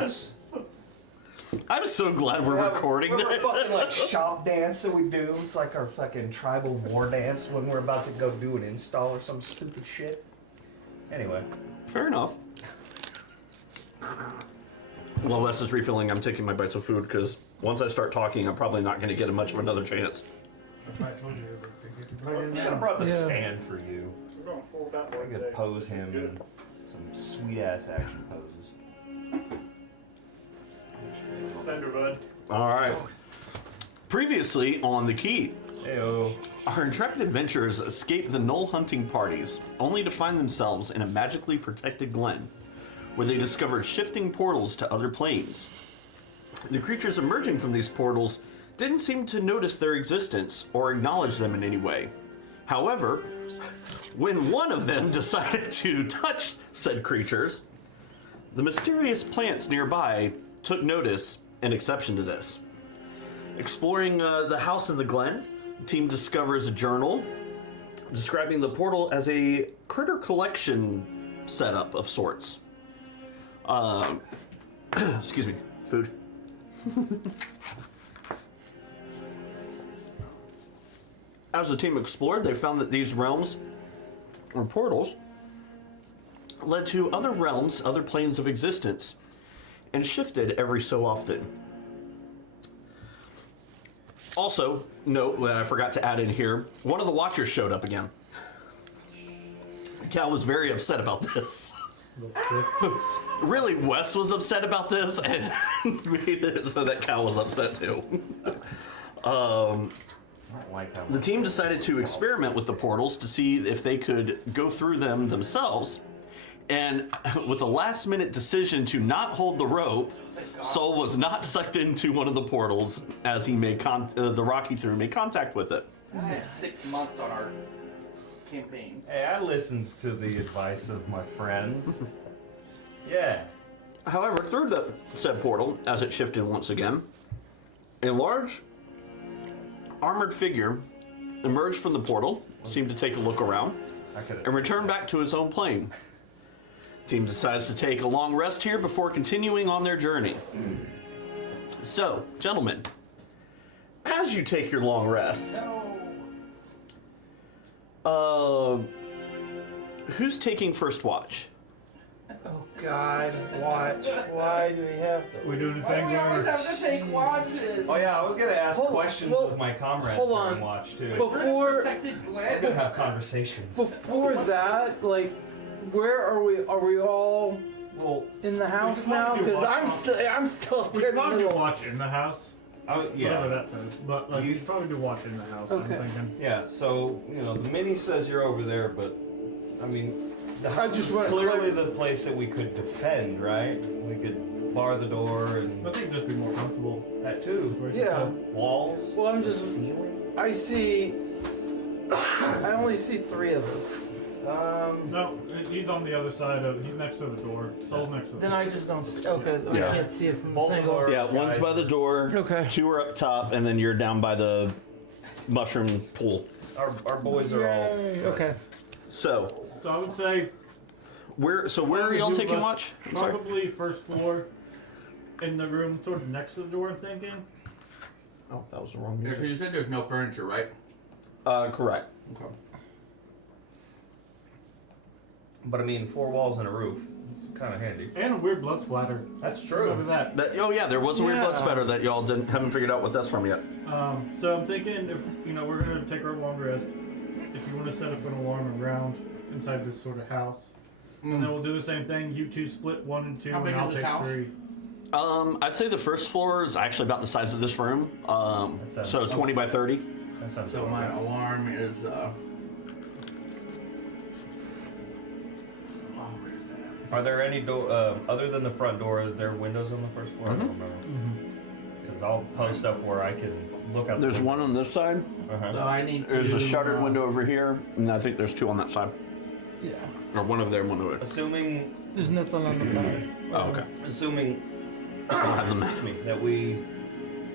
dance. I'm so glad we're recording this. that. Fucking like shop dance that we do. It's like our fucking tribal war dance when we're about to go do an install or some stupid shit. Anyway. Fair enough. While Wes is refilling, I'm taking my bites of food because once I start talking, I'm probably not going to get much of another chance. I should have brought the stand for you. We're going full that way. I could pose him in some sweet ass action poses. Sender, bud. All right. Previously on The Key, Heyo. our intrepid adventurers escape the knoll hunting parties, only to find themselves in a magically protected glen, where they discovered shifting portals to other planes. The creatures emerging from these portals didn't seem to notice their existence or acknowledge them in any way. However, when one of them decided to touch said creatures, the mysterious plants nearby took notice and exception to this. Exploring the house in the glen, the team discovers a journal describing the portal as a critter collection setup of sorts. Excuse me, food. As the team explored, they found that these realms, or portals, led to other realms, other planes of existence, and shifted every so often. Also, note that I forgot to add in here, one of the Watchers showed up again. Cal was very upset about this. Really, Wes was upset about this, and made it so that Cal was upset too. The team decided to experiment with the portals to see if they could go through them themselves, and with a last-minute decision to not hold the rope, Sol was not sucked into one of the portals as he made the rock he threw made contact with it. This is 6 months on our campaign. Hey, I listened to the advice of my friends. Yeah. However, through the said portal, as it shifted once again, a large armored figure emerged from the portal, seemed to take a look around, and returned back to his own plane. The team decides to take a long rest here before continuing on their journey. So, gentlemen, as you take your long rest, who's taking first watch? Oh God, watch. Why do we have to? We doing the thing We always where have to take watches. Oh yeah, I was gonna ask questions well, of my comrades hold during on. watch too. Before Protected I was land. gonna have conversations. before that, like, where are we? Are we all Well, in the house should now? probably do Because watch. I'm still up we here should in the probably do middle. watch in the house. Whatever yeah, that says. But like, you should probably do watch in the house. Okay. I'm thinking. yeah. So the mini says you're over there, but I mean, the I house just is want to clearly the place that we could defend, right? We could bar the door and I think just be more comfortable. that too. Yeah. Walls. Well, I'm just. Ceiling. I see. I only see 3 of us. No, he's on the other side of. He's next to the door. Sol's next to the Then door. I just don't. Okay, Yeah. I can't see it from the Both single. are- Yeah, one's by the door, Okay. 2 are up top, and then you're down by the mushroom pool. Our boys are all. Yay. Okay. So, So I would say where are y'all taking watch? I'm sorry. probably first floor in the room sort of next to the door, I'm thinking. Oh, that was the wrong You music. said there's no furniture, right? Correct. Okay. But I mean, 4 walls and a roof. It's kind of handy. And a weird blood splatter. That's Remember that. Oh yeah, there was a weird blood Yeah. spatter that y'all haven't figured out what that's from yet. So I'm thinking if we're gonna take our long rest, if you want to set up an alarm around inside this sort of house, and then we'll do the same thing. You two split 1 and 2, How big and I'll is this take house? 3. I'd say the first floor is actually about the size of this room. So 20 by 30. That sounds So about my right. alarm is where is that? Are there any door other than the front door? Are there windows on the first floor? I don't remember. Because I'll post up where I can look out. There's the one on this side. Uh-huh. So I need to. There's a shuttered window over here, and I think there's 2 on that side. Yeah. Or one over there, one over there. Assuming, There's nothing on the bar. Oh, okay. assuming I'll have them. excuse me, that we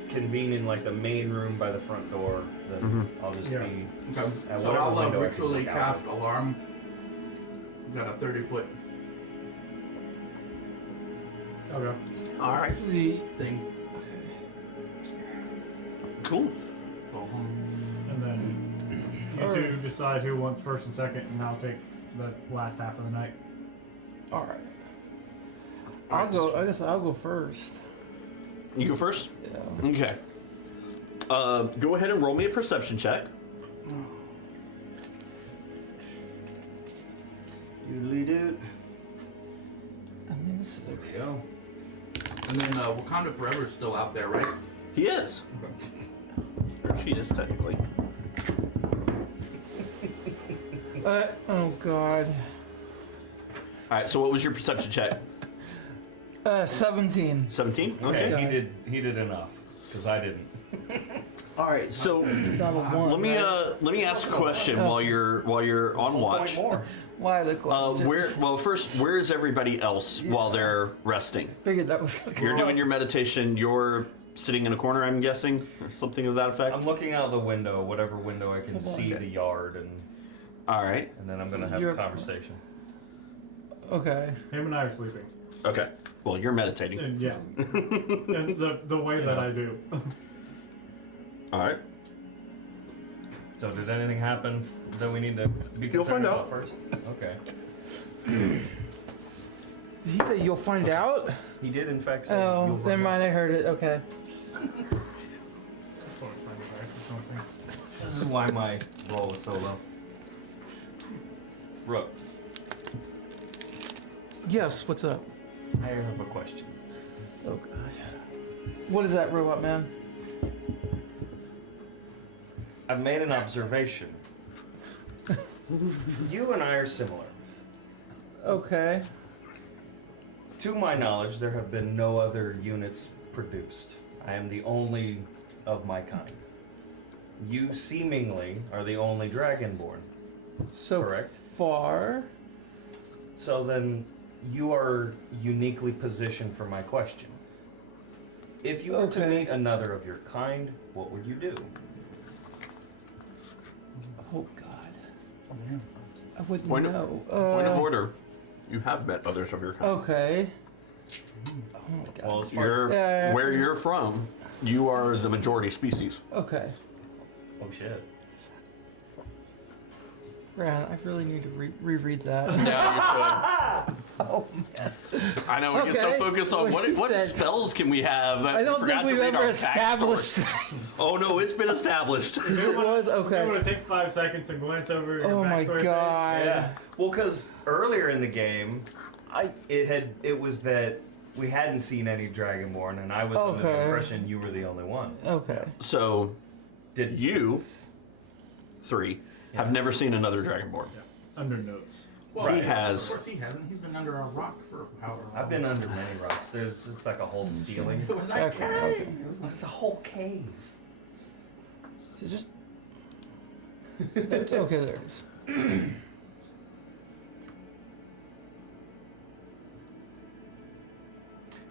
convene in like the main room by the front door, then I'll just Yeah. be. Okay. At So whatever I'll window I can ritually look out. cast alarm. Got a 30-foot. Okay. All right. The Thing. Cool. Go home. And then you Alright. two decide who wants first and second, and I'll take the last half of the night. all right. I'll go. I guess I'll go first. You go first. Yeah. Okay. Go ahead and roll me a perception check. Doodly doot. I mean, this is There okay. we go. And then Wakanda Forever is still out there, right? He is. Or she is technically. Oh God. All right. So what was your perception check? 17. 17. Okay, Okay. he did enough, because I didn't. All right. So It's not a one. let me ask a question while you're on One watch. point more. Why the question? Where is everybody else while they're resting? Figured that was. You're doing your meditation. You're sitting in a corner, I'm guessing, or something of that effect. I'm looking out the window, whatever window I can Hold on, see okay. the yard, and All right. then I'm gonna have You're- a conversation. Okay. Him and I are sleeping. Okay. Well, you're meditating. And yeah. And the way that I do. All right. So did anything happen that we need to be You'll concerned find about out. first? Okay. Did he say you'll find out? He did in fact say Oh, you'll never find mind. I heard it. Okay. This is why my roll was so low. Rook, Yes. What's up? I have a question. Oh God. What is that, robot man? I've made an observation. You and I are similar. Okay. To my knowledge, there have been no other units produced. I am the only of my kind. You seemingly are the only Dragonborn, So correct? far. So then you are uniquely positioned for my question. If you were to Okay. meet another of your kind, what would you do? Oh God. I wouldn't Point of- know. Point of order. You have met others of your kind. Okay. Oh my God. Well, as far You're Yeah. where you're from. You are the majority species. Okay. oh shit. Ran, I really need to reread that. Yeah, Oh man. you should. I know we get so Okay. focused on What he what said. spells can we have that I we don't forgot think to we've read ever our established. backstory. Oh no, it's been established. Is it was I'm okay. gonna take 5 seconds to glance over your Oh my backstory page. God. Yeah. Well, because earlier in the game, it was that we hadn't seen any Dragonborn, and I was under the Okay. impression you were the only one. Okay. So Did you three have never seen another Dragonborn. Under notes. Well, He has. Of course he hasn't. He's been under a rock for however long. I've been under many rocks. There's just like a whole ceiling. It was like, Okay. Okay. It's a whole cave. So just. It's okay. There it is.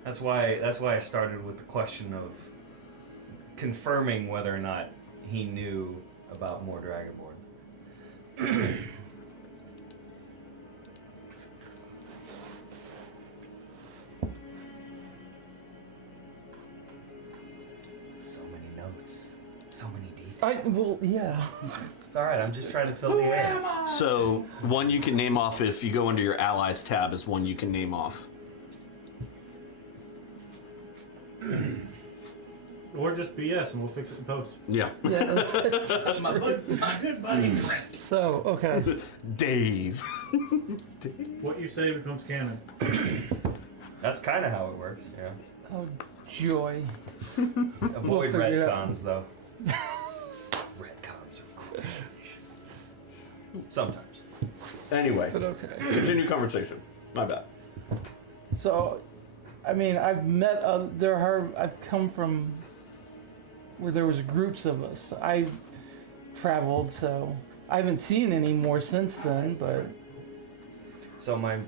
That's why I started with the question of confirming whether or not he knew about more Dragonborn. So many notes, so many details. Yeah. It's all right. I'm just trying to fill the air. So one you can name off if you go under your allies tab is one you can name off. Or just BS and we'll fix it in post. Yeah. Yeah. my good buddy Trent. So okay. Dave. What you say becomes canon. That's kind of how it works. Yeah. Oh joy. Avoid figure it out. retcons though. Retcons are cringe. Sometimes. Anyway, But okay. continue conversation. My bad. So, I mean, I've met I've come from where there was groups of us. I traveled, so I haven't seen any more since then. But So my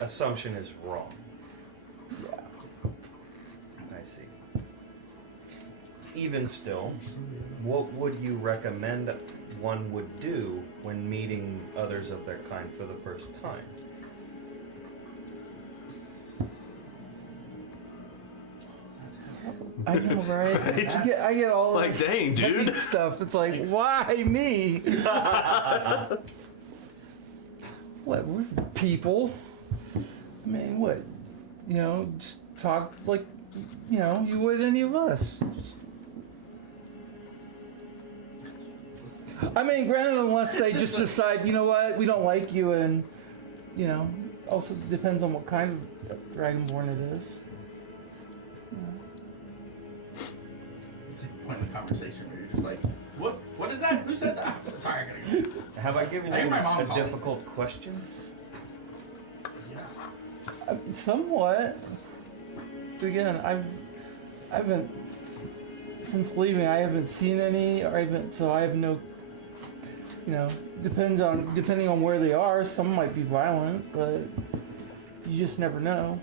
assumption is wrong. yeah. I see. Even still, what would you recommend one would do when meeting others of their kind for the first time? I know, right? I get all Like, this dang, dude. heavy stuff. It's like, why me? What? We're people. I mean, what? You know, just talk like, you know, you would any of us. I mean, granted, unless they just decide, you know what, we don't like you, and, you know, also depends on what kind of Dragonborn it is. It's like a point in the conversation where you're just like, what is that? Who said that? Sorry, I gotta go. Have I given I think you my mom a called. difficult question? Yeah. Somewhat. But again, I haven't, since leaving, I haven't seen any, or so I have no, you know, depending on where they are, some might be violent, but you just never know.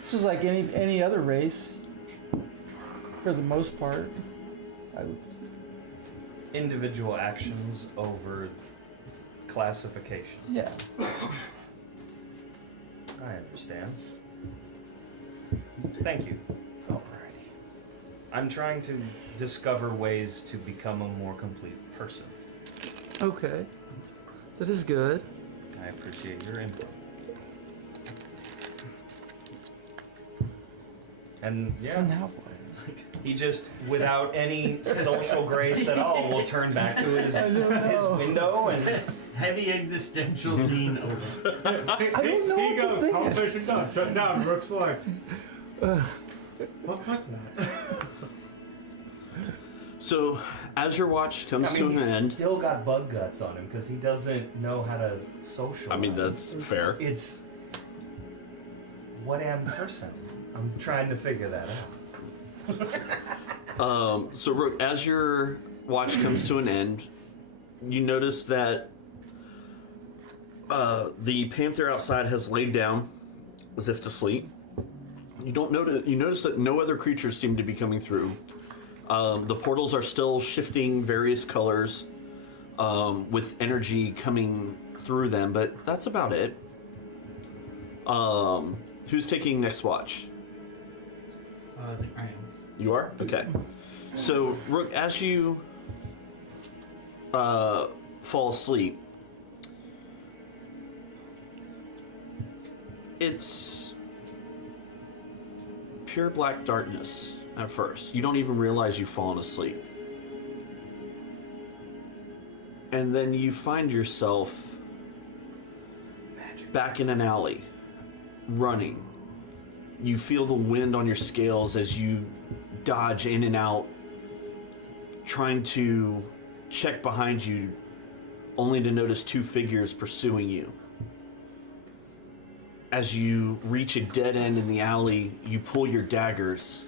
It's just like any other race, for the most part. Individual actions over classification. Yeah. I understand. Thank you. Alrighty. I'm trying to discover ways to become a more complete person. Okay. That is good. I appreciate your input. And So yeah, now what? he just, without any social grace at all, will turn back to his window and Heavy existential scene over. I don't know He what to goes, think. conversation done, shut down. Rook's like, what was that? So, as your watch comes I to mean, an he's end, still got bug guts on him because he doesn't know how to socialize. I mean, that's fair. It's what am person? I'm trying to figure that out. So, Rook, as your watch comes to an end, you notice that the panther outside has laid down as if to sleep. You notice that no other creatures seem to be coming through. The portals are still shifting various colors with energy coming through them, but that's about it. Who's taking next watch? I think I am. You are? Okay. So, Rook, as you fall asleep, it's pure black darkness at first. You don't even realize you've fallen asleep. And then you find yourself back in an alley, running. You feel the wind on your scales as you dodge in and out, trying to check behind you, only to notice two figures pursuing you. As you reach a dead end in the alley, you pull your daggers.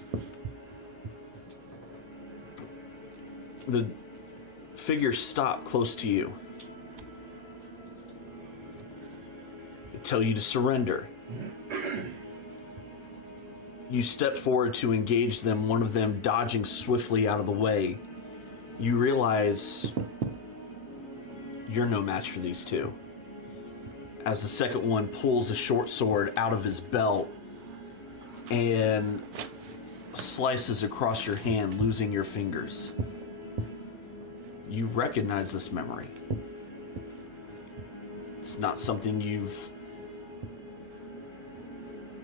The figures stop close to you. They tell you to surrender. You step forward to engage them, one of them dodging swiftly out of the way. You realize you're no match for these two. As the second one pulls a short sword out of his belt and slices across your hand, losing your fingers. You recognize this memory. It's not something you've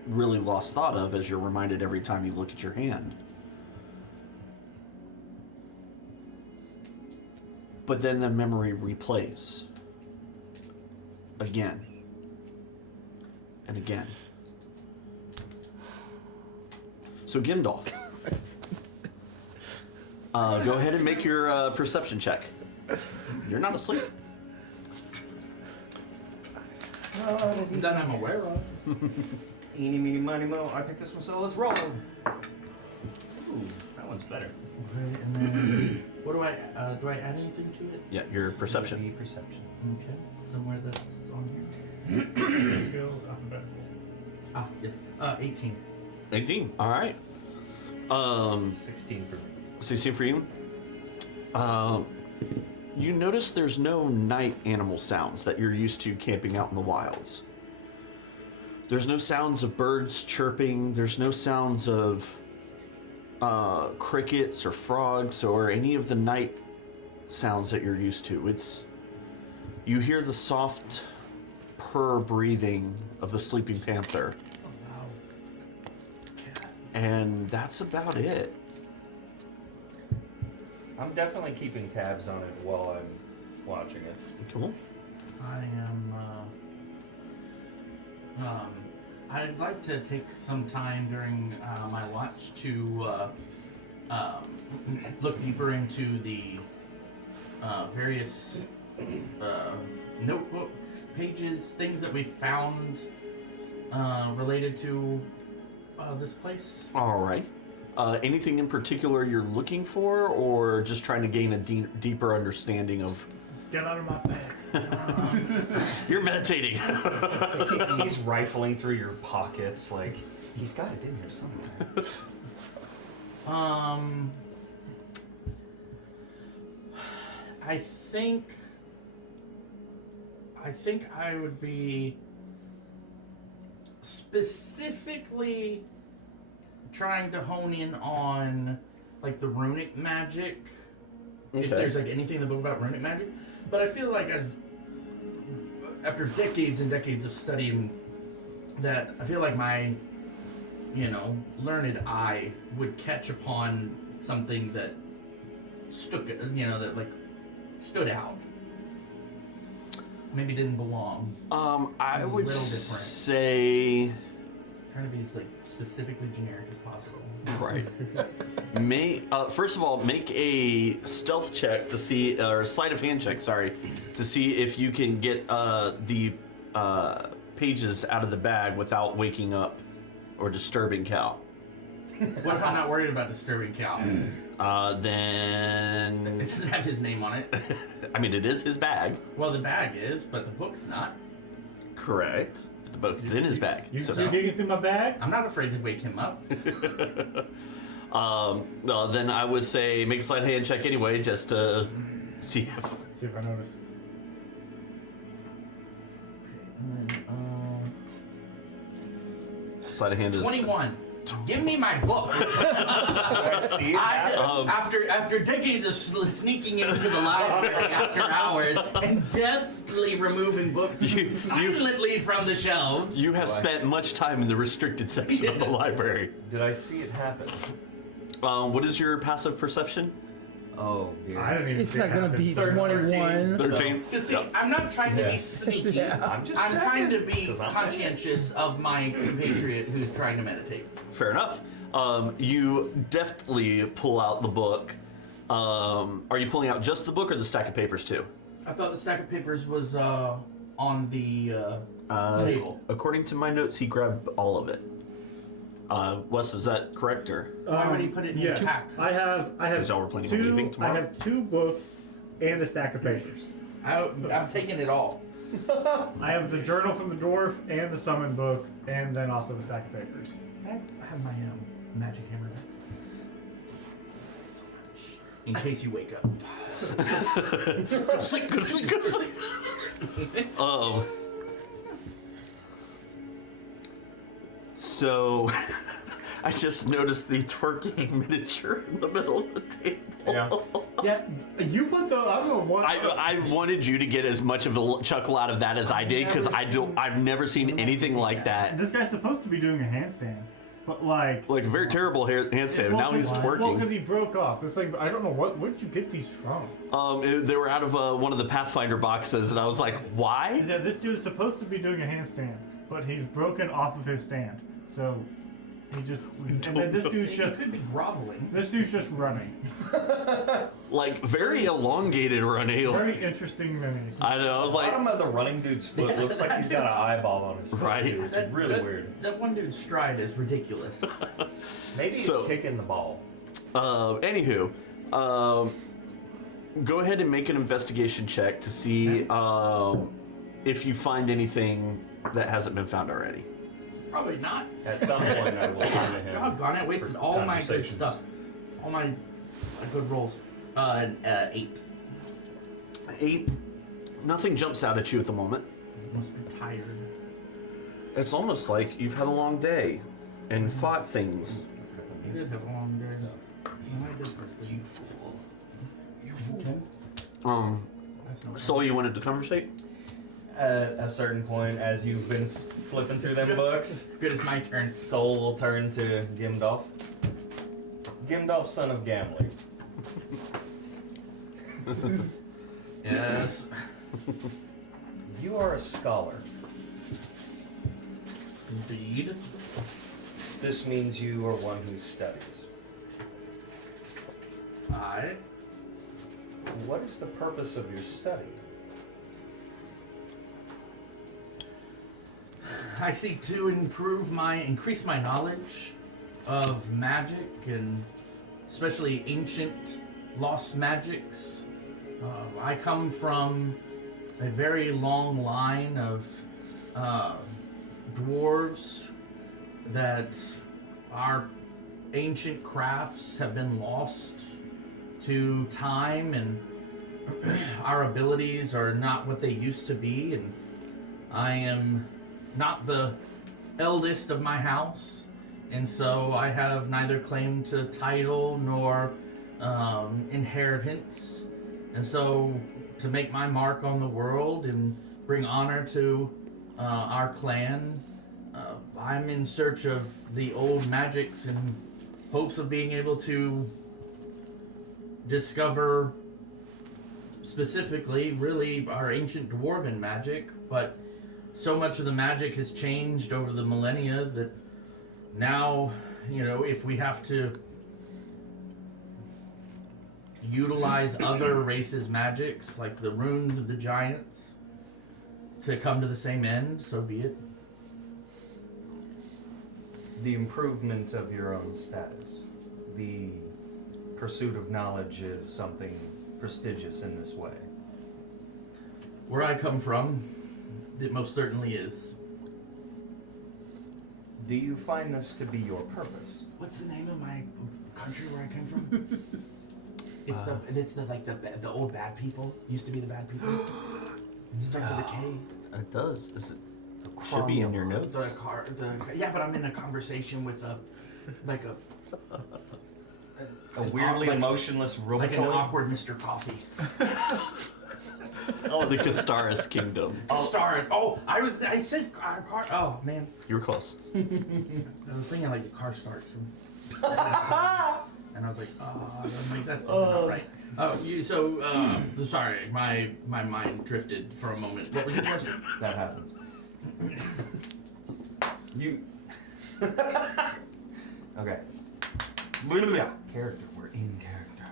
really lost thought of, as you're reminded every time you look at your hand. But then the memory replays. Again. And again. So Gimdolf. Go ahead and make your perception check. You're not asleep. That I'm aware of. Eeny, meeny, miny, mo. I picked this one, so let's roll. Ooh, that one's better. Okay, and then what do I add anything to it? Yeah, your perception. Be perception. Okay, somewhere that's on here. Skills alphabetical. Ah, yes. 18. 18. All right. 16 for me. 16 for you. You notice there's no night animal sounds that you're used to camping out in the wilds. There's no sounds of birds chirping. There's no sounds of crickets or frogs or any of the night sounds that you're used to. You hear the soft purr breathing of the sleeping panther, and that's about it. I'm definitely keeping tabs on it while I'm watching it. Cool. I am. I'd like to take some time during my watch to look deeper into the various notebook pages, things that we found related to this place. All right. Anything in particular you're looking for, or just trying to gain a deeper understanding of? Get out of my bag. You're meditating. He's rifling through your pockets like he's got it in here somewhere. I think I would be specifically trying to hone in on like the runic magic. Okay. If there's like anything in the book about runic magic. But I feel like after decades and decades of studying that, I feel like my, learned eye would catch upon something that stood out. Maybe didn't belong. I would little different. say. Trying to be as specifically generic as possible. Right. First of all, make a stealth check to see, or a sleight of hand check, sorry, to see if you can get the pages out of the bag without waking up or disturbing Cal. What if I'm not worried about disturbing Cal? Then. It doesn't have his name on it. I mean, it is his bag. Well, the bag is, but the book's not. Correct. But the book is in his bag. You're digging through my bag? I'm not afraid to wake him up. Then I would say make a sleight of hand check anyway, just to see if. See if I notice. Sleight of hand is 21. Give me my book. I see it happen. After decades of sneaking into the library after hours and deftly removing books silently from the shelves. You have spent much time in the restricted section of the library. Did I see it happen? What is your passive perception? Oh, dear. I didn't even It's see not it gonna happen. beat 13. 21. 13. You see, I'm not trying to be sneaky. Yeah. I'm trying to be 'cause I'm conscientious of my compatriot who's trying to meditate. Fair enough. You deftly pull out the book. Are you pulling out just the book or the stack of papers too? I thought the stack of papers was on the table. According to my notes, he grabbed all of it. Wes, is that correct or? Why would he put it in yes. his pack? I have 'Cause y'all were planning on leaving tomorrow? I have 2 books and a stack of papers. I'm taking it all. I have the journal from the dwarf and the summon book, and then also the stack of papers. I have my magic hammer back. So much. In case you wake up. Go to sleep, go to sleep, go to sleep. So, I just noticed the twerking miniature in the middle of the table. Yeah. Yeah, you put the. I don't know what. I wanted you to get as much of a chuckle out of that as I did because I've never seen anything like that. This guy's supposed to be doing a handstand, but like Like a very terrible handstand. Now he's Well, because twerking. he broke off. It's like I don't know where did you get these from? They were out of one of the Pathfinder boxes, and I was like, why? Yeah, this dude is supposed to be doing a handstand, but he's broken off of his stand. So he just and then this dude's You just could be groveling. this dude's just running. Like very elongated running. Very interesting minis. I know. I was like, Bottom of the running dude's foot looks like he's got an eyeball on his foot. Right. Too, which is really weird. That one dude's stride is ridiculous. Maybe he's So- kicking the ball. anywho, go ahead and make an investigation check to see if you find anything that hasn't been found already. Probably not. At some point, I will turn to him. Doggone it, wasted for all my good conversations. stuff. All my good rolls. 8. 8. Nothing jumps out at you at the moment. Must be tired. It's almost like you've had a long day and fought things. You did have a long day. I did perfect. You fool. You Okay. fool. That's not So you wanted to conversate? At a certain point, as you've been flipping through them books, good. It's my turn. Soul will turn to Gimdolf. Gimdolf, son of Gamley. Yes. You are a scholar. Indeed. This means you are one who studies. I. What is the purpose of your study? I seek to increase my knowledge of magic and especially ancient lost magics. I come from a very long line of dwarves that our ancient crafts have been lost to time, and our abilities are not what they used to be, and I am not the eldest of my house, and so I have neither claim to title nor inheritance, and so to make my mark on the world and bring honor to our clan, I'm in search of the old magics in hopes of being able to discover specifically really our ancient dwarven magic, but so much of the magic has changed over the millennia that now, if we have to utilize other races' magics, like the runes of the giants, to come to the same end, so be it. The improvement of your own status. The pursuit of knowledge is something prestigious in this way. Where I come from, it most certainly is. Do you find this to be your purpose? What's the name of my country where I came from? It's the old bad people. Used to be the bad people. It starts with a K. It does. Should be in your notes. Yeah, but I'm in a conversation with a weirdly emotionless like an robotoid? awkward Mr. Coffee. The Castaris Kingdom. Stars. Oh, I said car. Oh man, You were close. I was thinking like the car starts. And I was like, that's not right. Sorry, my mind drifted for a moment. What was your question? That happens. You. Okay. Character. We're in character.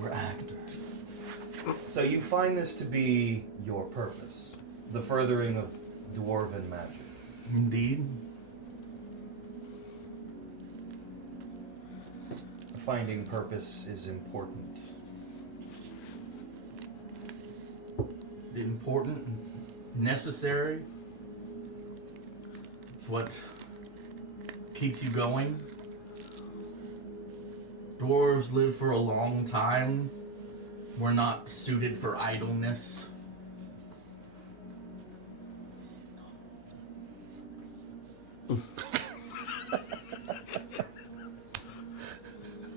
We're actors. So you find this to be your purpose, the furthering of dwarven magic. Indeed. Finding purpose is important. Important, necessary. It's what keeps you going. Dwarves live for a long time. We're not suited for idleness.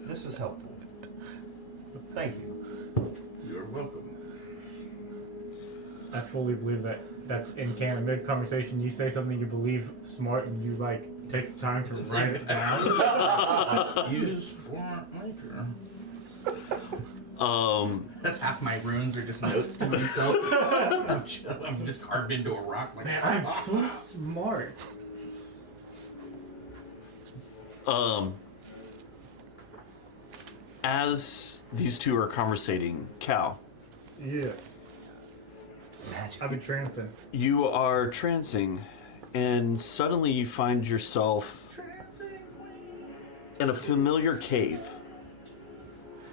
This is helpful. Thank you. You're welcome. I fully believe that that's in canon. Mid conversation, you say something you believe smart, and you take the time to write it down. Use for later. That's half my runes are just notes to myself. I'm just carved into a rock. Like, Man, I'm so smart. As these two are conversating, Cal, Yeah. I've been trancing. you are trancing, and suddenly you find yourself in a familiar cave,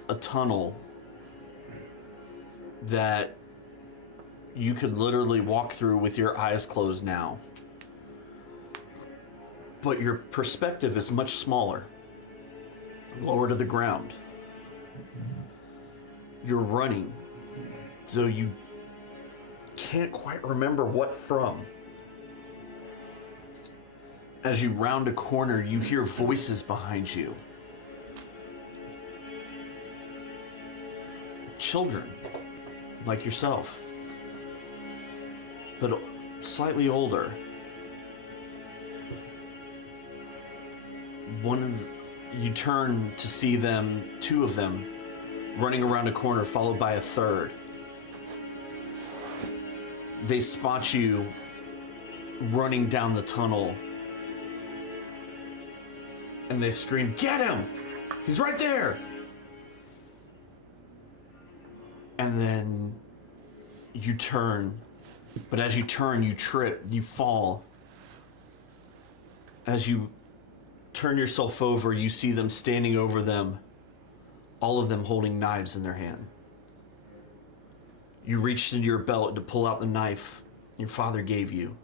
a tunnel that you could literally walk through with your eyes closed now. But your perspective is much smaller, lower to the ground. You're running, so you can't quite remember what from. As you round a corner, you hear voices behind you. children, like yourself, but slightly older. You turn to see them, two of them, running around a corner, followed by a third. They spot you running down the tunnel, and they scream, "Get him! He's right there!" And then you turn, but as you turn, you trip, you fall. As you turn yourself over, you see them standing over them, all of them holding knives in their hand. You reached into your belt to pull out the knife your father gave you.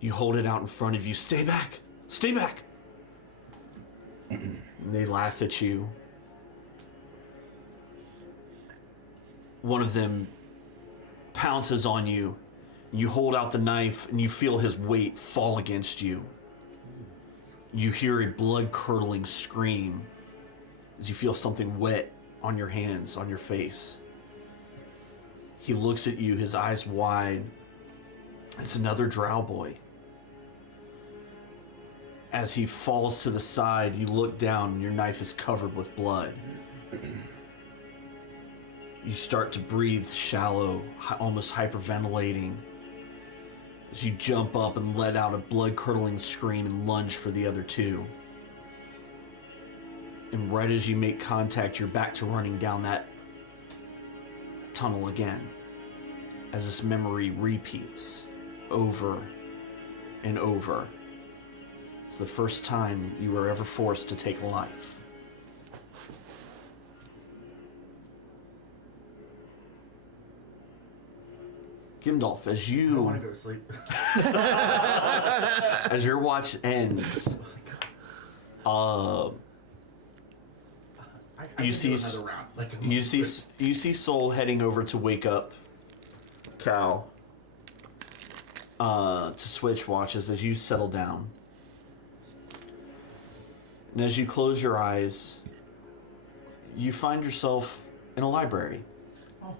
You hold it out in front of you. "Stay back! Stay back!" And they laugh at you. One of them pounces on you. You hold out the knife and you feel his weight fall against you. You hear a blood-curdling scream as you feel something wet on your hands, on your face. He looks at you, his eyes wide. It's another drow boy. As he falls to the side, you look down and your knife is covered with blood. You start to breathe shallow, almost hyperventilating, as you jump up and let out a blood-curdling scream and lunge for the other two. And right as you make contact, you're back to running down that tunnel again, as this memory repeats over and over. It's the first time you were ever forced to take a life. Gimdolf, as I you want to go to sleep. as your watch ends, you see you see Soul heading over to wake up Cal to switch watches as you settle down. And as you close your eyes, you find yourself in a library. Oh,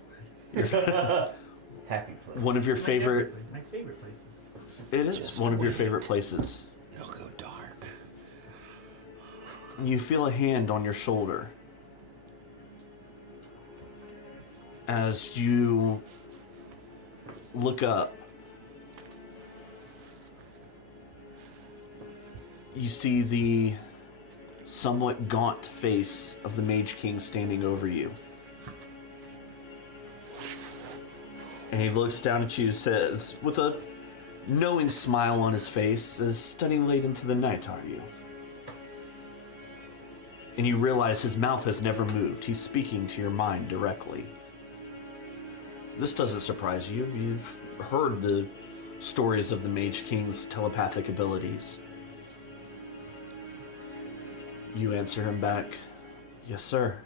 Happy place. One of your favorite. my favorite places. It is Just one of your wait. favorite places. It'll go dark. You feel a hand on your shoulder as you look up. You see the somewhat gaunt face of the Mage King standing over you. And he looks down at you, says, with a knowing smile on his face, says, "Studying late into the night, are you?" And you realize his mouth has never moved. He's speaking to your mind directly. This doesn't surprise you. You've heard the stories of the Mage King's telepathic abilities. You answer him back, "Yes, sir.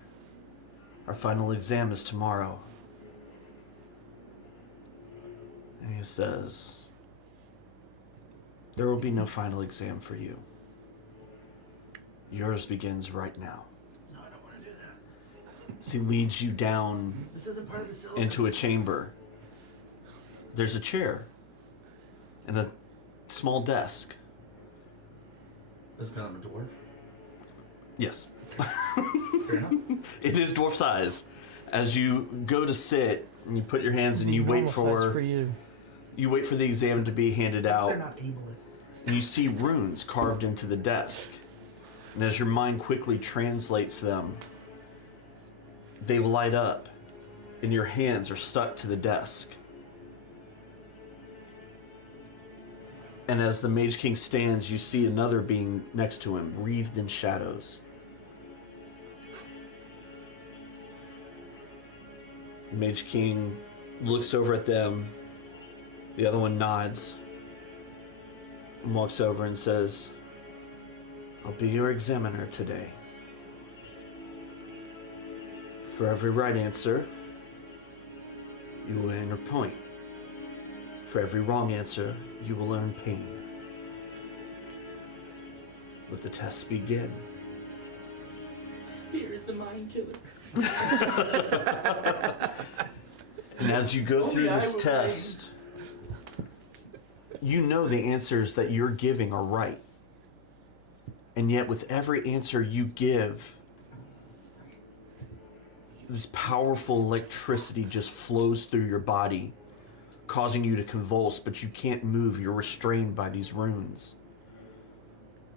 Our final exam is tomorrow." And he says, "There will be no final exam for you. Yours begins right now." No, I don't want to do that. As he leads you down This isn't part of the syllabus. into a chamber. There's a chair and a small desk. Is it kind of a dwarf? Yes, Fair enough. it is dwarf size. As you go to sit, and you put your hands and you wait Normal size for you. you wait for the exam to be handed They're out. not ableist. And you see runes carved into the desk. And as your mind quickly translates them, they light up, and your hands are stuck to the desk. And as the Mage King stands, you see another being next to him, wreathed in shadows. The Mage King looks over at them. The other one nods and walks over and says, "I'll be your examiner today. For every right answer, you will earn a point. For every wrong answer, you will earn pain. Let the tests begin." Fear is the mind killer. And as you go through Only I this will test, you know the answers that you're giving are right. And yet, with every answer you give, this powerful electricity just flows through your body, causing you to convulse, but you can't move. You're restrained by these runes.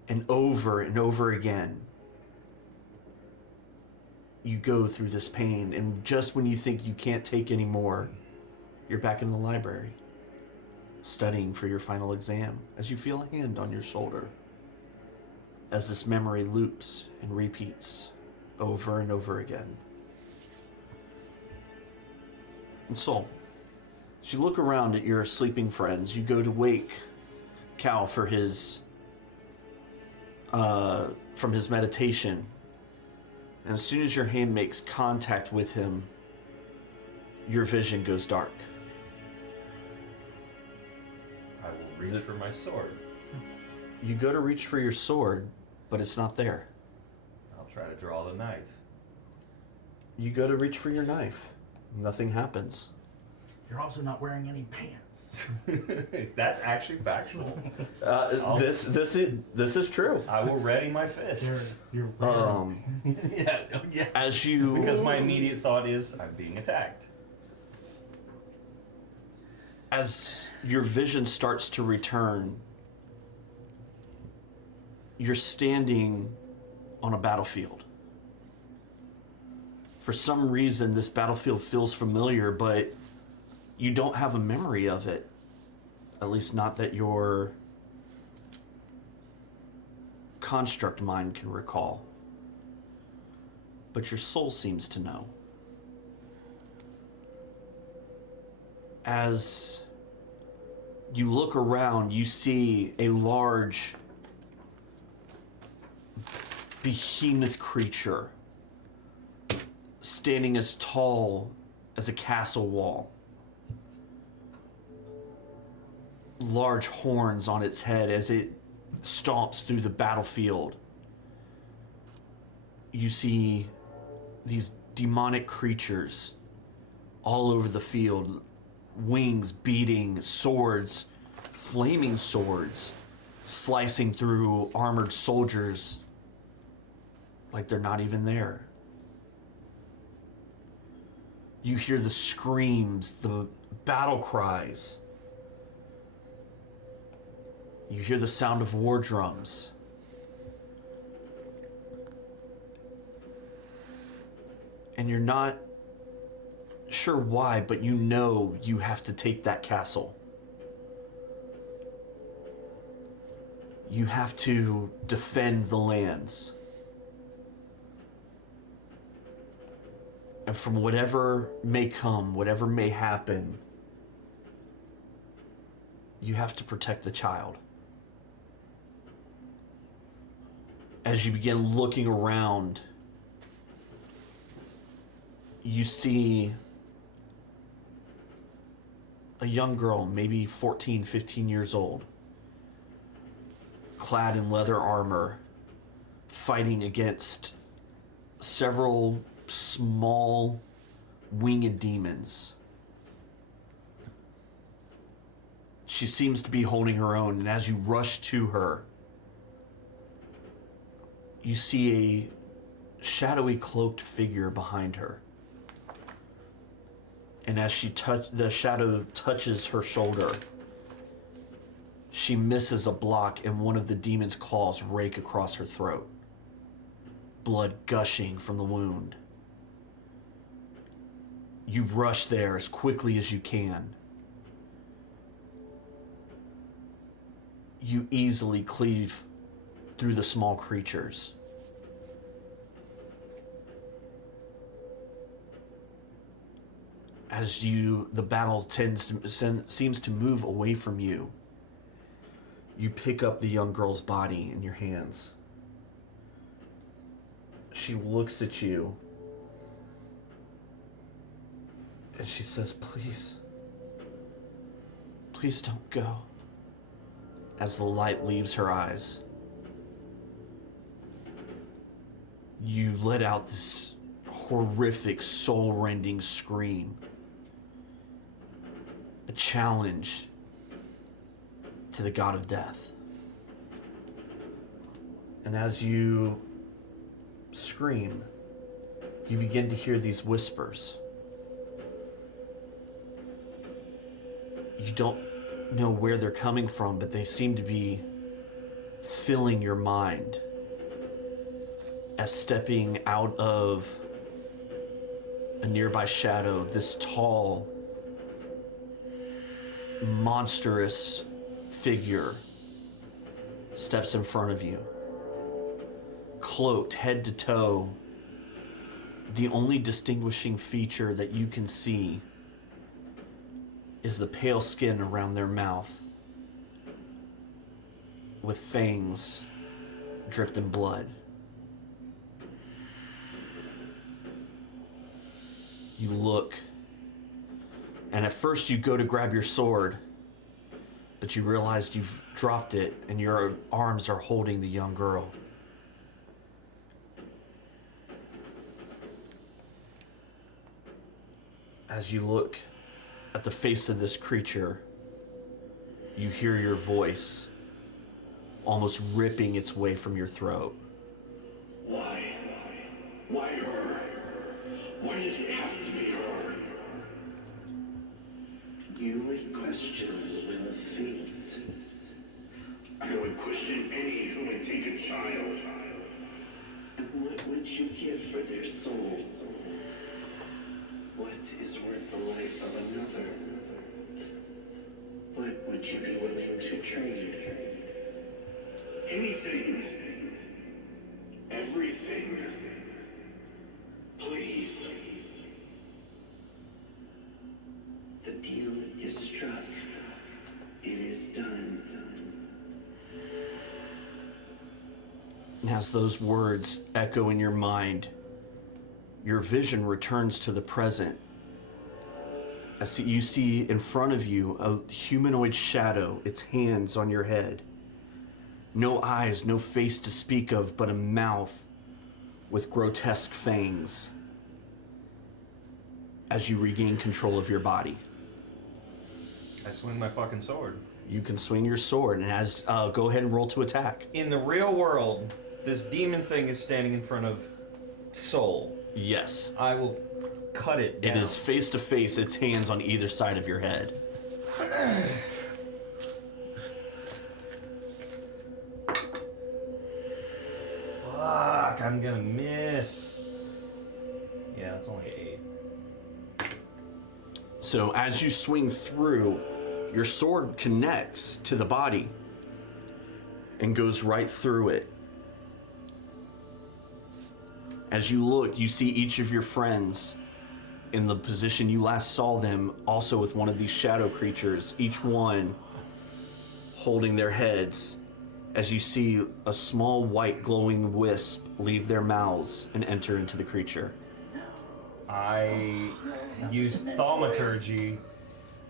And over again, you go through this pain, and just when you think you can't take any more, you're back in the library, studying for your final exam, as you feel a hand on your shoulder, as this memory loops and repeats over and over again. And so, as you look around at your sleeping friends, you go to wake Cal for his from his meditation. And as soon as your hand makes contact with him, your vision goes dark. I will reach for my sword. You go to reach for your sword, but it's not there. I'll try to draw the knife. You go to reach for your knife. Nothing happens. You're also not wearing any pants. That's actually factual. This is true. I will ready my fists. You're wearing. Yeah. As you Because my immediate thought is, I'm being attacked. as your vision starts to return, you're standing on a battlefield. For some reason, this battlefield feels familiar, but you don't have a memory of it. At least not that your construct mind can recall. But your soul seems to know. As you look around, you see a large behemoth creature standing as tall as a castle wall. Large horns on its head as it stomps through the battlefield. You see these demonic creatures all over the field, wings beating, swords, flaming swords, slicing through armored soldiers like they're not even there. You hear the screams, the battle cries. You hear the sound of war drums. And you're not sure why, but you know you have to take that castle. You have to defend the lands. And from whatever may come, whatever may happen, you have to protect the child. As you begin looking around, you see a young girl, maybe 14, 15 years old, clad in leather armor, fighting against several small winged demons. She seems to be holding her own, and as you rush to her, you see a shadowy cloaked figure behind her. And as the shadow touches her shoulder, she misses a block and one of the demon's claws rake across her throat. Blood gushing from the wound. You rush there as quickly as you can. You easily cleave through the small creatures. As the battle seems to move away from you, you pick up the young girl's body in your hands. She looks at you and she says, please don't go. As the light leaves her eyes. you let out this horrific, soul-rending scream. A challenge to the god of death. And as you scream, you begin to hear these whispers. You don't know where they're coming from, but they seem to be filling your mind. As stepping out of a nearby shadow, this tall, monstrous figure steps in front of you. Cloaked head to toe, the only distinguishing feature that you can see is the pale skin around their mouth, with fangs dripped in blood. You look, and at first you go to grab your sword, but you realize you've dropped it and your arms are holding the young girl. As you look at the face of this creature, you hear your voice almost ripping its way from your throat. Why? Why her? Why did it have to be her? You would question the will of fate. I would question any who would take a child. And what would you give for their soul? What is worth the life of another? What would you be willing to trade? Anything. Everything. Please. The deal is struck. It is done. And as those words echo in your mind, your vision returns to the present. As you see in front of you a humanoid shadow, its hands on your head. No eyes, no face to speak of, but a mouth with grotesque fangs. As you regain control of your body, I swing my fucking sword. you can swing your sword, and as go ahead and roll to attack. In the real world, this demon thing is standing in front of Soul. Yes. I will cut it down. It is face to face, its hands on either side of your head. Fuck, I'm gonna miss. Yeah, it's only 8. So as you swing through, your sword connects to the body and goes right through it. As you look, you see each of your friends in the position you last saw them, also with one of these shadow creatures, each one holding their heads, as you see a small white glowing wisp leave their mouths and enter into the creature. I use thaumaturgy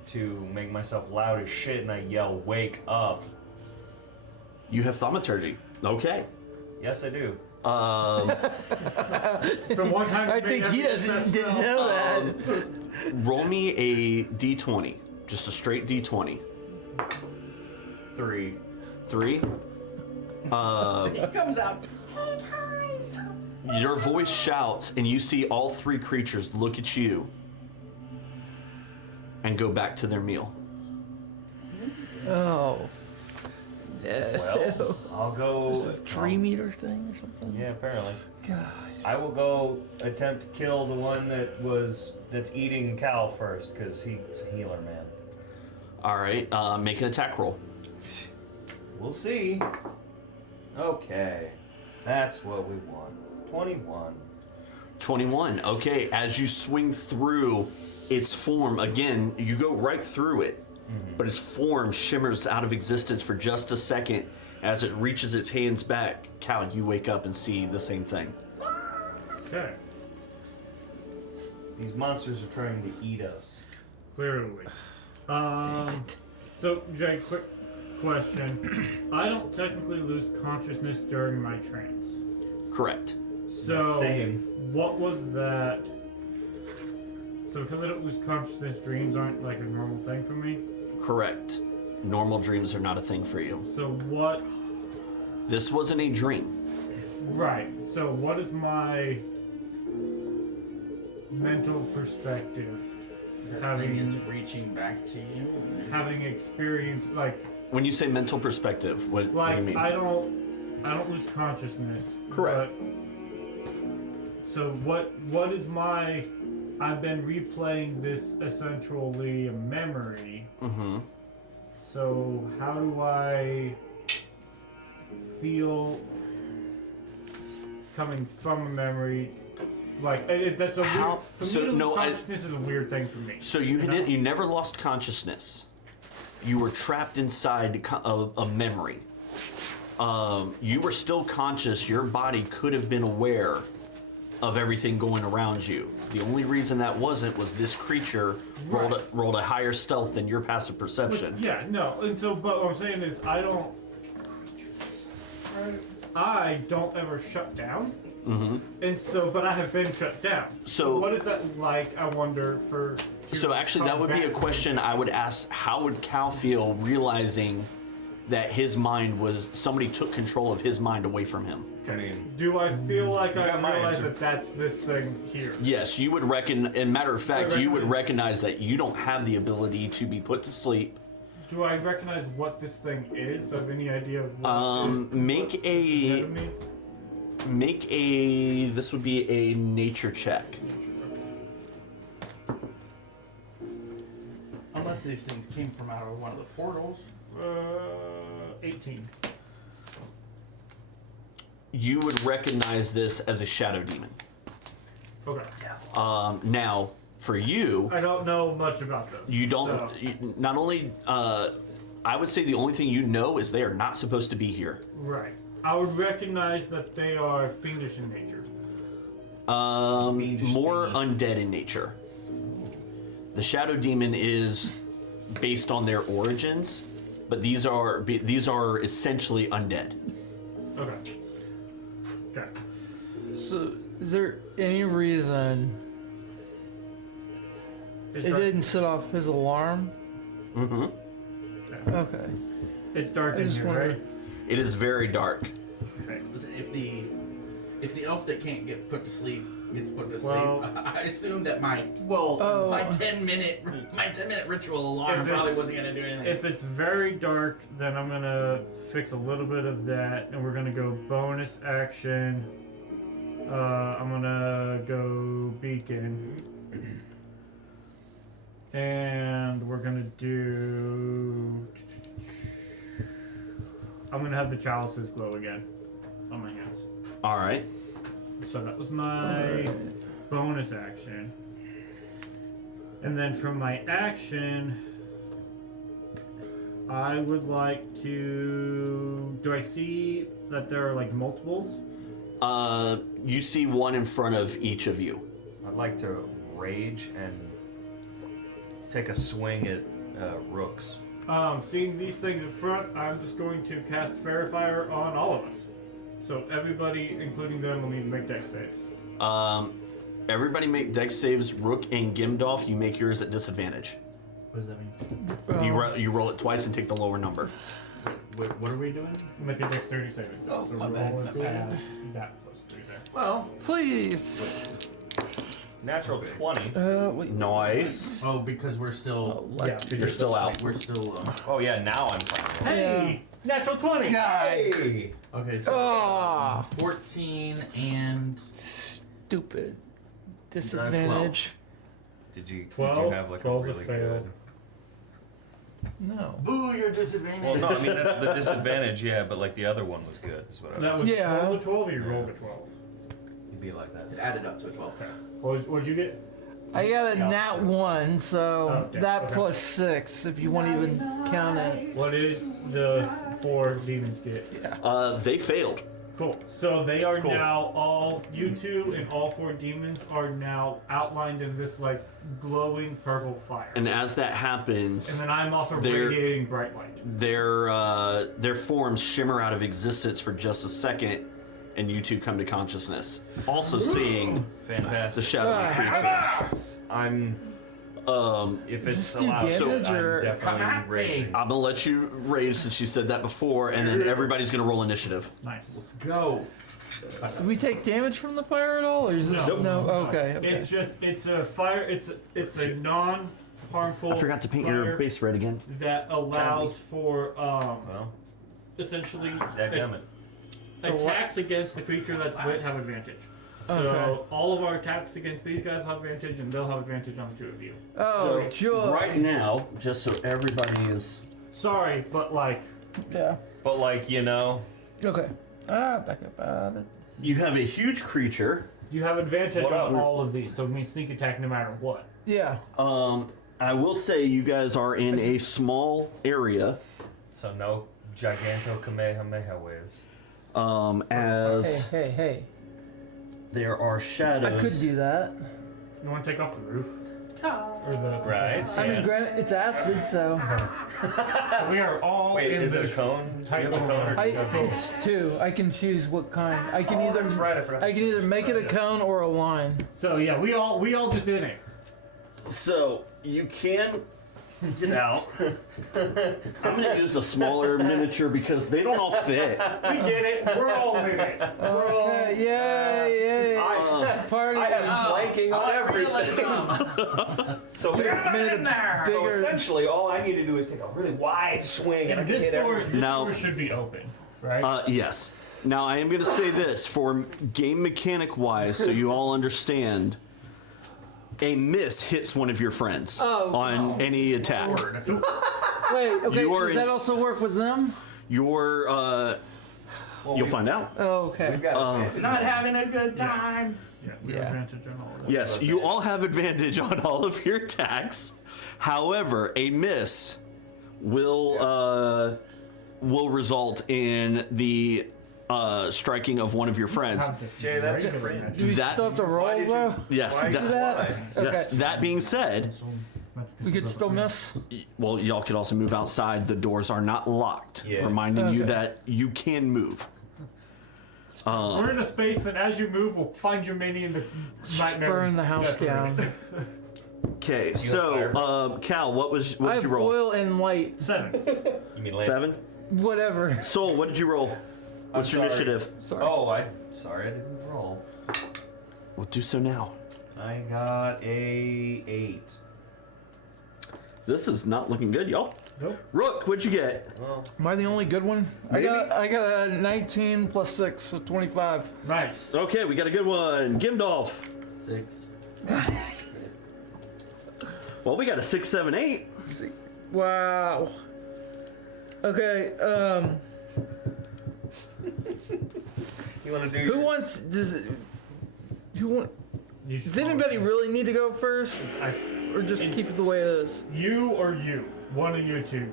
to make myself loud as shit, and I yell, "Wake up!" You have thaumaturgy. Okay. Yes, I do. The one time I think he didn't know that. Roll me a d20. Just a straight d20. 3. 3. He comes out. Your voice shouts, and you see all 3 creatures look at you and go back to their meal. Oh. Well, I'll go. Tree meter thing or something? Yeah, apparently. God. I will go attempt to kill the one that's eating Cal first, because he's a healer, man. All right, make an attack roll. We'll see. Okay, that's what we want. 21. 21. Okay, as you swing through its form, again, you go right through it, but its form shimmers out of existence for just a second. As it reaches its hands back, Cal, you wake up and see the same thing. Okay, These monsters are trying to eat us. clearly. So, Jay, quick question. I don't technically lose consciousness during my trance. Correct. So, Same. what was that? So, because I don't lose consciousness, dreams aren't like a normal thing for me. Correct. Normal dreams are not a thing for you. So, what? This wasn't a dream. Right. So, what is my mental perspective? That thing is reaching back to you. Having experienced like When you say mental perspective, what do you mean? I don't lose consciousness. Correct. But, so what is my? I've been replaying this essentially a memory. Mm-hmm. So how do I feel coming from a memory? Like that's a How- weird. For so me to lose no, I- consciousness is a weird thing for me. So you know? didn't. You never lost consciousness. You were trapped inside a memory. You were still conscious. Your body could have been aware of everything going around you. The only reason that wasn't was this creature rolled a higher stealth than your passive perception. Yeah, no, and so, but what I'm saying is, I don't ever shut down, and so, but I have been shut down. So- what is that like? I wonder for. So actually, that would be a question I would ask. How would Cal feel realizing that his mind was somebody took control of his mind away from him? I mean, Do I feel like You I got my realize answer. that that's this thing here? Yes, you would reckon. And matter of fact, you would recognize- recognize that you don't have the ability to be put to sleep. Do I recognize what this thing is? Do I have any idea of what Make what's ahead a of me? make a. This would be a nature check. Unless these things came from out of one of the portals. 18. You would recognize this as a shadow demon. Okay. Now, for you, I don't know much about this. you don't. so- Not only, I would say the only thing you know is they are not supposed to be here. Right. I would recognize that they are fiendish in nature. More undead in nature. The shadow demon is based on their origins, but these are essentially undead. Okay. Okay. So, is there any reason It's it dark, didn't set off his alarm? Mm-hmm. Okay. It's dark I in just here, wondered. right? It is very dark. Okay. Listen, if the elf that can't get put to sleep gets put to sleep, Well- I assume that my Well, Oh. my 10-minute ritual alarm If probably it's- wasn't gonna do anything. if it's very dark, then I'm gonna fix a little bit of that, and we're gonna go bonus action. I'm gonna go beacon, and we're gonna do. I'm gonna have the chalices glow again on my hands. All right. So that was my bonus action. And then from my action, I would like to. Do I see that there are like multiples? You see one in front of each of you. I'd like to rage and take a swing at rooks. Seeing these things in front, I'm just going to cast Fairy Fire on all of us. So everybody, including them, will need to make dex saves. Everybody make dex saves. Rook and Gimdolf, you make yours at disadvantage. What does that mean? You roll it twice and take the lower number. What are we doing? Make a dexterity saving. Oh, so my roll bad, a my bad. that plus 3 there. Well, Please. natural 20. Wait. Nice. Oh, because we're still Yeah, You're still out. we're still Oh yeah, now I'm fine. Hey! Natural 20! Hey! okay. So Ah, 14 and stupid. Disadvantage. Did you 12? have like a 12's a really fail. good? No. boo, your disadvantage. Well, no, I mean the disadvantage, yeah, but like the other one was good. Is what I That was. was Yeah. 12 to 12 or you rolled a 12? You'd be like that. It added up to a 12. Okay. What'd you get? I got a Yeah. nat 1, so Oh, okay, that okay. plus 6, if you want to even count it. What did the 4 demons get? They failed. Cool. So they are Cool. now all, you two and all 4 demons are now outlined in this like glowing purple fire. And as that happens, And then I'm also They're- radiating bright light. their forms shimmer out of existence for just a second, and you two come to consciousness, also seeing Fantastic. the shadowy creatures. I'm. If Does it's this do allowed, damage, I'm or- Come at definitely me. raging. I'm gonna let you rage since you said that before, and then everybody's gonna roll initiative. Nice. Let's go. Do we take damage from the fire at all, or is this No. Okay. Okay. It's a fire. It's a non-harmful. I forgot to paint fire your base red again. that allows for Well, essentially dadgummit. attacks against the creature that's lit have advantage. Okay. So all of our attacks against these guys have advantage, and they'll have advantage on the two of you. Oh, sure. Right now, just so everybody is. Sorry, but like Yeah. But like Okay. Back up. You have a huge creature. you have advantage What on up? all of these, so it means sneak attack no matter what. Yeah. I will say you guys are in a small area. so no giganto kamehameha waves. As Hey. there are shadows. I could do that. You want to take off the roof? Or the Right. I mean, Yeah. granted, it's acid, so We are all Wait, in is it a this cone? tight You have a little cone or do you have a cone? it's two. I can choose what kind. I can Oh, either that's right, I forgot to choose. make it a cone or a line. So yeah, we all just in it. So you can get out. I'm gonna use a smaller miniature because they don't all fit. We get it. We're all in it. Okay. Yay! Party. I have flanking on everything. So Just made it So bigger. essentially, all I need to do is take a really wide swing, and I And can this hit door, everything. Now- should be open, right? Yes. Now I am gonna say this for game mechanic wise, so you all understand. A miss hits one of your friends on any attack. Wait. Okay. You are Does in- that also work with them? You'll find out. Oh, okay. We've got advantage. Not having a good time. yeah, we have yeah. advantage on all of that. Yes, you all have advantage on all of your attacks. However, a miss will result in the striking of one we friends. Jay, that's Regular crazy. magic. Do we That- still have to roll, Why did bro? you? Yes, Why that- do that? Yes. Okay. That being said, We could still miss. well, y'all could also move outside. The doors are not locked, Yeah. reminding you Okay. that you can move. We're in a space that as you move, will find your mini in the nightmare. burn the house separated. down. Okay, fire? so Cal, what I did have you roll? oil and light. 7. You mean later? 7. Whatever. Soul, what did you roll? What's your sorry. initiative? Sorry. Oh, sorry, I didn't roll. We'll do so now. I got a 8. This is not looking good, y'all. Nope. Rook, what'd you get? Well, Am I the only good one? Maybe. I got a 19 plus 6, so 25. Nice. Okay, we got a good one. Gimdolf. 6. Well, we got a 6, 7, 8. Wow. Okay. you want to do? Who wants? Who want? You should Does anybody really need to go first, or just keep it the way it is? You or you? One of you two.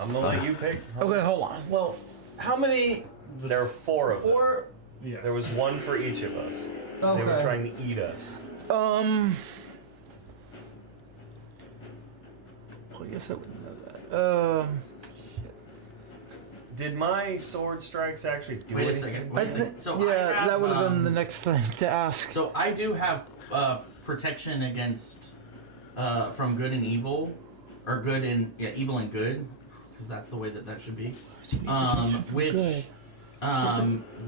I'm gonna let you pick. Okay, hold on. Well, how many? There are 4 of them. 4. Yeah. There was one for each of us. Okay. They were trying to eat us. Well, I guess I wouldn't know that. Did my sword strikes actually do Wait a anything? second. I Wait a think, second. So yeah, I have, that would have been the next thing to ask. So I do have protection against from good and evil, or good and evil and good, because that's the way that should be. Which Good.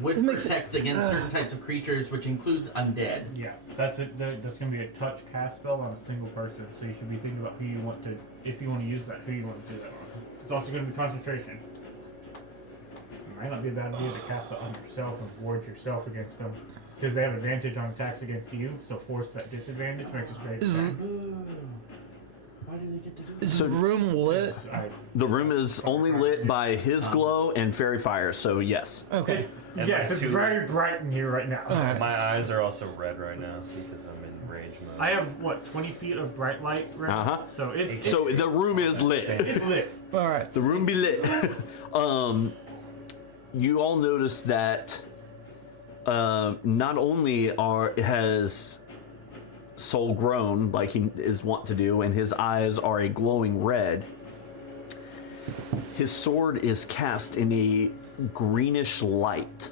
would That makes it- protect against certain types of creatures, which includes undead. Yeah, that's it. That's gonna be a touch cast spell on a single person. So you should be thinking about who you want to, if you want to use that, who you want to do that on. It's also gonna be concentration. It might not be a bad idea to cast that on yourself and ward yourself against them, because they have advantage on attacks against you. So force that disadvantage makes a straight. Is, Why do they get to do is the room lit? The room is only lit by his glow and fairy fire, so yes. Okay. And Yes, like it's two- very bright in here right now. Alright. My eyes are also red right now because I'm in rage mode. I have what 20 feet of bright light right now, Uh-huh. so it's So the room is lit. it's lit. All right. The room be lit. You all notice that not only has Soul grown like he is wont to do, and his eyes are a glowing red, his sword is cast in a greenish light.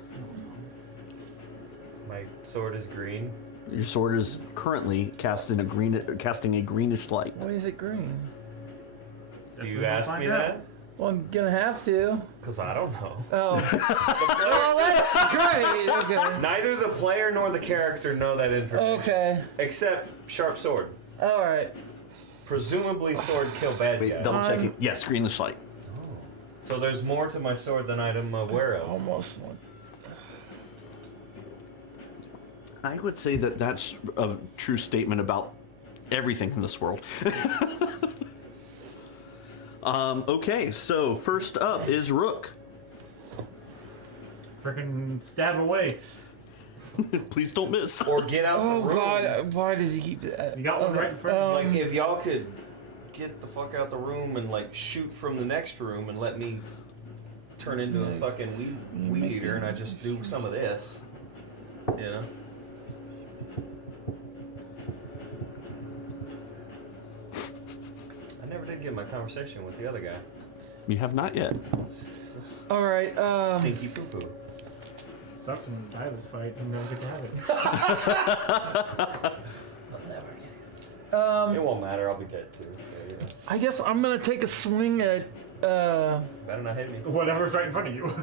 My sword is green. Your sword is currently casting a greenish light. Why is it green? Do you ask me that? Well, I'm gonna have to. Because I don't know. Oh. Well, that's great. Okay. Neither the player nor the character know that information. Okay. Except sharp sword. All right. Presumably sword kill bad Wait, guys. double checking. Yes, greenish light. So there's more to my sword than I'm aware of. Almost one. I would say that that's a true statement about everything in this world. Okay, so first up is Rook. Freaking stab away. Please don't miss. Or get out Oh the room. God! Why does he keep that? You got one right in front of Like if y'all could get the fuck out the room and like shoot from the next room and let me turn into a fucking weed make eater and I the- just do some of this. You know? I never did get my conversation with the other guy. You have not yet. It's All right. stinky poo poo. Sucks when you die this fight and never get to have it. It won't matter, I'll be dead too, so you know. I guess I'm gonna take a swing at. Better not hit me. Whatever's right in front of you.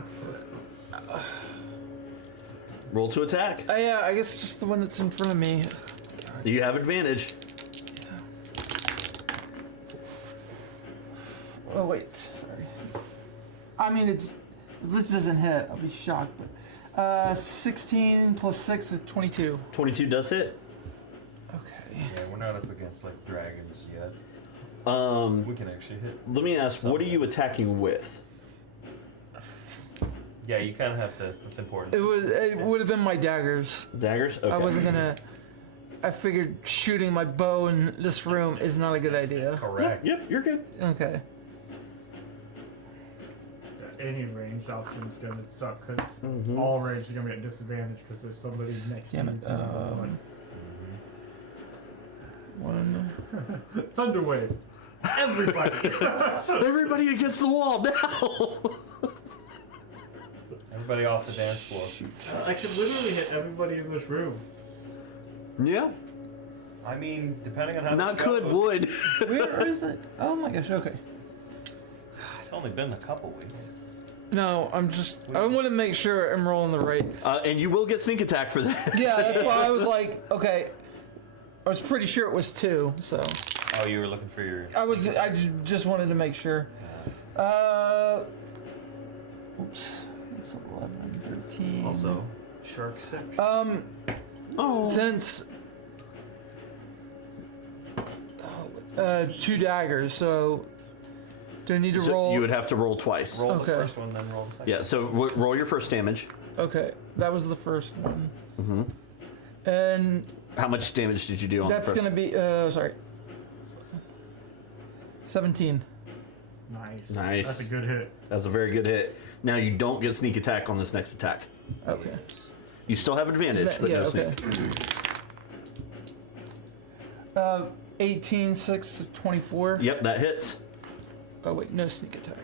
Roll to attack. Yeah, I guess just the one that's in front of me. You have advantage. Oh wait, sorry. I mean, if this doesn't hit, I'll be shocked. But 16 plus 6 is 22. 22 does hit. Okay. Yeah, we're not up against like dragons yet. We can actually hit. Let me ask, what are you attacking with? Yeah, you kind of have to. It's important. It would have been my daggers. Daggers? Okay. I wasn't gonna. I figured shooting my bow in this room is not a good idea. Correct. Yep, you're good. Okay. Any ranged option's gonna suck because all ranged is gonna be at disadvantage because there's somebody next Damn to it. you. One. Thunderwave. Everybody. Everybody against the wall now. Everybody off the dance floor. I could literally hit everybody in this room. Yeah. I mean, depending on how Not this could, goes, would. Where is it? Oh my gosh. Okay. It's only been a couple weeks. No, I want to make sure I'm rolling the right. And you will get sneak attack for that. Yeah, that's why I was like, okay. I was pretty sure it was 2, so Oh, you were looking for your. I just wanted to make sure. Oops. That's 11, 13. Also, sharkception. Oh. Since 2 daggers, so do I need to So roll? you would have to roll twice. Roll okay. the first one, then roll the second. Yeah, so roll your first damage. Okay, that was the first one. And How much damage did you do on that's the first? gonna be sorry. 17. Nice. Nice. That's a good hit. That's a very good hit. Now you don't get sneak attack on this next attack. Okay. You still have advantage, but Yeah, no okay. sneak. 18, 6, 24. Yep, that hits. Oh wait, no sneak attack.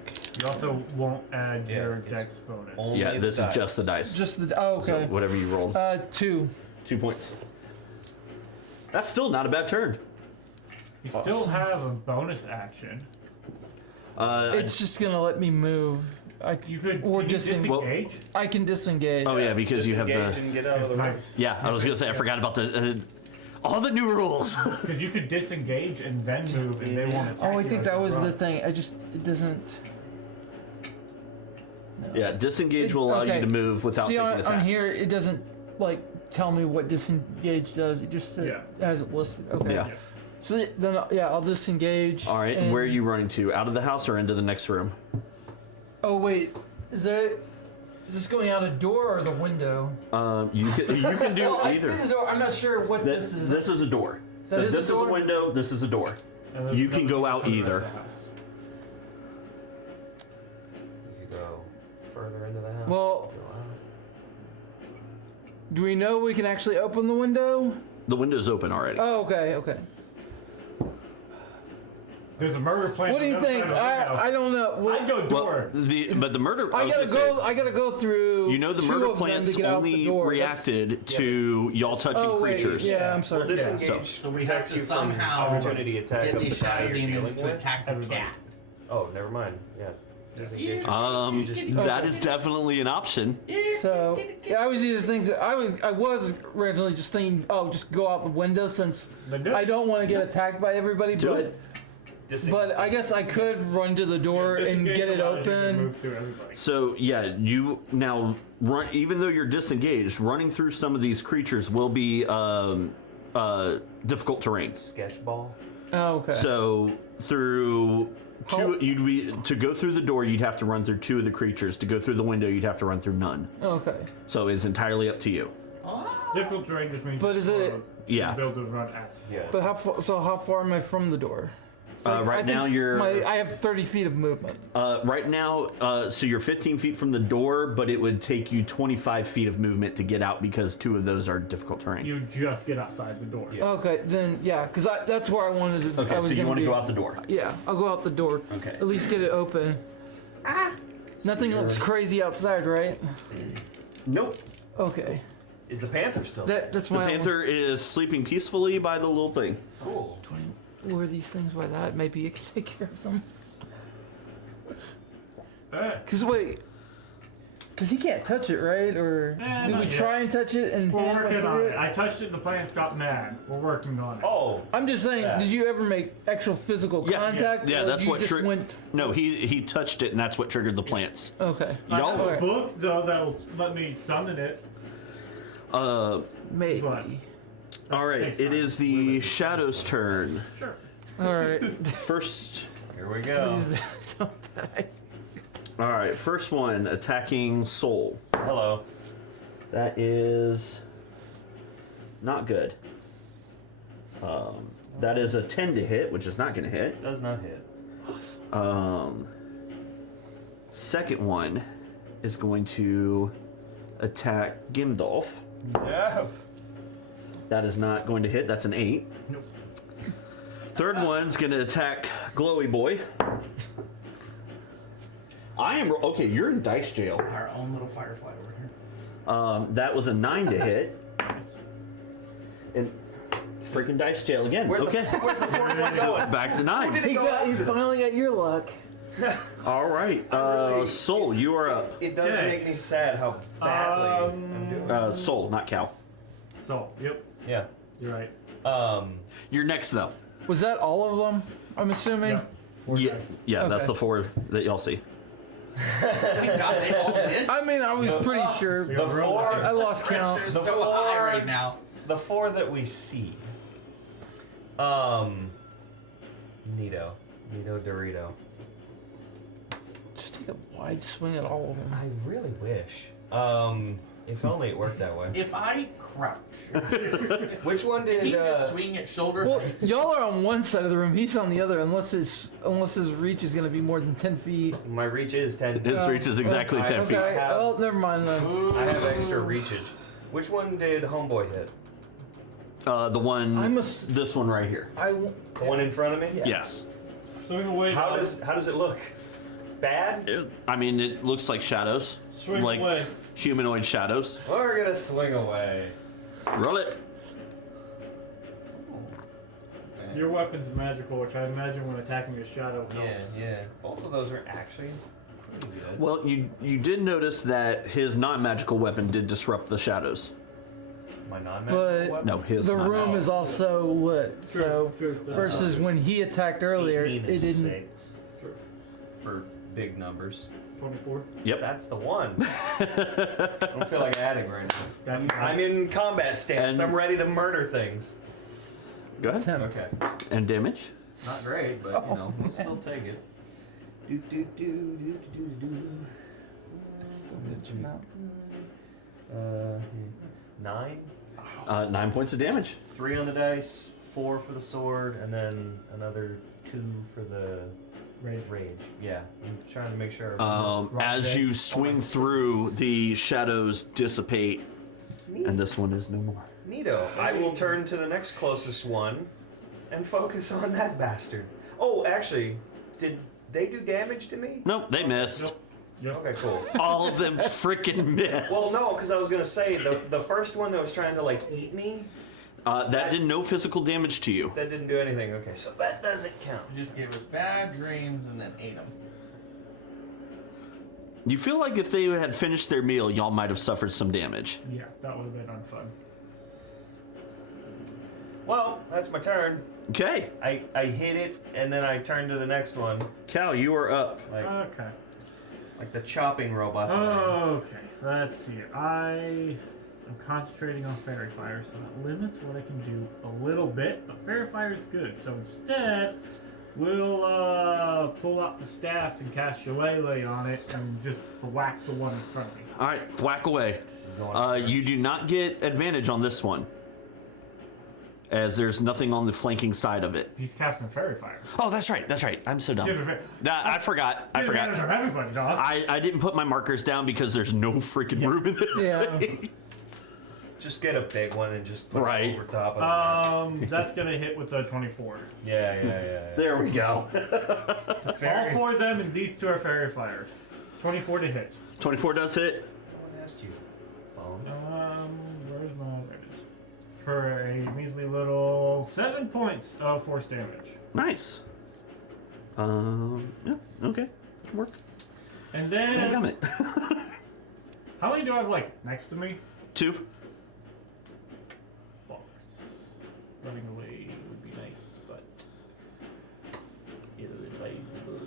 You also won't add Yeah, your it's dex bonus. only Yeah, the this dice. is just the dice. Just the okay. So whatever you rolled. 2. 2 points. That's still not a bad turn. You still have a bonus action. It's just gonna let me move. You could Or can you disengage. disengage. I can disengage. Oh yeah, because you have Disengage the. and get out of the room. Nice. Yeah, I was gonna say I forgot about the all the new rules. Because you could disengage and then move, and they won't attack Oh, I you think as that you was run. the thing. It doesn't. Yeah, disengage will allow okay. you to move without See taking on attacks. here, it doesn't like tell me what disengage does. It just says, has it listed. Okay. Yeah. Yeah. So then, I'll disengage. All right, and where are you running to? Out of the house or into the next room? Oh wait, is this going out a door or the window? You can do Well, I either. see the door. I'm not sure what this is. This is a door. That So is a this is a door? window. This is a door. And there's You can another go out for the rest either. of the house. You could go further into the house. Well, Go out. do we know we can actually open the window? The window's open already. Oh, okay, okay. There's a murder plan. What do you think? I don't know. I'd go Well, door. but the murder. I was gotta gonna go. I gotta go through. say, you know, the two murder of them plants to get out the only door. reacted to y'all touching Oh wait, creatures. yeah, I'm sorry. Well, disengage So we have protects to you from somehow opportunity attack get of these the guy shadow you're demons dealing to with. attack the cat. Oh, never mind. Yeah. Disengage. That is definitely an option. So yeah, I was either thinking I was originally just thinking, oh, just go out the window since Then do it. I don't want to get attacked by everybody, Do but it. but I guess I could run to the door and Disengage get it allows you to open. move through everybody. So yeah, you now run. Even though you're disengaged, running through some of these creatures will be difficult terrain. Sketch ball. Oh, okay. So through two, you'd be to go through the door. You'd have to run through two of the creatures. To go through the window, you'd have to run through none. Okay. So it's entirely up to you. Difficult terrain just means. But is it- Yeah. Build to run as. Yeah. But how far am I from the door? It's like, Right I think now you're- I have 30 feet of movement. Right now, so you're 15 feet from the door, but it would take you 25 feet of movement to get out because two of those are difficult terrain. You just get outside the door. Okay, then yeah, because that's where I wanted to. Okay, I was so you gonna want to be. go out the door. Yeah, I'll go out the door. Okay. At least get it open. Nothing looks crazy outside, right? Nope. Okay. Is the panther still? That's The my. panther is sleeping peacefully by the little thing. Cool. Were these things by that? Maybe you can take care of them. Cause wait. Cause he can't touch it, right? Or Eh, did we not try and touch it and We're hand went working on through it. I touched it. The plants got mad. We're working on it. Oh, I'm just saying. Yeah. Did you ever make actual physical Yeah. contact? Yeah, or that's you what just triggered. went. No, he touched it, and that's what triggered the plants. Okay. I have Y'all, a book though that'll let me summon it. Maybe. What? all right. Takes It time. is the Shadow's turn. Sure. All right. First. here we go. Please don't die. All right. First one attacking Soul. Hello. That is not good. That is a 10 to hit, which is not going to hit. Does not hit. Second one is going to attack Gimdolf. Yeah. That is not going to hit. That's an 8. Nope. Third one's going to attack Glowy Boy. I am okay. You're in dice jail. Our own little firefly over here. That was a 9 to hit. And freaking dice jail again. Where's okay. where's the fourth one going? Back to 9. You finally got your luck. All right. really- Soul, you are up. It does Okay. make me sad how badly I'm doing. Soul, not Cow. So, yep, Yeah. you're right. You're next, though. Was that all of them? I'm assuming. Yeah. Four Yeah, dice. yeah, that's Okay. the 4 that y'all see. Thank God they all missed. I mean, I was pretty sure. We The got real four- lucky. I lost count. Pressure's The so high four- right now. The 4 that we see. Nito Dorito. Just take a wide swing at all of them. I really wish. If only it worked that way. If I crouch, Which one he did? just swing at shoulder. Well, y'all are on one side of the room. He's on the other. Unless his reach is gonna be more than 10 feet. My reach is 10. His reach is exactly 10 Okay. feet. Oh, never mind then. I have extra reachage. Which one did Homeboy hit? The one, I must. this one right here. The one in front of me? Yeah. Yes. Swing away. How dog. does it look? Bad? I mean, it looks like shadows. Swing like away. humanoid shadows. We're gonna swing away. Roll it. Your weapon's magical, which I imagine when attacking a shadow helps. Yeah. Both of those are actually pretty good. Well, you did notice that his non-magical weapon did disrupt the shadows. My non-magical But- weapon? No, his The not. room is also lit. So True. versus when he attacked earlier, 18 it and didn't. 6 True. for big numbers. 24. Yep. That's the one. I don't feel like adding right now. Gotcha. I'm in combat stance. And- I'm ready to murder things. Go ahead. 10. Okay. And damage. Not great, but you know, we'll still take it. Do, do, do, do, do, do, do. Still good amount. 9. 9 points of damage. 3 on the dice, 4 for the sword, and then another 2 for the rage. Yeah, I'm trying to make sure. As you swing through, the shadows dissipate, and this one is no more. Neato. I will turn to the next closest one and focus on that bastard. Oh, actually, did they do damage to me? Nope, they missed. Nope. Yep. Okay, cool. All of them freaking missed. Well, no, because I was gonna say the first one that was trying to like eat me, That did no physical damage to you. that didn't do anything. Okay, so that doesn't count. Just gave us bad dreams and then ate them. You feel like if they had finished their meal, y'all might have suffered some damage. Yeah, that would have been unfun. Well, that's my turn. Okay, I hit it and then I turned to the next one, Cal, you are up. Okay. like the chopping robot. Okay, so let's see. I am concentrating on fairy fire, so that limits what I can do a little bit. But fairy fire is good, so instead, we'll pull out the staff and cast Shillelagh on it and just whack the one in front of me. All right, whack away. You do not get advantage on this one, as there's nothing on the flanking side of it. He's casting fairy fire. Oh, that's right. That's right. I'm so dumb. I forgot. I forgot. Advantage on everybody, dog. I didn't put my markers down because there's no freaking room in this Yeah. thing. Just get a big one and just put Right. it over top of it. That's gonna hit with the 24. Yeah. There we go. All four of them, and these two are fairy fire. 24 to hit. 24 does hit. No one asked you. Phone. Where's my? There it is. For a measly little 7 points of force damage. Nice. Yeah. Okay. Can work. And Damn then, it. how many do I have like next to me? 2. Box. Running away would be nice, but ill-advisable.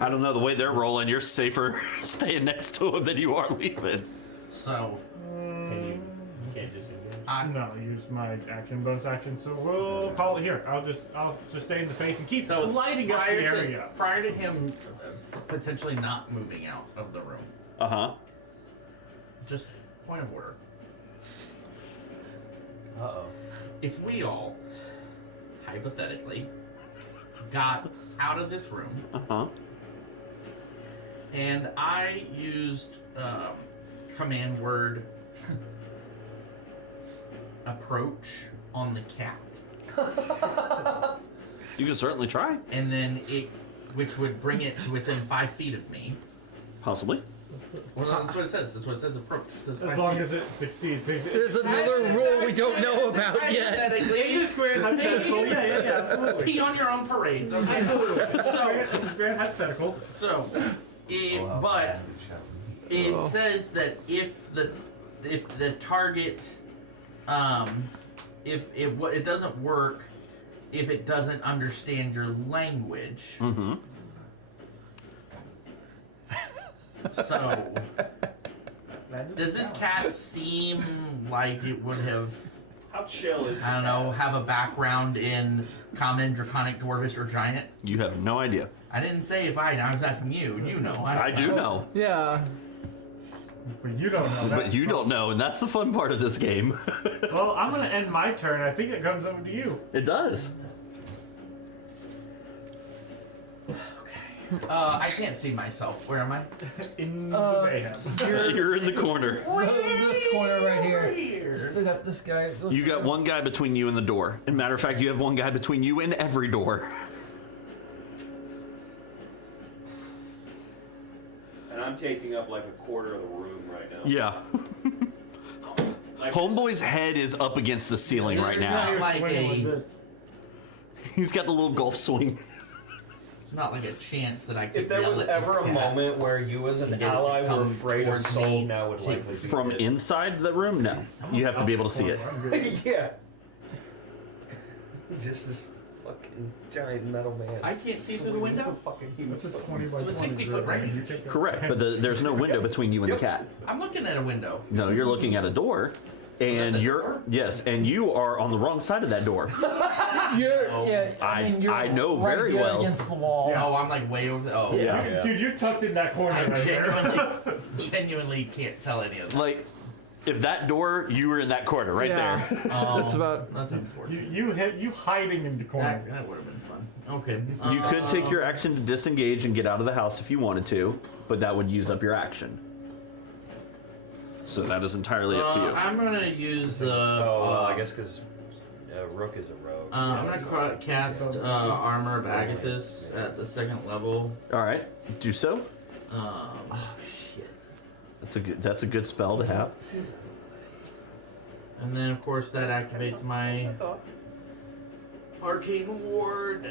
I don't know. The way they're rolling, you're safer staying next to them than you are leaving. So, You can't disengage. No, use my action, bonus action. So we'll call it here. I'll just stay in the face and keep lighting up the area. prior to him potentially not moving out of the room, just point of order. Uh-oh. If we all, hypothetically, got out of this room and I used command word approach on the cat, You can certainly try. and then which would bring it to within 5 feet of me. Possibly. Well, that's what it says. That's what it says. Approach. It says As 5 long feet. as it succeeds. There's another rule we don't know about yet. Hypothetically, In this grand hypothetical, yeah, absolutely. pee on your own parades. Okay. In this grand hypothetical. So, but it says that if the target, if it doesn't work, if it doesn't understand your language. So, does this cat seem like it would have, How chill is I don't know, have a background in common, draconic, dwarvish, or giant? You have no idea. I didn't say if I was asking you. You know. I do know. Yeah. But you don't know. But you don't know, and that's the fun part of this game. Well, I'm gonna end my turn. I think it comes over to you. It does. I can't see myself. Where am I? In the mayhem. You're in the corner. This corner right here. Sit up this guy. You got one guy between you and the door. And matter of fact, you have one guy between you and every door. And I'm taking up like a quarter of the room right now. Yeah. Homeboy's head is up against the ceiling right now. Not like He's got the little golf swing. not like a chance that I could. If there yell was at ever this a cat. moment where you as an Get it to ally were come afraid of towards Soul, me now would to- likely be From it. inside the room? No. You have to be able to see it. Yeah. Just this fucking giant metal man. I can't see through the window. Fucking huge. It's a 20 by So a 20 60-foot grid. range. You take Correct, but there's no window between you and the cat. I'm looking at a window. No, you're looking at a door. And That's a you're door? yes, and you are on the wrong side of that door. You're, Oh. yeah, I mean, you're I know right very there well. against the wall. Yeah. Oh, I'm like way over. Oh, Yeah. Dude, you're tucked in that corner I right there. genuinely can't tell any of that. Like, if that door, you were in that corner right Yeah. there. That's about. That's unfortunate. You hiding in the corner. That would have been fun. Okay. You could take your action to disengage and get out of the house if you wanted to, but that would use up your action. So that is entirely up to you. I'm gonna use. Oh, well, I guess because Rook is a rogue. I'm gonna cast Armor of Agathis at the second level. All right, do so. Oh shit! That's a good spell to have. And then of course that activates my Arcane Ward.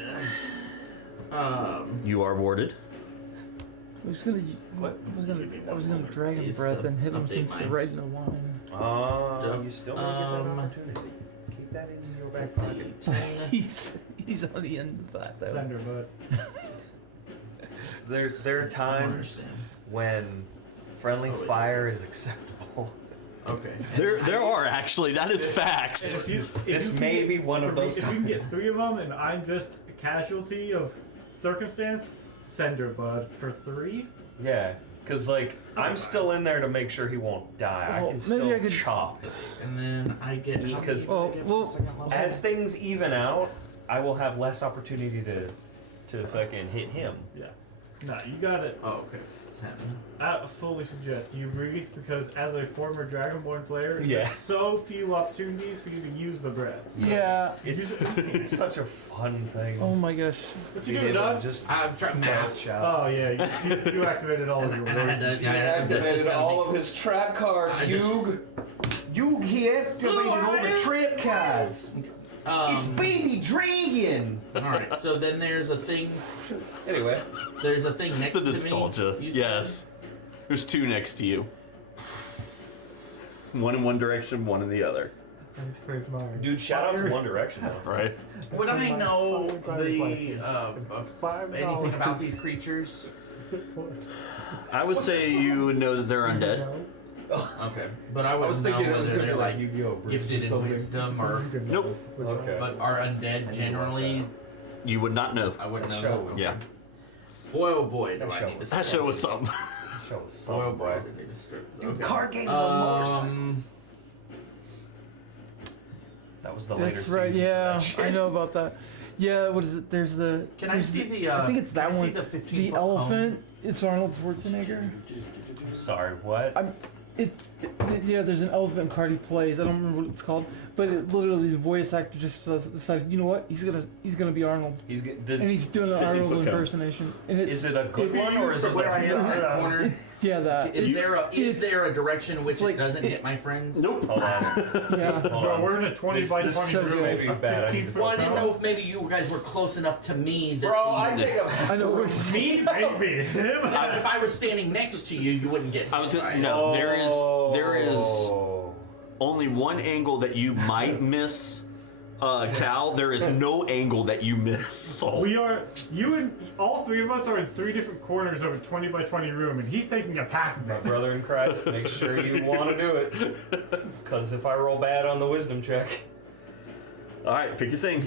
You are warded. I was gonna, What? I was gonna Dragon Is Breath to and hit him update since they're mine. right in the line. You still want to get that opportunity. Keep that in your back Let's pocket. see, 10. He's on the end of that though. Sender, bud. There are times when friendly fire is acceptable. Okay. There are actually. That is facts. This may be one of those If you can get times. 3 of them and I'm just a casualty of circumstance, Sender, bud, for 3. Yeah, because like I'm still in there to make sure he won't die. I Well, can maybe still I could- chop. And then I get how many Because- do I get for well, second level? As things even out, I will have less opportunity to fucking hit him. Yeah. No, you got it. Oh, okay. 10. I fully suggest you breathe because as a former Dragonborn player, Yeah. there's so few opportunities for you to use the breaths. Yeah. It's such a fun thing. Oh my gosh. What Being you doing, able to Doug? just I'm trying math. shout. Oh yeah, you activated all of And, your and I had words. to. I had to just gotta make- his trap cards, I just- You activated all the trap cards. Baby Dragon. All right. So then there's a thing. Anyway, There's a thing next The to me. nostalgia. you said? Yes. There's 2 next to you. One in one direction, one in the other. dude, shout out to One Direction though. Right. Would I know the anything $5 about these creatures? I would say you would know that they're undead. Okay, but I wouldn't know whether they're like gifted in wisdom or. Nope. Okay. But are undead generally? You would not know. I wouldn't know. Show. Yeah. Boy, oh boy, do That I show need to. was- That show was something. Show us Boy, oh something, boy, bro. do I need to strip. Dude, Okay. card games on motorcycles. That was the later That's right. seasons of Yeah, that shit. I know about that. Yeah, what is it? There's the. Can I there's see the? I think it's that can I one. see the 15 The foot elephant. It's Arnold Schwarzenegger. Sorry, what? Yeah, there's an elephant card he plays. I don't remember what it's called, but literally the voice actor just decided, you know what? He's gonna be Arnold, He's good. Does, and he's doing an 50 Arnold foot cone. impersonation. And it's is it a good it's- one or is it Where I am in that corner. yeah that. Is It's- there a direction in which like- it doesn't hit my friends? Nope. Hold on. Yeah. Hold Bro, on. we're in a 20 This- by this 20 shows room. you A may be bad. 15 foot Well, I didn't cone. know if maybe you guys were close enough to me that Bro, I you- take a. I know what Me, maybe. that if I was standing next to you, you wouldn't get. I was hit, gonna- right? no. There is Oh. only one angle that you might miss, Cal. There is no angle that you miss. Saul. We are, you and all 3 of us are in 3 different corners of a 20 by 20 room, and he's taking up half of My it. brother in Christ, make sure you want to do it. Because if I roll bad on the wisdom check. All right, pick your thing.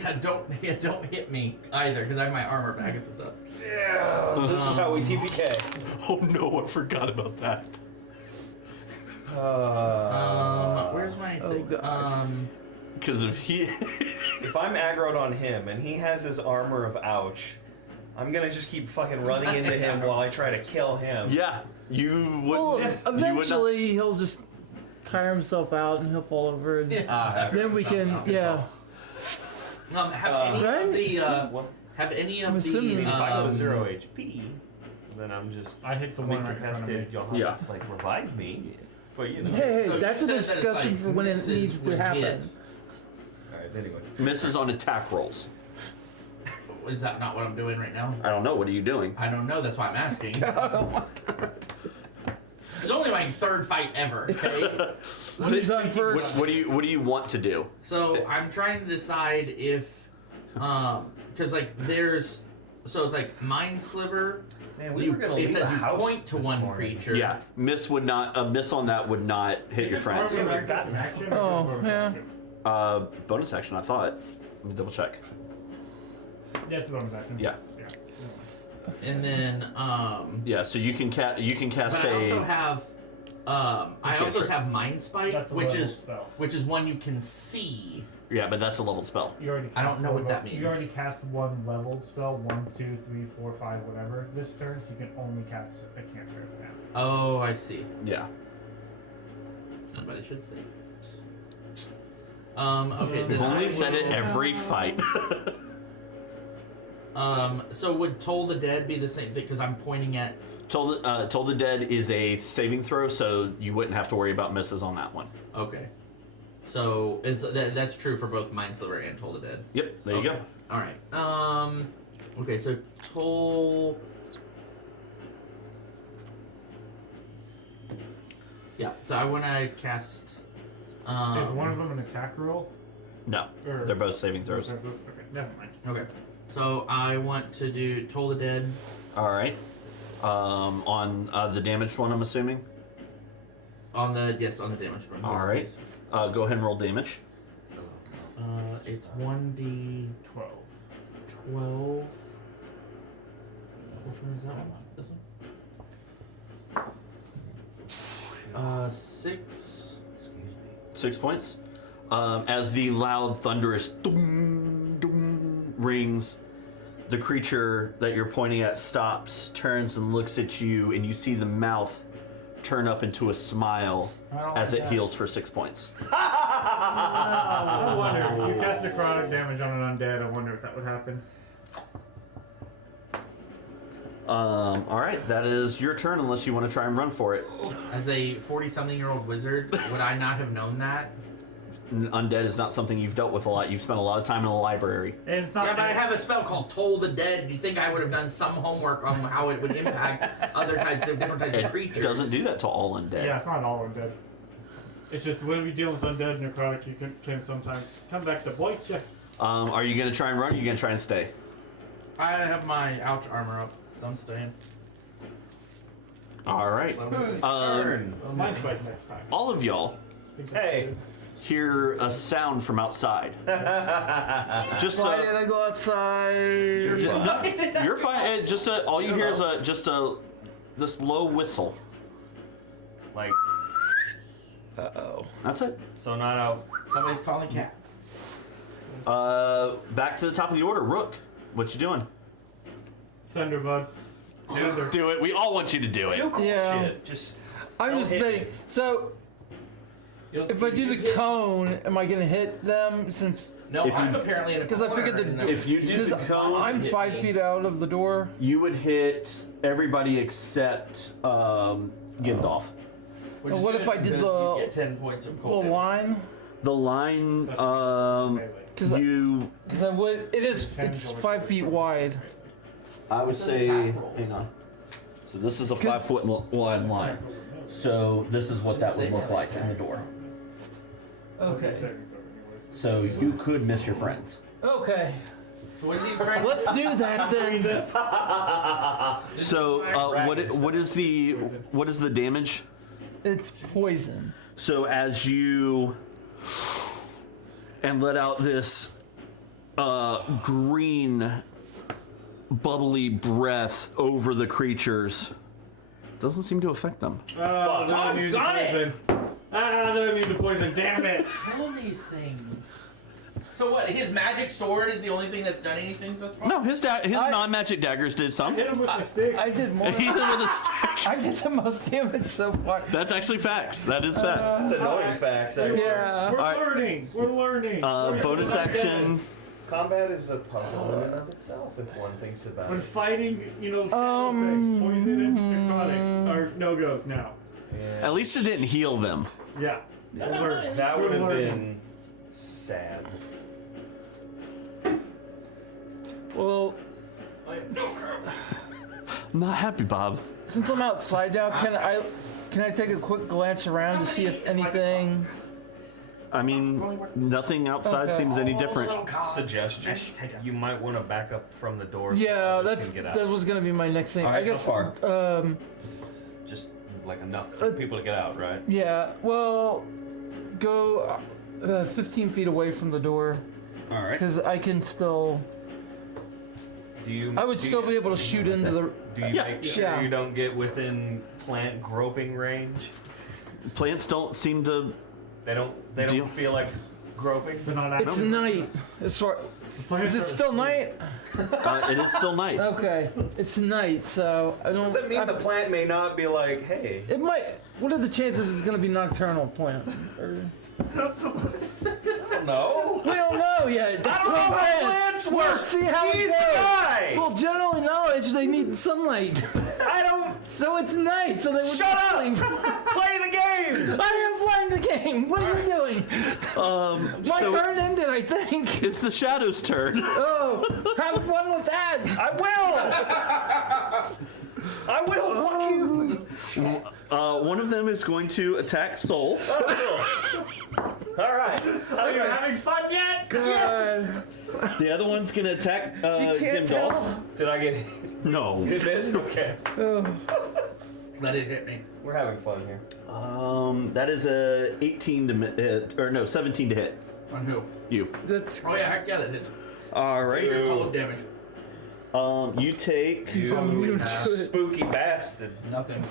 Yeah, don't hit me either, because I have my armor back at this up. Yeah, this is how we TPK. Oh no, I forgot about that. Where's my Oh, thing? God. Because if he, If I'm aggroed on him and he has his armor of ouch, I'm gonna just keep fucking running into him while I try to kill him. yeah, you would. Well, you would not- eventually he'll just tire himself out and he'll fall over, and then we can, yeah. Have any Right? of the What? have any I'm of assuming- the If I go to um, 0 HP, then I'm just I hit the I'm one right in front of me. incapacitated. You'll have Yeah. to like revive me. But you know. Hey, So you that's a said that it's discussion like for when it misses needs to when happen. hit. Alright, anyway. misses on attack rolls. Is that not what I'm doing right now? I don't know. What are you doing? I don't know. That's why I'm asking. It's only my 3rd fight ever. Okay. Who's on What, first? what do you want to do? So I'm trying to decide if, because like there's, so it's like Mind Sliver. Man, we You, were gonna it leave says the you house point to this one morning. creature. Yeah, miss would not. A miss on that would not hit your friends. Armor of Agathis in action or Oh, bonus yeah. action? Bonus action. I thought. Let me double check. Yeah, it's a bonus action. Yeah. And then, Yeah. So you can cast but I a. also have, I also Cantrip. have Mind Spike, That's a which level is spell. one you can see. Yeah, but that's a leveled spell. You already I don't cast know one what that level- means. You already cast one leveled spell, 1, 2, 3, 4, 5, whatever, this turn, so you can only cast a cantrip now. Oh, I see. Yeah. Somebody should say. Okay. We've then only I said it will- every fight. So would Toll the Dead be the same thing? Because I'm pointing at. Toll the Dead is a saving throw, so you wouldn't have to worry about misses on that one. Okay. So that's true for both Mindsliver and Toll the Dead. Yep, there you go. All right. Okay, so Toll. Yeah. So I want to cast. Is one of them an attack roll? No, Or- they're both saving throws. Okay, never mind. Okay. So I want to do Toll the Dead. All right. On the damaged one, I'm assuming. On the damage one. All right. please. Go ahead and roll damage. It's 1d 12. 12. Which one is that one? This one? 6. 6 points. As the loud, thunderous dum, dum, rings, the creature that you're pointing at stops, turns, and looks at you, and you see the mouth turn up into a smile as it heals for 6 points. I wonder, you cast necrotic damage on an undead, I wonder if that would happen. All right, that is your turn, unless you want to try and run for it. As a 40-something-year-old wizard, would I not have known that? Undead is not something you've dealt with a lot. You've spent a lot of time in the library. And it's not Yeah, but I have a spell called Toll the Dead. You think I would have done some homework on how it would impact other types of different types of It creatures? doesn't do that to all undead. Yeah, it's not all undead. It's just when we deal with undead necrotic, you can sometimes come back to bite you. Are you going to try and run, or are you going to try and stay? I have my ouch armor up. I'm staying. All right. Whose turn? Mine's bite next time. All of y'all Hey. hear a sound from outside. Just Why did I go outside? you're fine. All you hear is this low whistle. Like, Uh-oh. That's it. so not out. Somebody's calling cat. Back to the top of the order. Rook, what you doing? Thunderbud. Thunder. Do it. We all want you to do it. Do cool Yeah. shit. Just. I'm Don't just hit betting. me. So, if I do the cone, am I going to hit them since... No, If I'm you- apparently in a Because I corner, figured and the... If you do because the cone, I'm hit 5 me. feet out of the door. you would hit everybody except Gindolf. which is What good if I did because the- you get 10 points of The cold damage. line. The line, Melee. Because you, I would... It's 5 feet wide. I would It's an say, attack roll. hang on. So this is a 'Cause- 5 foot wide line. So this is what that would look like in the door. Okay. So you could miss your friends. Okay. So what is he trying to Let's do that then. So what is the damage? It's poison. So as you and let out this green bubbly breath over the creatures, doesn't seem to affect them. Oh, they're immune to got it. poison. They're immune to poison. Damn it. kill these things? So what? His magic sword is the only thing that's done anything so far? No, his non-magic daggers did some. Hit him with the stick. I did more. He hit him with a stick. I did the most damage so far. That's actually facts. That is facts. It's annoying facts, actually. Yeah. We're Alright. learning. We're learning. We're Bonus still action. Combat is a puzzle in and of itself, if one thinks about When it. fighting, shadow effects, poison and necrotic are no-goes now. At least it didn't heal them. Yeah. We'll learn. That would We're have learning. been sad. Well, I'm not happy, Bob. since I'm outside now, can I take a quick glance around to see if anything? I mean, nothing outside Okay. seems any different. Suggestion: you might want to back up from the door. So Yeah, others can get out. that was gonna be my next thing. Alright, I guess. how far? Um. Just like enough for people to get out, right? Yeah. Well, go 15 feet away from the door All right. because I can still. Do you? I would do still you- be able to shoot into the. Do you Yeah. make sure Yeah. you don't get within plant groping range? Plants don't seem to. They don't. They Deal. don't feel like groping. They're not It's night. It's far. Is it still night? It is still night. Okay, it's night, so I don't. Does it mean the plant may not be like, hey? It might. What are the chances it's gonna be nocturnal plant? Or, I don't know. We don't know yet. That's I don't what know I'm how saying. plants We'll work. see how He's it the goes. guy. Well, general knowledge, they need sunlight. I don't. So it's night, so they would Shut up! sleep. Play the game. I am playing the game. What are you doing? My so turn ended, I think. it's the Shadow's turn. Oh, have fun with that. I will. I will. Fuck you. One of them is going to attack Soul. Oh, cool. All right. Are you having fun yet? God. The other one's going to attack Gimdolf. Did I get hit? No. Is this okay? Let it hit me. We're having fun here. That is a 18 to hit, or no, 17 to hit. On who? You. That's Oh yeah, heck yeah, that hits. All right. Your cold damage. You take he's immune to it. Spooky bastard. Nothing.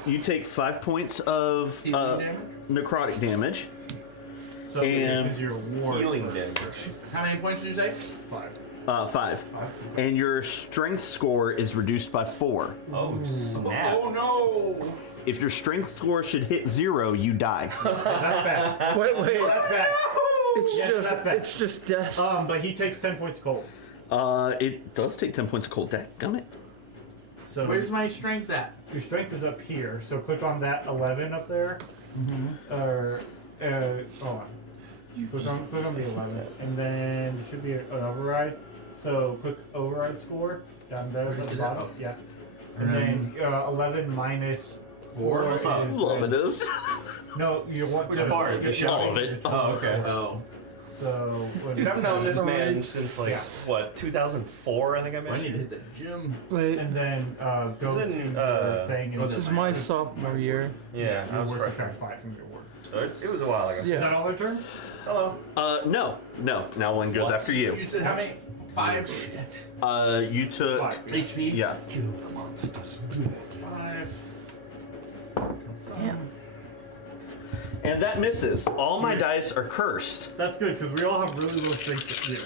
5 points of Healing damage? necrotic damage. So And this is your ward. Healing for- damage. How many points did you say? 5. 5. And your strength score is reduced by 4. Oh snap! Oh no! If your strength score should hit 0, you die. That's bad. Wait. That's bad. It's Yeah, just that's bad. it's just death. But he takes 10 points cold. It does take 10 points of cold gummit. So Where's my strength at? your strength is up here. So click on that 11 up there. Or hold on. Click on the 11, and then there should be an override. So click override score down there at the Where's bottom. that? Yeah. And then 11 minus 4 is Love it is. no, you want Which to part? The show? All of it. Oh, okay. Oh. So what Dude, I've known this man Right. since like Yeah. what 2004, I think I I need mentioned. to hit the gym. Wait, and then go Isn't, to the thing and oh, it was my sophomore year. Yeah, I your was word fresh. subtract 5 from your word. So it was a while ago. Is Yeah. that all their turns? Hello. No. Now one goes What? after you. You said how many? 5 shit. You took. 5. HP? Yeah. Kill the monsters. 5. Damn. And that misses. All my dice are cursed. That's good because we all have really low strength at you.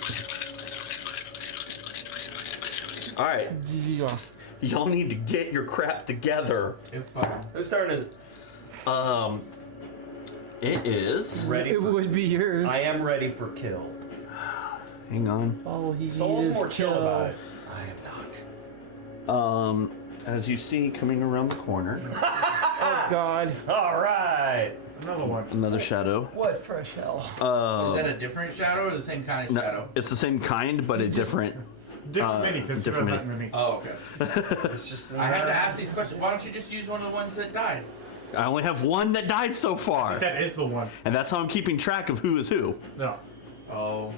All right. Yeah. Y'all need to get your crap together. If Whose turn is it? It is. Ready It for, would be yours. I am ready for kill. Hang on. All he Soul's needs more is chill about it. I am not. As you see coming around the corner, Oh God. All right. Another one. another shadow. What fresh hell? is that a different shadow or the same kind of No, shadow? it's the same kind, but a different. Different mini because different different mini. mini. Oh, okay. It's just. I have to ask these questions. Why don't you just use one of the ones that died? I only have one that died so far, That is the one. and that's how I'm keeping track of who is who. No. Oh.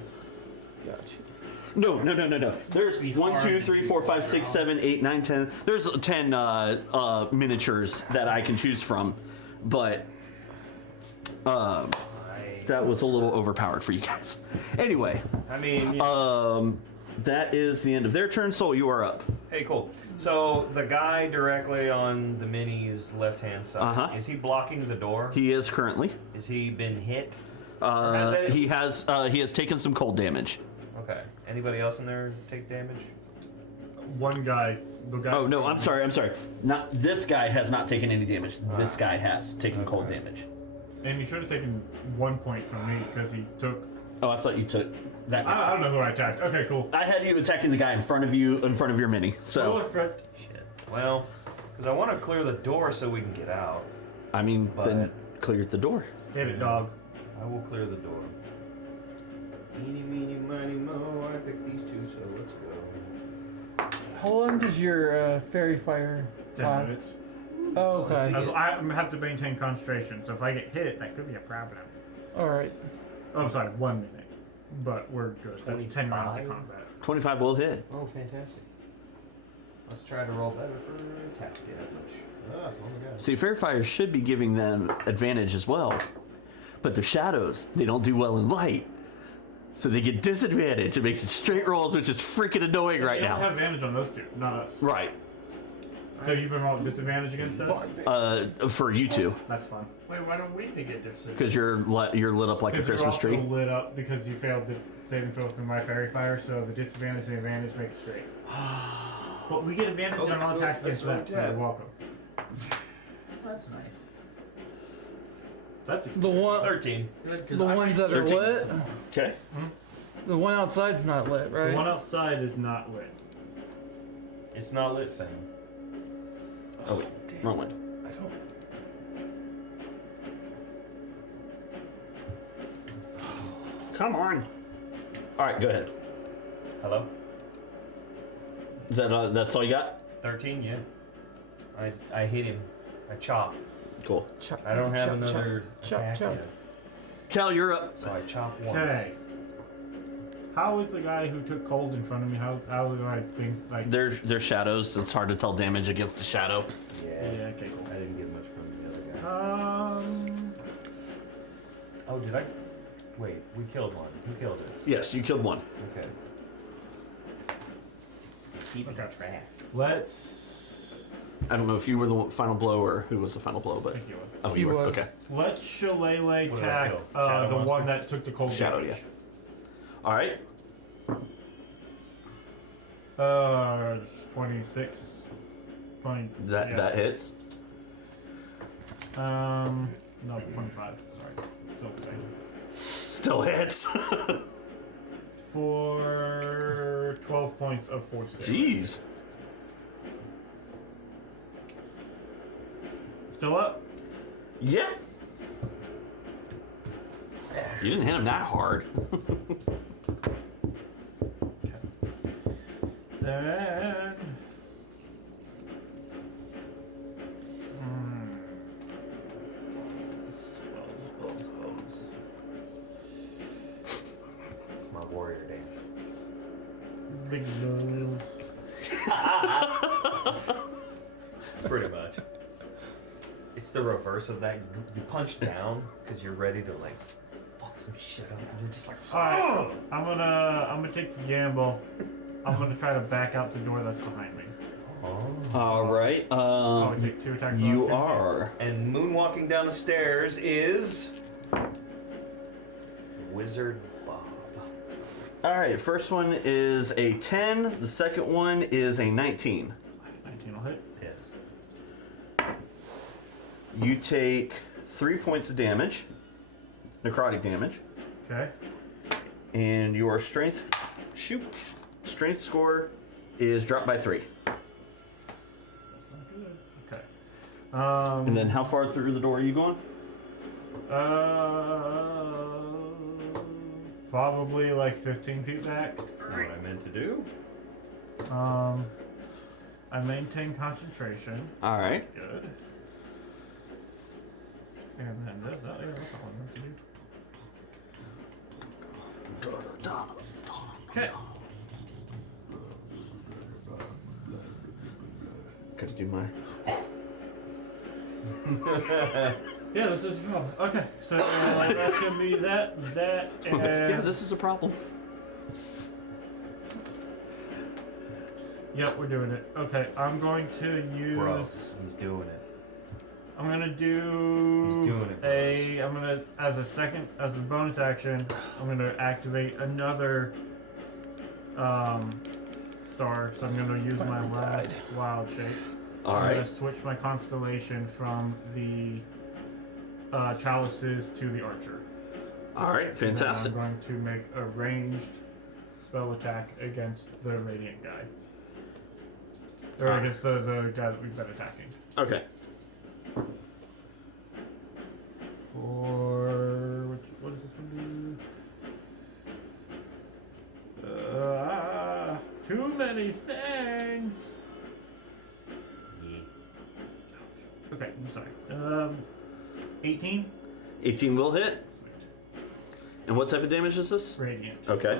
Gotcha. No. There's Be 1, hard 2, to 3, do 4, 5, around. 6, 7, 8, 9, 10. There's 10 miniatures that I can choose from, but that was a little overpowered for you guys. Anyway, I mean, yeah. that is the end of their turn. Soul, you are up. Hey, cool. So the guy directly on the mini's left-hand side, Uh-huh. is he blocking the door? He is currently. Has he been hit? He has taken some cold damage. Okay. Anybody else in there take damage? One guy. The guy. Oh no, I'm sorry. Not this guy has not taken any damage. This guy has taken cold damage. And he should have taken 1 point from me because he took. Oh, I thought you took that. I don't know who I attacked. Okay, cool. I had you attacking the guy in front of you, in front of your mini. Oh, So, look, Fred. Shit. Well, because I want to clear the door so we can get out. I mean, But- then clear the door. Hit it, dog. I will clear the door. Eeny, meeny, miny, mo. I picked these two, so let's go. How long does your fairy fire 10 last? minutes. Oh, okay. I have to maintain concentration, so if I get hit, that could be a problem. All right. Oh, I'm sorry, 1 minute. But we're good. That's 10 rounds of 25? combat. 25 will hit. Oh, fantastic. Let's try to roll better for attack damage. Oh my god. See, Fair Fire should be giving them advantage as well, but they're shadows. They don't do well in light, so they get disadvantage. It makes it straight rolls, which is freaking annoying right They don't now. have advantage on those two, not us. Right. So you've been rolling disadvantage against us? For you two, That's fun. Wait, why don't we get different? because you're lit up like a Because you're Christmas also tree. lit up because you failed the saving throw through my fairy fire, so the disadvantage and the advantage make it straight. But we get advantage on all attacks that's against them, so right. you're welcome. That's nice. That's The one, 13. Good, 'cause the I ones might- that are 13. lit. Okay. The one outside's not lit, right? the one outside is not lit. It's not lit, fam. Oh wait, wrong one. I don't. Come on. All right, go ahead. Hello? Is that that's all you got? 13, yeah. I hit him. I chop. Cool. I don't have another chop, attack chop. yet. Cal, you're up. So I chop once. Okay. How is the guy who took cold in front of me? How do I think like? They're shadows. It's hard to tell damage against a shadow. Yeah. Yeah. Okay. Cool. I didn't get much from the other guy. Oh, did I? Wait, we killed one. Who killed it? Yes, you killed one. Okay. Keeping Okay. track. Let's. I don't know if you were the final blow or who was the final blow, but Thank you. oh, He you were. was. Okay. Let's shillelagh What did I attack kill? Shadow the one monster? that took the cold Shadow, damage. All right. 26. 20. That yeah. that hits. No, 25. Sorry. Still the same. Still hits. For 12 points of force damage. Jeez. Still up? Yeah. You didn't hit him that hard. Then. Spells. It's my warrior dance. Big guns. Pretty much. It's the reverse of that. You punch down because you're ready to like fuck some shit up, and you're just like, Alright, I'm gonna take the gamble. I'm gonna try to back out the door that's behind me. oh. All right. Oh, take 2 attacks. You on are. And moonwalking down the stairs is Wizard Bob. All right. First one is a 10. The second one is a 19. 19 will hit. Piss. You take 3 points of damage, necrotic damage, Okay. and your strength score is dropped by 3. That's not good. Okay. And then how far through the door are you going? Probably like 15 feet back. That's not what I meant to do. I maintain concentration. All right. Good. And then yeah, that's not what I meant to do. Okay. Gotta do my. Yeah, this is a problem. Okay, so that's gonna be that, and Yeah, this is a problem. Yep, we're doing it. Okay, I'm going to use. Bro, he's doing it. I'm gonna do. He's doing it, I'm gonna as a bonus action. I'm gonna activate another star. So I'm gonna use my last wild shape. All I'm right. gonna switch my constellation from the chalices to the archer. All right. And Fantastic. then I'm going to make a ranged spell attack against the radiant guy. Or against the guy that we've been attacking. Okay. For what is this gonna do? Too many things. Yeah. Okay, I'm sorry. 18 18 will hit. And what type of damage is this? radiant. Okay.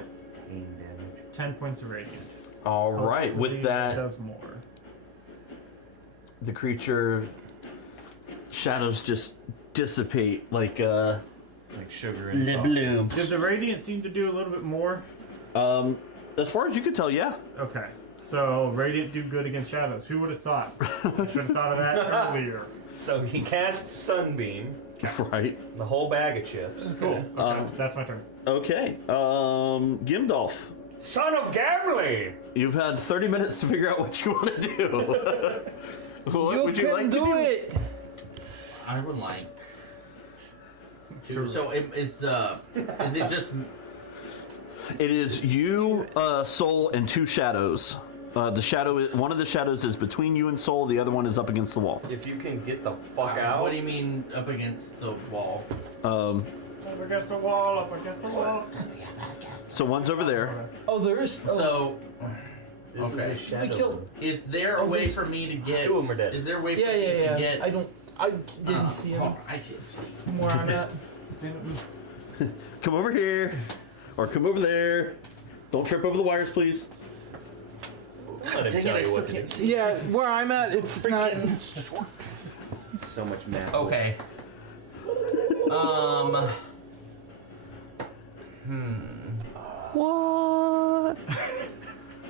Pain damage. 10 points of radiant. All right. Hopefully With that, does more. the creature shadows just dissipate like Like sugar and salt. bloom. Did the radiant seem to do a little bit more? As far as you could tell, yeah. Okay, so radiant do good against shadows. Who would have thought? Should have thought of that earlier. So he casts Sunbeam, Right. the whole bag of chips. Cool. Okay, that's my turn. Okay. Gimdolf, Son of Gamley! you've had 30 minutes to figure out what you want to do. What You would you can like to do do? it. I would like So is it just? It is you, Soul, and two shadows. One of the shadows is between you and Soul. The other one is up against the wall. If you can get the fuck out. What do you mean up against the wall? Up against the wall, up against the wall. So one's over there. Oh, there is. Oh, So. This Okay. is a shadow. we killed. Is there a way for me to get? Two of 'em are dead. Is there a way for Yeah, me yeah, to yeah. get? I didn't see him hold on, I can't see. from where I'm at. Come over here, or come over there. Don't trip over the wires, please. Let him Dang tell it, I you still what to can't do. see. Yeah, where I'm at, it's not. So much math. Okay. What?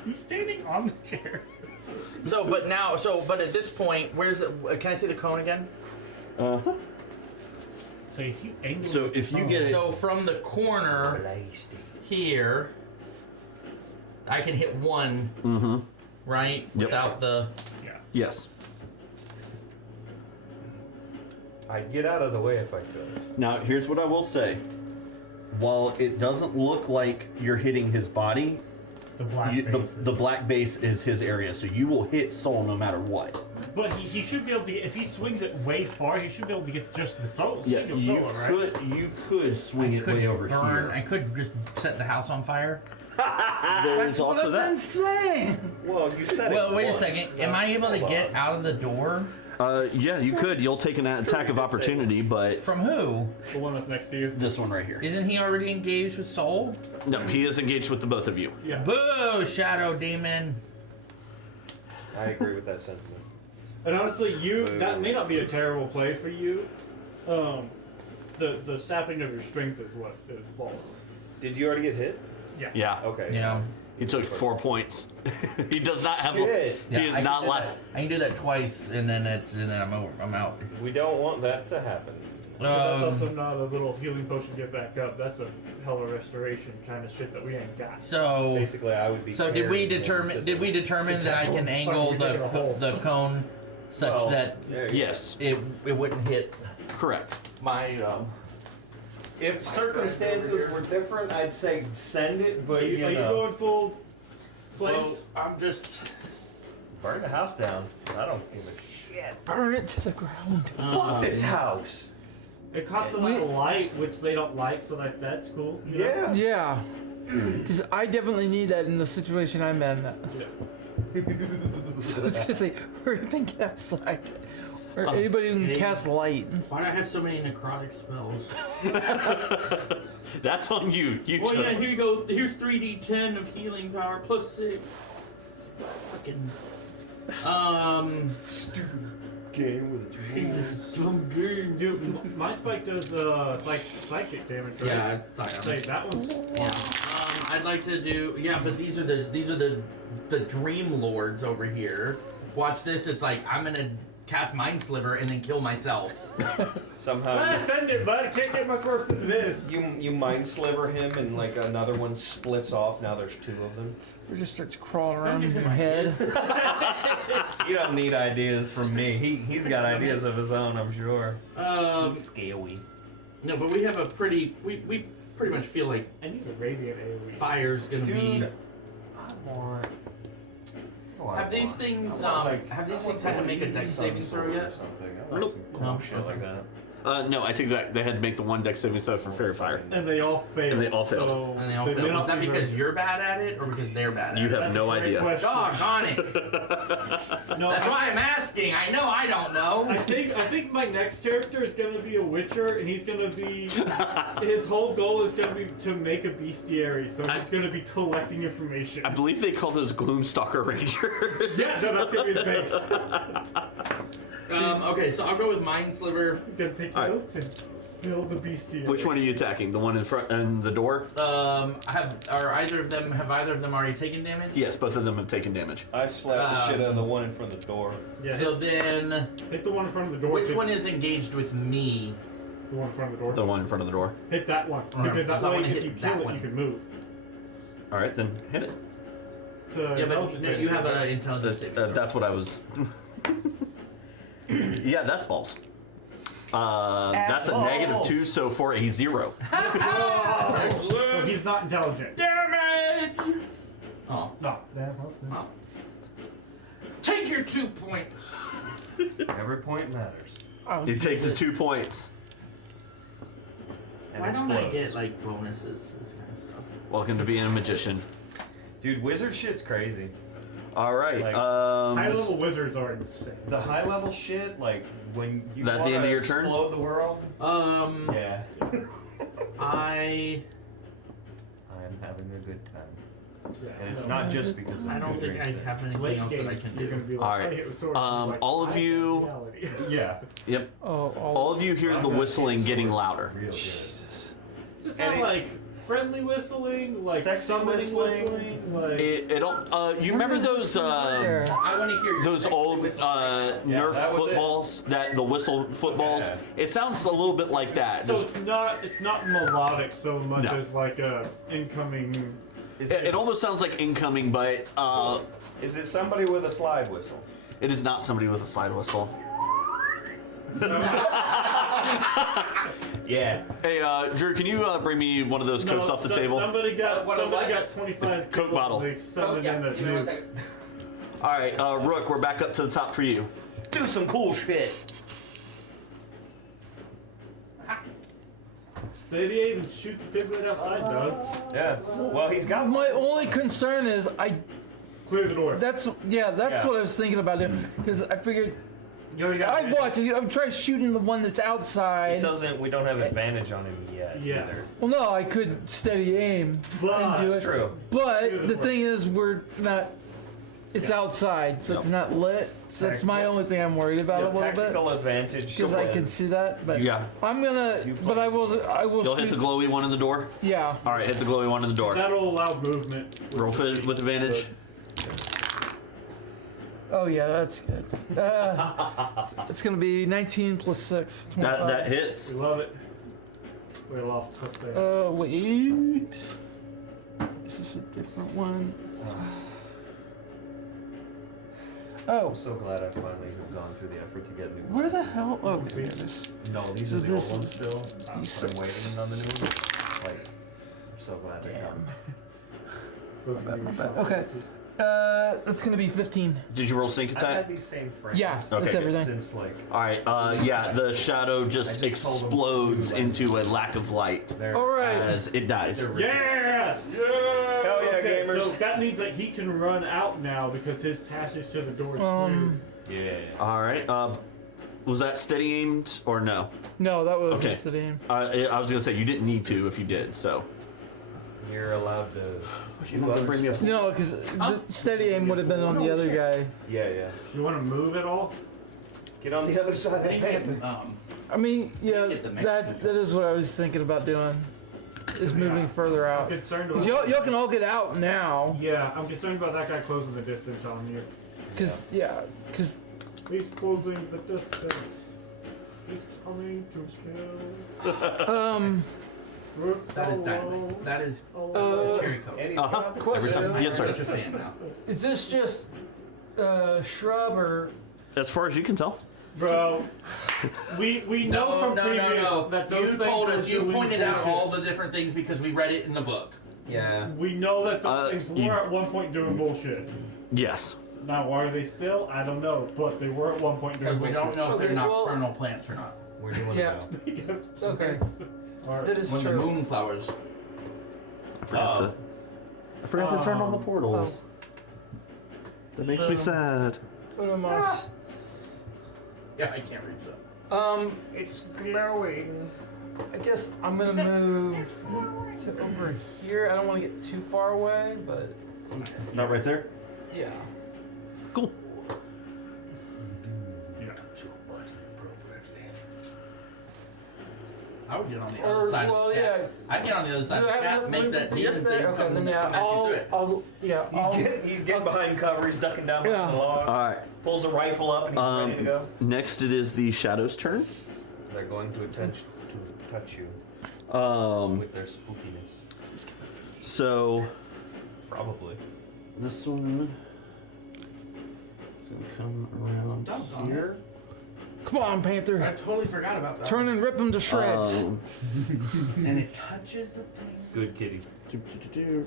He's standing on the chair. So, but at this point, where's it? Can I see the cone again? Uh huh. So if you angle So it- if you get it, So from the corner here, I can hit one, right? Yep. Without the. yeah. yes. I'd get out of the way if I could. Now here's what I will say. While it doesn't look like you're hitting his body, The black the black base is his area, so you will hit Soul no matter what. But he should be able to get, if he swings it way far, he should be able to get just the soul. Yeah, single you solo, right? could swing it way over I here. could just set the house on fire. There is That's what also I've been that. saying. Well, you said it. Well, wait a once. second. Am I able to Hold get on. out of the door? Yeah, you could. You'll take an attack of opportunity, but From who? The one that's next to you. this one right here. Isn't he already engaged with Soul? No, he is engaged with the both of you. Yeah. Boo, Shadow Demon. I agree with that sentiment. And honestly, that may not be a terrible play for you. The sapping of your strength is what is balls. Did you already get hit? Yeah. Okay. Yeah. He took 4 points. He does not have. Shit. He is not like. I can do that twice, and then I'm over. I'm out. We don't want that to happen. That's also not a little healing potion to get back up. That's a hella restoration kind of shit that we ain't got. So, Basically, I would be. so did we carrying him determine? to Did we the- determine that I can Fuck, angle we dig a hole. the cone such Well, that there you Yes, it wouldn't hit correct. my? If circumstances were different, I'd say send it, but Are you going full flames? Well, I'm just. burn the house down. I don't give a shit. Burn it to the ground. Fuck this house. It costs them like a light, which they don't like, so that's cool. you know? Yeah. Yeah. Because I definitely need that in the situation I'm in. Yeah. So I was gonna say, or even get outside. Or anybody who can cast light. Why do I have so many necrotic spells? That's on you. You Well, chose. yeah, here you go. Here's 3d10 of healing power plus 6. Fucking. Game with a Dumb game, dude. My spike does psychic damage, right? Yeah, it's Say that one's. I'd like to do. Yeah, but these are the Dream Lords over here. Watch this. It's like I'm gonna cast Mind Sliver and then kill myself. Somehow Send it, bud. It can't get much worse than this. you mind sliver him and like another one splits off. Now there's 2 of them. Or just starts crawling around give in him my head. You don't need ideas from me. He's got ideas of his own, I'm sure. Scary. No, but we have a pretty. We pretty much feel like I need a radiant AoE. fire's gonna be. Dude, I want. Have these things had to make a dex saving throw yet? I want some cool No. shit like that. No, I take that. They had to make the 1 dex saving throw for Fairy Fire. And they all failed. And they all failed. So And they all may fail. not Is that be because very- you're bad at it, or because they're bad at You it? have That's no a great idea. question. Doggone it! No, That's why I'm asking. I know I don't know. I think my next character is gonna be a Witcher, and he's gonna be. His whole goal is gonna be to make a bestiary, so he's gonna be collecting information. I believe they call those Gloomstalker Rangers. Yeah, no, that's gonna be his base. Okay, so I'll go with Mind Sliver. He's gonna take Alright. notes and build the bestiary. Which one are you attacking? The one in front and the door? Have either of them already taken damage? Yes, both of them have taken damage. I slapped the shit out of the one in front of the door. Yeah, So then, hit the one in front of the door. which hit one is engaged with me? the one in front of the door? The one in front of the door. Hit that one Alright, because that so I way, wanna if hit you that kill it, one. you can move. All right, then hit it. To Yeah, but intelligence no, you saving have throw. an intelligence saving throw. That's what I was. Yeah, that's balls. That's a -2, so for a 0. So he's not intelligent. Damage! Oh. No. Oh. Take your 2 points. Every point matters. He takes his 2 points. And Why don't I explodes. get like bonuses, this kind of stuff? Welcome to being a magician. Dude, wizard shit's crazy. All right. Like, High level wizards are insane. The high level shit, like when you That the end of your turn? explode the world. Yeah. I I'm having a good time. Yeah. And it's not just because of don't think I drinks. have anything Late else that I games, can you're do. gonna be like, All right. I hit with swords, like, all of I have you- reality. Yeah. Yep. Oh, All of you hear the whistling getting louder. Real good. Does it And sound it- like friendly whistling, like Sexy summoning whistling? like You remember those I want to hear your those sexy old whistle. Nerf that was it. footballs, that the whistle footballs? Yeah. It sounds a little bit like that. so There's- it's not melodic so much No. as like a incoming. it almost sounds like incoming, but Is it somebody with a slide whistle? it is not somebody with a slide whistle. Yeah. Hey, Drew, can you bring me one of those cokes off the table? Somebody got What a what? 25 Coke people, bottle. They summoned in a give me 1 nuke. second. All right, Rook, we're back up to the top for you. Do some cool shit. Steady aim and shoot the pig right outside, dog. Yeah. Well, he's got My only concern is Clear the door. that's Yeah. what I was thinking about doing because I figured You already got I advantage. watch it. I'm trying shooting the one that's It outside. doesn't. We don't have advantage on him yet. Yeah. Either. Well, no, I could steady aim But and do it. That's true. But the thing is, we're not. It's outside, so it's not lit. So that's my only thing I'm worried about a little bit Tactical advantage. because I can see that. But Yeah. I'm gonna. But I will. You'll shoot. hit the glowy one in the door? Yeah. All right, hit the glowy one in the door. that'll allow movement. Roll fit with advantage. Oh yeah, that's good. It's gonna be 19 plus 6. 25. That hits. We love it. We're off plus there. Wait. This is a different one. Oh, I'm so glad I finally have gone through the effort to get new where ones. the hell? Oh, here it is. No, these So are the old this- ones still. But I'm D6. waiting on the new ones. Like, I'm so glad they're Damn. Those are your shot Okay. bonuses. That's gonna be 15. Did you roll sneak I've attack? had these same frames. Yeah, Okay, that's good. everything. Since like All right, yeah, the shadow just I just told them explodes to, like, into a lack of light they're. All right. as it dies. They're Yes! Hell yeah, Okay, gamers. so that means that he can run out now because his passage to the door is clear. Yeah. All right, was that steady aimed or no? No, that was Okay. the name. I was gonna say you didn't need to if you did. So You're allowed to. you're not gonna bring me a No, because the steady aim would have been on the other guy. Yeah, yeah. You want to move at all? Get on the other side of the I think bed. I mean, yeah, Get the next that is what I was thinking about doing. Is moving further I'm out. concerned 'Cause about. y'all can all get out now. Yeah, I'm concerned about that guy closing the distance on you. Cause cause He's closing the distance. He's coming to kill. Brooks That is alone. dynamite. That is cherry coke. Any Uh-huh. topic? Question. Every time. Yes, sir. I'm such a fan now. is this just shrub or As far as you can tell. Bro, we know from previous that those You things told were us, you doing pointed out bullshit. all the different things because we read it in the book. Yeah. We know that those things you- were at one point doing bullshit. Yes. Now, are they still? I don't know, but they were at one point doing Because we bullshit. don't know if Okay, they're well- nocturnal plants or not. Where do you want Yeah. to go? Because okay? are- That is When the true. moonflowers. I forgot to turn on the portals. Oh. That makes me sad. Unomos. Yeah, I can't read that. It's glowing. I guess I'm gonna move to over here. I don't want to get too far away, but Not right there. yeah. Cool. Yeah. I would get on the Or other side. well, of the cat. yeah. I'd get on the other side You of the have cat, enough make room that to demon get thing there. Okay, come then yeah, smash you through it. He's getting behind cover. He's ducking down behind the log. All right. Pulls a rifle up and he's ready to go. Next, it is the shadow's turn. They're going to touch you Um, with their spookiness. so Probably. this one is gonna come around Doggone here. Come on, I Panther. totally forgot about that. Turn and rip him to shreds. And it touches the thing. Good kitty.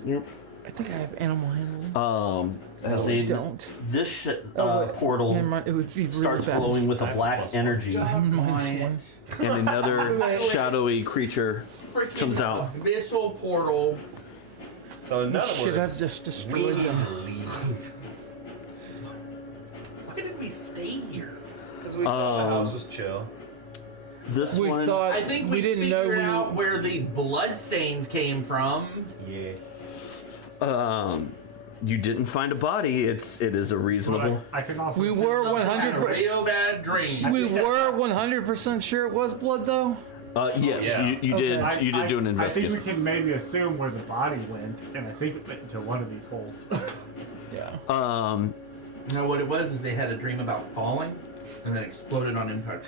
Nope. I think I have animal handling. As No, they I don't. this Oh, wait. portal Never mind. It would be really starts bad. glowing with a I have black plus energy, Mine's Quiet. one. and another Wait. shadowy creature Freaking comes out. Abyssal portal. So in You other should have words, just we destroyed them. leave. Why did we stay here? Because we thought the house was chill. This We one, thought I think we didn't know figured we out where the bloodstains came from. Yeah. you didn't find a body. It is a reasonable. Well, I can also. We say- were Someone had a 100%. real bad dream. We were 100% sure it was blood, though. Yes, Yeah. you Okay. did. You did do an I think investigation. we can maybe assume where the body went, and I think it went into one of these holes. Yeah. No, what it was is they had a dream about falling, and then exploded on impact.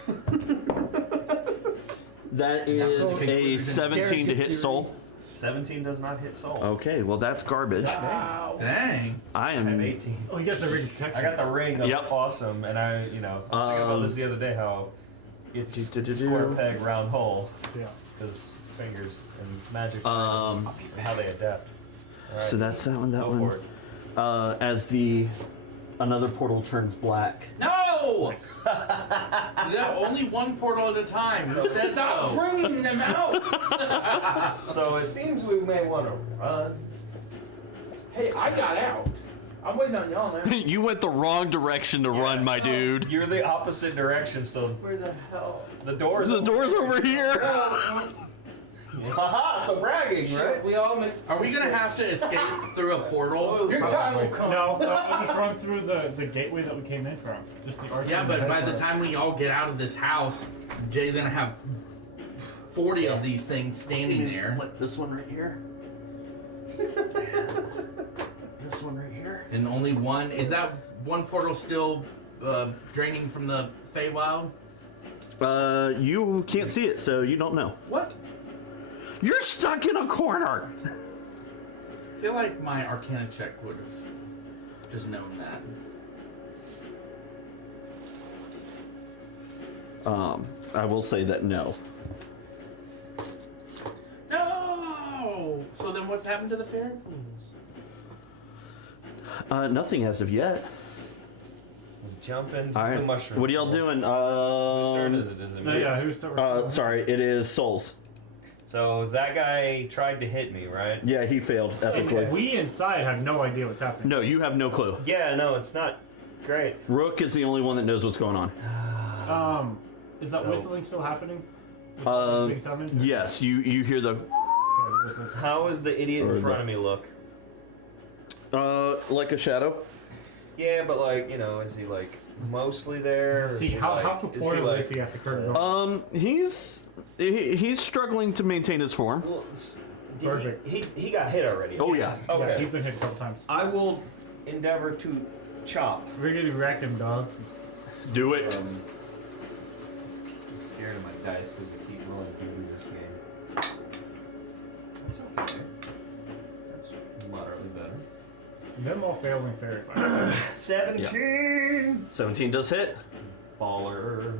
That is a 17 to hit soul. 17 does not hit soul. Okay, well that's garbage. Wow. Dang. I I have am. 18. Oh, you got the ring of protection. I got the ring of Yep. awesome, and I was thinking about this the other day, how it's square peg, round hole, Yeah. because fingers and magic, Um, and how they adapt. All right, So that's that one. That go one. for it. As another portal turns black. No! No, only one portal at a time. Who said so? Bringing them out. So it seems we may want to run. Hey, I got out. I'm waiting on y'all, man. You went the wrong direction to run, my dude. You're the opposite direction, so Where the hell? the door's The door's over here. Haha, so bragging, Shit, right? we all make. Are we gonna have to escape through a portal? Your time will come. No, I'll just run through the gateway that we came in from. Just the arch. Yeah, but by the time we all get out of this house, Jay's gonna have 40 of these things standing there. What, this one right here? This one right here? And only one. Is that one portal still draining from the Feywild? You can't see it, so you don't know. What? You're stuck in a corner. I feel like my Arcana check would have just known that. I will say that no. No! So then what's happened to the fairy pools? Nothing as of yet. Jump into All right. the mushroom. What are y'all doing? Whose turn is it? Is it No, me? yeah, who's still? Sorry, it is Souls. So that guy tried to hit me, right? Yeah, he failed epically. We inside have no idea what's happening. No, you have no clue. Yeah, no, it's not great. Rook is the only one that knows what's going on. Is that So- whistling still happening? With the being summoned? Yes, you hear the Okay, the whistling's- How does the idiot Or in front the- of me look? like a shadow. Yeah, but like, is he like mostly there? or See, is he, how like, purported is he at the current moment? He's struggling to maintain his form. Well, Perfect. He got hit already. Oh yeah. Yeah, Okay. he's been hit a couple times. I will endeavor to chop. Riggedy wreck him, dog. Do it. I'm scared of my dice because they keep rolling in this game. That's okay. That's moderately better. Them all failing fairy fire. 17! 17 does hit. Baller.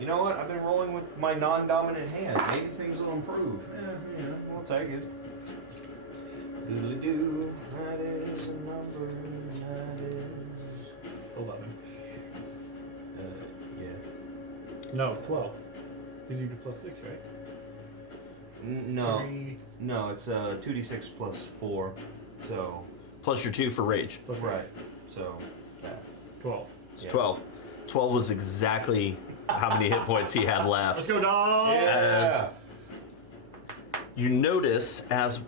You know what? I've been rolling with my non-dominant hand. Maybe things will improve. We'll take it. Doodly-doo. That is a number. That is... 11. Yeah. No, 12. Because you do plus 6, right? No. 3 No, it's 2d6 plus 4. So, Plus your 2 for rage. plus right. rage. So, that. 12. It's Yeah. 12. 12 was exactly how many hit points he had left. Let's go, dog! As you notice as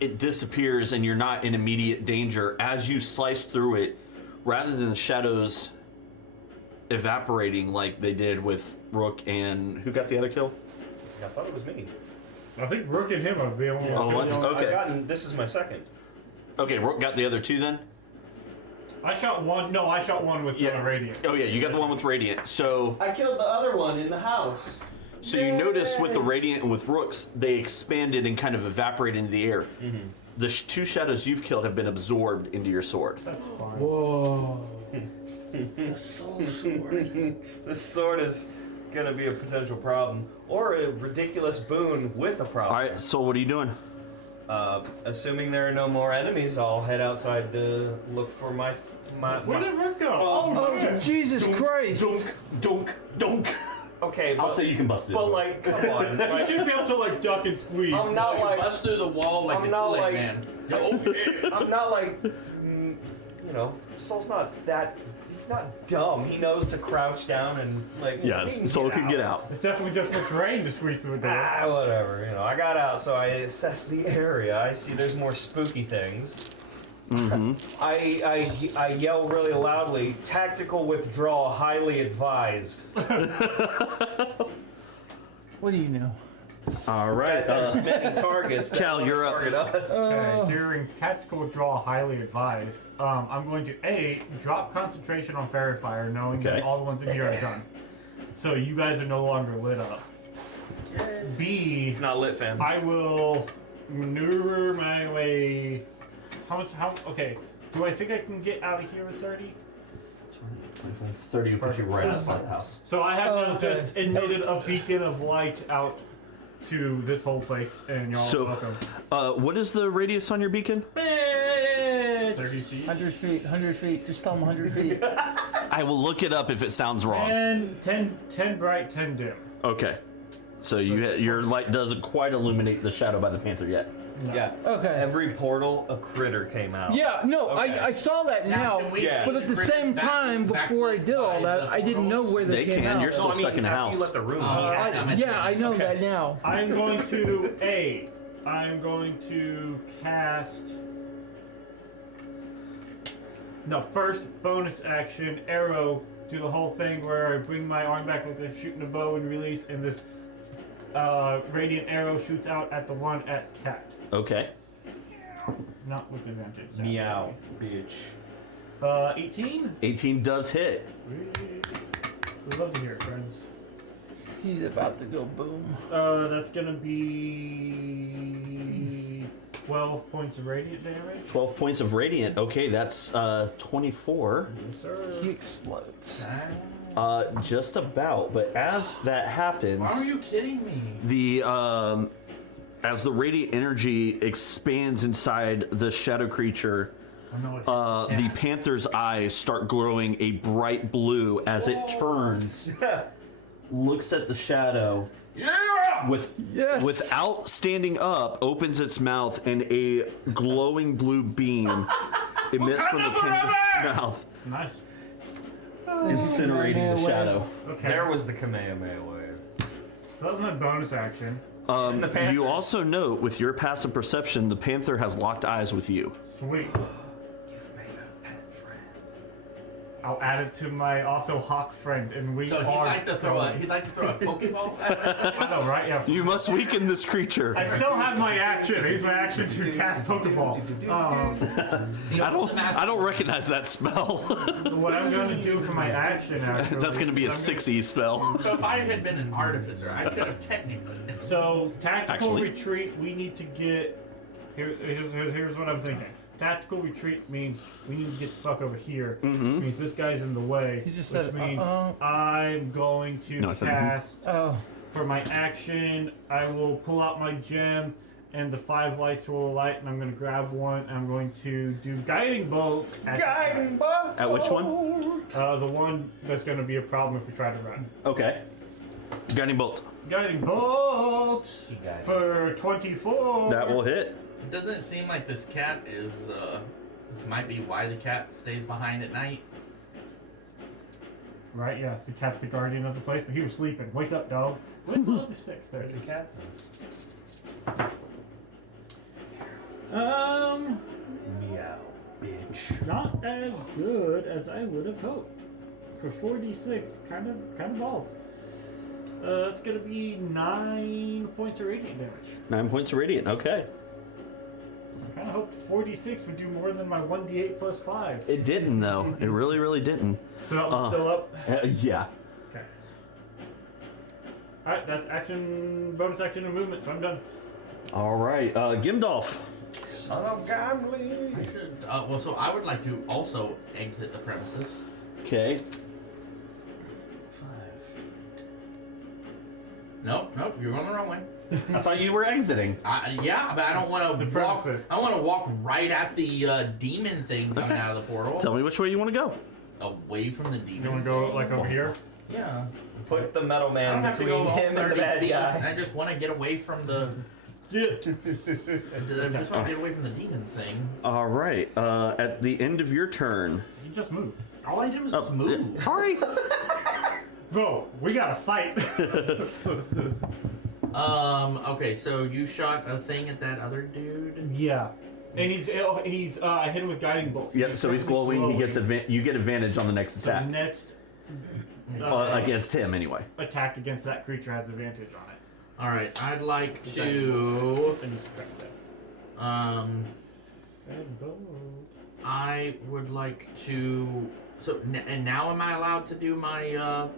it disappears and you're not in immediate danger, as you slice through it, rather than the shadows evaporating like they did with Rook and who got the other kill? I thought it was me. I think Rook and him are the only Oh, ones. once? Okay. I've gotten, this is my second. Okay, Rook got the other 2 then? I shot one. No, I shot one with radiant. Oh yeah, you got the one with Radiant. So I killed the other one in the house. you notice with the Radiant and with Rooks, they expanded and kind of evaporated into the air. The 2 shadows you've killed have been absorbed into your sword. That's fine. Whoa. The soul sword. This sword is gonna be a potential problem, or a ridiculous boon with a problem. All right. So what are you doing? Assuming there are no more enemies, I'll head outside to look for my. Where did Rick go? Oh, Jesus Christ! Dunk. Okay, I'll but, say you can bust it. but like, come on. You Like, should be able to like duck and squeeze. I'm not You like. bust through the wall like I'm the not Kool-Aid like- Man. Okay. I'm not like. You know, Soul's not that. He's not dumb. He knows to crouch down and like. he Yes. Soul can get out. It's definitely difficult terrain to squeeze through a door. Ah, whatever. You know, I got out, so I assessed the area. I see there's more spooky things. I yell really loudly. Tactical withdrawal, highly advised. What do you know? All right. There's many targets. that Cal, wanna you're up. target us. Okay, during tactical withdrawal, highly advised. I'm going to A, drop concentration on fairy fire, knowing Okay. that all the ones in here are done. So you guys are no longer lit up. B, He's not lit, fam. I will maneuver my way. Okay, do I think I can get out of here with 30? 30 will put you right outside the house. So I have Oh, now okay. just emitted a beacon of light out to this whole place, and y'all So- are welcome. What is the radius on your beacon? 30 feet. 100 feet, 100 feet. Just tell them 100 feet. I will look it up if it sounds wrong. 10 bright, 10 dim. Okay. So your light doesn't quite illuminate the shadow by the panther yet. No. Yeah. Okay. Every portal, a critter came out. Yeah, no, Okay. I saw that now, can we Yeah. see but at the critters same time, back before I did all by that, the I didn't know portals? where they came can, out. you're No, still I mean, stuck in a after house. you left the room. Yeah, I know that now. I'm going to I'm going to cast the first bonus action arrow. Do the whole thing where I bring my arm back like I'm shooting a bow and release, and this radiant arrow shoots out at the one at cat. Okay. Not with advantage. Meow, bitch. 18. 18 does hit. We'd love to hear it, friends. He's about to go boom. That's gonna be 12 points of radiant damage. 12 points of radiant. Okay, that's 24. Yes, sir. He explodes. Just about. But as that happens, Why are you kidding me? the as the radiant energy expands inside the shadow creature, Oh, no, it the can't. panther's eyes start glowing a bright blue as it turns, looks at the shadow, Yeah! Yes. without standing up, opens its mouth, and a glowing blue beam emits from the panther's mouth, Nice. incinerating the shadow. Okay. There was the Kamehameha wave. So that was my bonus action. the panther. You also note, with your passive perception, the panther has locked eyes with you. Sweet. I'll add it to my also hawk friend, and we So he'd are. like to throw a Pokeball. I know, right? Yeah. You must weaken this creature. I still have my action. Use my action to cast Pokeball. I don't recognize that spell. What I'm going to do for my action, actually. That's going to be a I'm 6E spell. So if I had been an artificer, I could have technically. So tactical Actually- retreat, we need to get. Here's what I'm thinking. Tactical retreat means we need to get the fuck over here. Means this guy's in the way. He just which said, means uh-oh. I'm going to No, I said, cast Oh, for my action. I will pull out my gem, and the 5 lights will light, and I'm going to grab one. And I'm going to do guiding bolt. Guiding bolt. At which one? The one that's going to be a problem if we try to run. Okay. Guiding bolt. Guiding bolt guided. for 24. That will hit. Doesn't it seem like this cat is, this might be why the cat stays behind at night? Right, yeah. The cat's the guardian of the place, but he was sleeping. Wake up, dog. Where's the other 6? There it is. Meow, bitch. Not as good as I would have hoped. For 4d6, kind of balls. That's gonna be 9 points of radiant damage. 9 points of radiant. Okay. I kind of hoped 4d6 would do more than my 1d8 plus 5. It didn't, though. It really, really didn't. So that one's still up. Yeah. Okay. Alright, that's action, bonus action, and movement, so I'm done. All right. Gimdolf. Son of Gamli. I should, well, so I would like to also exit the premises. Okay. Nope, you're going the wrong way. I thought you were exiting. Yeah, but I don't want The to walk. premises. I want to walk right at the demon thing coming Okay. out of the portal. Tell me which way you want to go. Away from the demon. You want to go thing. like over here? Yeah. Put the metal I man don't have to between go all him and 30 the bad feet. guy. I just want to get away from the. Yeah. I just want to get away from the demon thing. All right. At the end of your turn. You just moved. All I did was just move. Sorry. Bro, we gotta fight. Okay, so you shot a thing at that other dude. Yeah. And he's I hit him with guiding bolts. Yep. So he's glowing. He gets you get advantage on the next So attack next against him anyway. attack against that creature has advantage on it. All right, I'd like to. And you subtract that. I would like to. So and now am I allowed to do my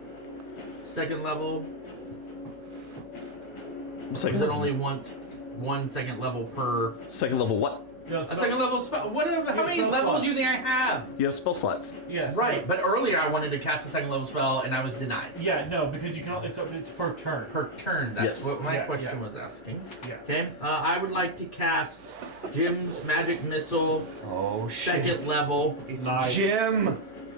second level? Second Is it level. only one second level per? Second level what? A second level spell. How many spell levels slots. do you think I have? You have spell slots. Yes. Right, but earlier I wanted to cast a second level spell and I was denied. Yeah, no, because you can. It's per turn. Per turn, that's Yes. what my Yeah, question yeah. was asking. Yeah. Okay, I would like to cast Jim's Magic Missile, Oh shit. second level. It's Nice. Jim!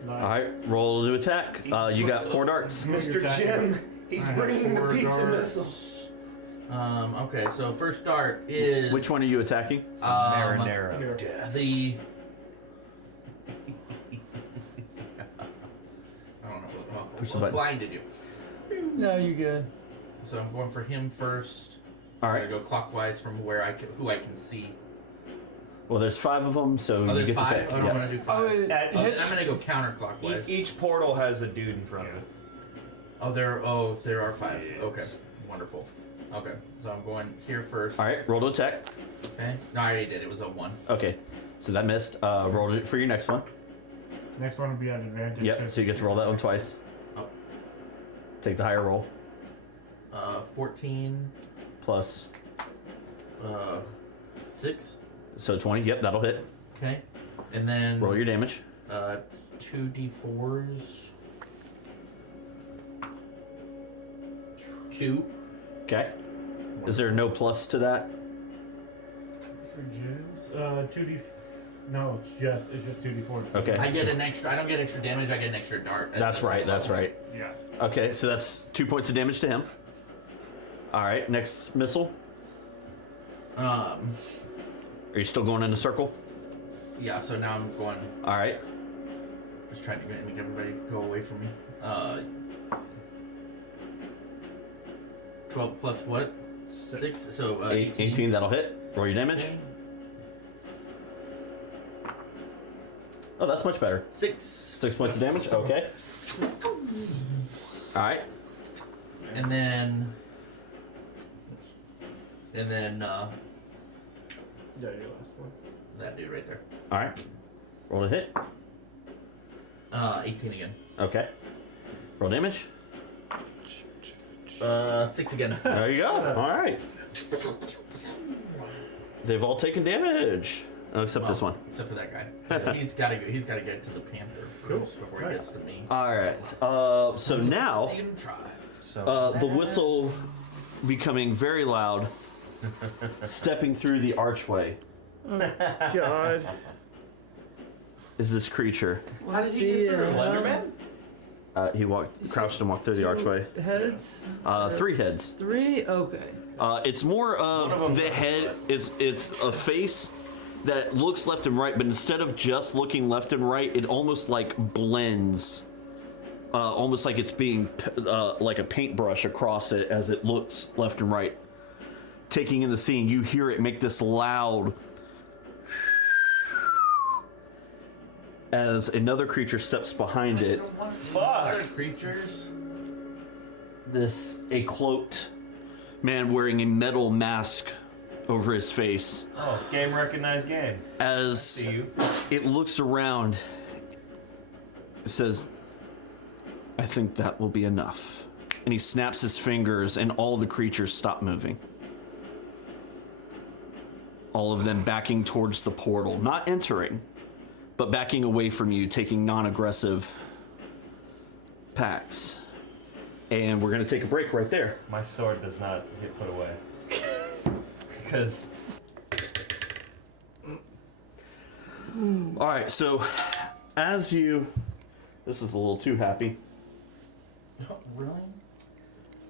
Nice. All right. Roll to attack. You got 4 darts. Mr. Jim! He's I have bringing the 4 pizza darts. missile. Okay, so first dart is Which one are you attacking? Marinara. Here. the. I don't know Push the what button. blinded you. No, you good. So I'm going for him first. All I'm right. gonna go clockwise from who I can see. Well, there's 5 of them, so Oh, you there's get 5. to pick. I don't Yeah. want to do 5. Oh, it At Oh, hits- I'm gonna go counterclockwise. Each portal has a dude in front of it. There are 5. Yes. Okay, wonderful. Okay, so I'm going here first. All right. Roll to attack. Okay, no, I already did. It was a 1. Okay. So that missed. Roll it for your next one. Next one will be at advantage. Yep. So you get to roll that one twice. Oh. Take the higher roll. 14, Plus. 6. So 20. Yep. That'll hit. Okay, and then Roll your damage. 2d4s. 2. Okay. Is there no plus to that? For James, 2d. No, it's just 2d4. Okay. I get an extra. I don't get extra damage. I get an extra dart. at That's the right. second That's level. right. Yeah. Okay. So that's 2 points of damage to him. All right. Next missile. Are you still going in a circle? Yeah. So now I'm going. All right. Just trying to make everybody go away from me. 12 plus what? 6. So 18. 18. That'll hit. Roll your damage. Okay. Oh, that's much better. 6. 6 points of damage. Okay. All right. And then. Yeah, your last one. That dude right there. All right. Roll to hit. 18 again. Okay. Roll damage. 6 again. There you go. All right. They've all taken damage. Oh, except this one. Except for that guy. He's got to get to the Panther first before he gets to me. All right. So now, See him try. So the whistle becoming very loud, stepping through the archway God. is this creature. How did he get through? Slenderman? He crouched and walked through the archway. Heads? 3 heads. 3? Okay. It's more One of of them's the a head is a face that looks left and right, but instead of just looking left and right, it almost like blends. Almost like it's being like a paintbrush across it as it looks left and right. Taking in the scene, you hear it make this loud as another creature steps behind it. Fuck! Creatures. A cloaked man wearing a metal mask over his face. Oh, game recognized game. As See you. it looks around, it says, "I think that will be enough." And he snaps his fingers and all the creatures stop moving. All of them backing towards the portal, not entering, but backing away from you, taking non-aggressive packs. And we're going to take a break right there. My sword does not get put away. Because All right, so as you... This is a little too happy. Really?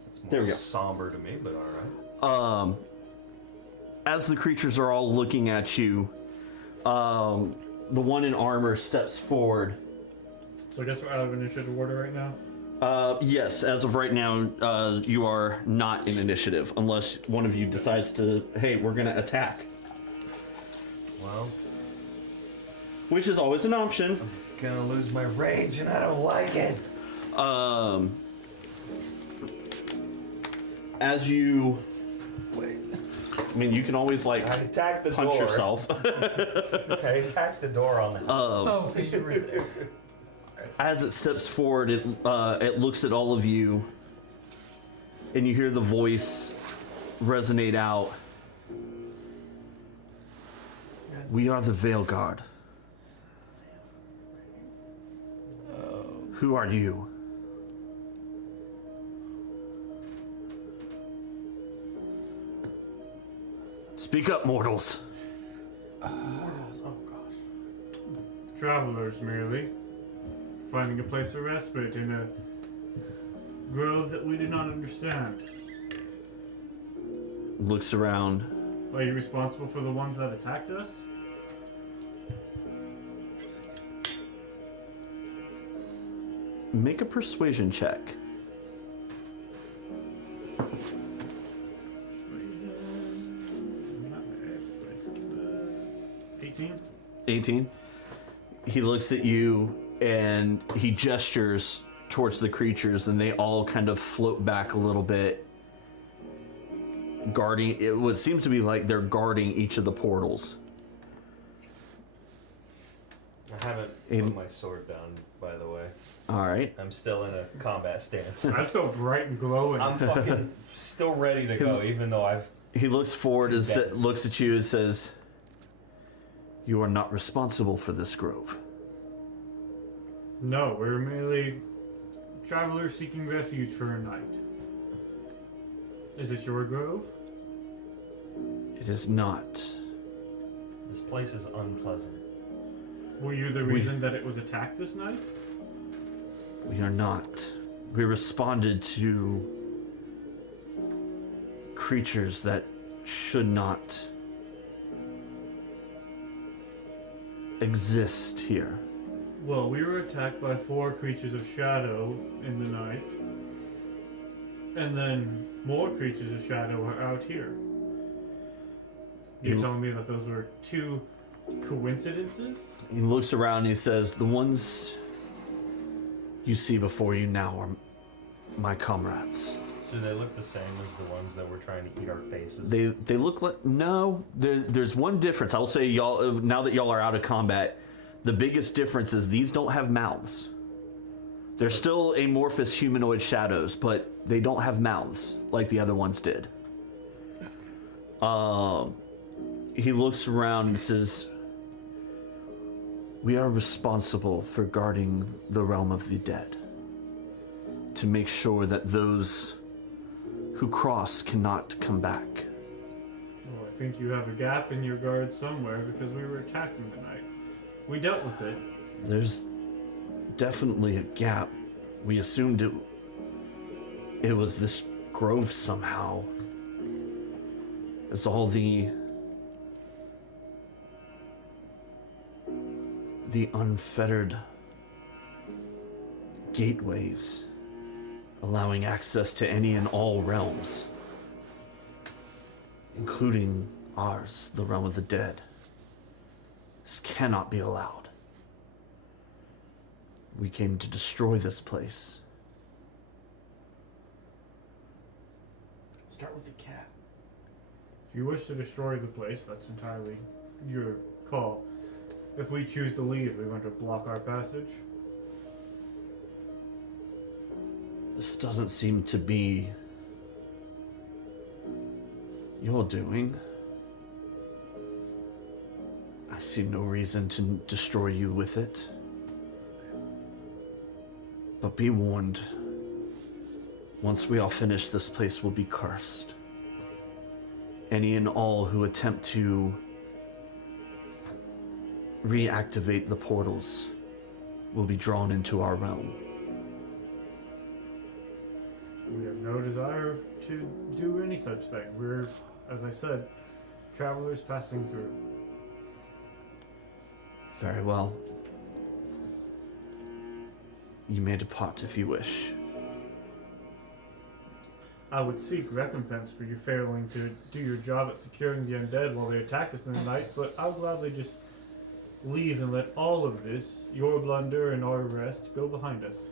it's more There we go. somber to me, but all right. As the creatures are all looking at you, the one in armor steps forward. So I guess we're out of initiative order right now. Yes, as of right now, you are not in initiative, unless one of you decides to, hey, we're gonna attack. Well, Which is always an option. gonna lose my rage, and I don't like it. As you, Wait. I mean, you can always like I attack the punch door. yourself. I attack the door on the house. Oh, okay, you're right there. As it steps forward, it looks at all of you, and you hear the voice resonate out. We are the Veil Guard. Who are you? Speak up, mortals. Mortals. Oh gosh. Travelers, merely. Finding a place of respite in a grove that we do not understand. Looks around. Are you responsible for the ones that attacked us? Make a persuasion check. Not bad. 18? 18. He looks at you and he gestures towards the creatures, and they all kind of float back a little bit, guarding it. What seems to be like they're guarding each of the portals. I haven't In- put my sword down, by the way. All right. I'm still in a combat stance. I'm still bright and glowing. I'm fucking still ready to go, even though I've... He looks forward and Yes. looks at you and says, "You are not responsible for this grove." No, we're merely travelers seeking refuge for a night. Is this your grove? It is not. This place is unpleasant. Were you the reason that it was attacked this night? We are not. We responded to creatures that should not exist here. Well, we were attacked by 4 creatures of shadow in the night. And then more creatures of shadow are out here. You're You- telling me that those were 2 coincidences? He looks around and he says, "The ones you see before you now are my comrades. Do they look the same as the ones that were trying to eat our faces? They look like, no, there's one difference. I'll say, y'all, now that y'all are out of combat, the biggest difference is these don't have mouths. They're still amorphous humanoid shadows, but they don't have mouths like the other ones did." He looks around and says, "We are responsible for guarding the realm of the dead, to make sure that those who cross cannot come back." Well, I think you have a gap in your guard somewhere because we were attacked in the night. We dealt with it. There's definitely a gap. We assumed it was this grove somehow. As all the unfettered gateways allowing access to any and all realms, including ours, the realm of the dead. This cannot be allowed. We came to destroy this place. Start with the cat. If you wish to destroy the place, that's entirely your call. If we choose to leave, we're going to block our passage. This doesn't seem to be your doing. I see no reason to destroy you with it. But be warned. Once we all finish, this place will be cursed. Any and all who attempt to reactivate the portals will be drawn into our realm. We have no desire to do any such thing. We're, as I said, travelers passing through. Very well. You may depart if you wish. I would seek recompense for you failing to do your job at securing the undead while they attacked us in the night, but I'll gladly just leave and let all of this, your blunder and our rest, go behind us.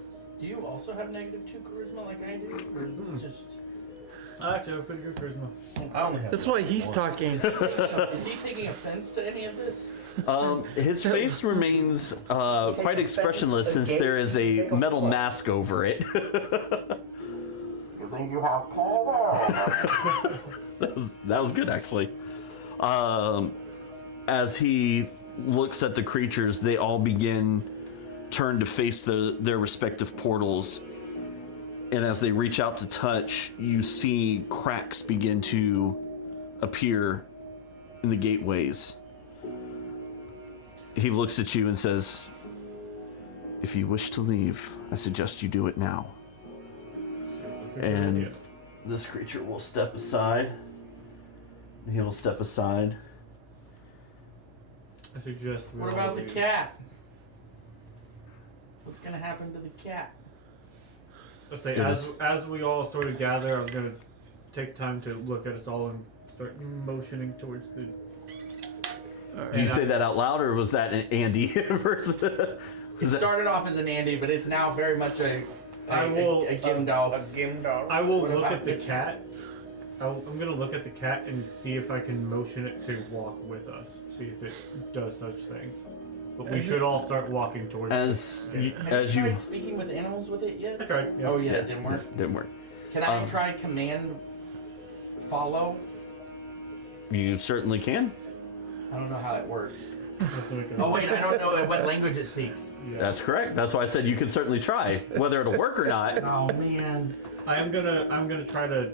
Do you also have -2 charisma like I do? Or is it just... I actually have pretty good charisma. I only have That's why he's talking. Is he taking offense to any of this? His face remains quite expressionless since there is a metal mask over it. You think you have power? that was good, actually. As he looks at the creatures, they all turn to face their respective portals. And as they reach out to touch, you see cracks begin to appear in the gateways. He looks at you and says, "If you wish to leave, I suggest you do it now." And this creature will step aside. He will step aside. I suggest we What all about the leave. cat? What's gonna happen to the cat? Let's say, Yes. as we all sort of gather, I'm going to take time to look at us all and start motioning towards the... Do you say that out loud, or was that an Andy versus? It started off as an Andy, but it's now very much a I will- Gimdall. I will What look about at the the cat. I'm gonna look at the cat and see if I can motion it to walk with us. See if it does such things. But we should all start walking towards As it. Yeah. Have as you you tried speaking with animals with it yet? I tried. Yeah. Oh yeah, it didn't work. didn't work. Can I try command follow? You certainly can. I don't know how it works. That's what we can- Oh wait, I don't know what language it speaks. Yeah. That's correct. That's why I said you can certainly try. Whether it'll work or not. Oh man. I'm gonna try to,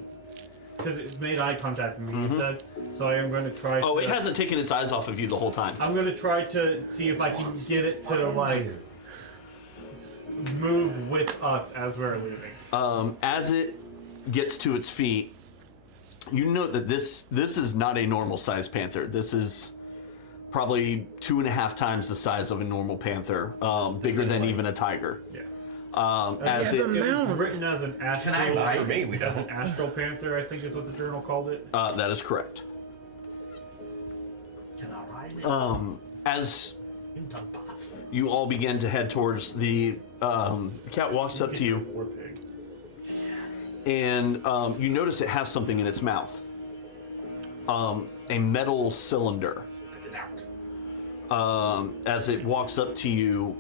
because it made eye contact with me. You said, so I am gonna try. Oh, to, it hasn't taken its eyes off of you the whole time. I'm gonna try to see if I can get it to like move with us as we're leaving. As it gets to its feet, you note that this is not a normal sized panther. This is probably 2.5 times the size of a normal panther, bigger than even a tiger. Yeah. As Yeah, it, the It was mount. written as an astral. Can I ride it? As an astral panther, I think is what the journal called it. that is correct. Can I ride it? As Into bot. you all begin to head towards the cat walks up to you, War pig. and you notice it has something in its mouth. A metal cylinder. Spit it out. As it walks up to you,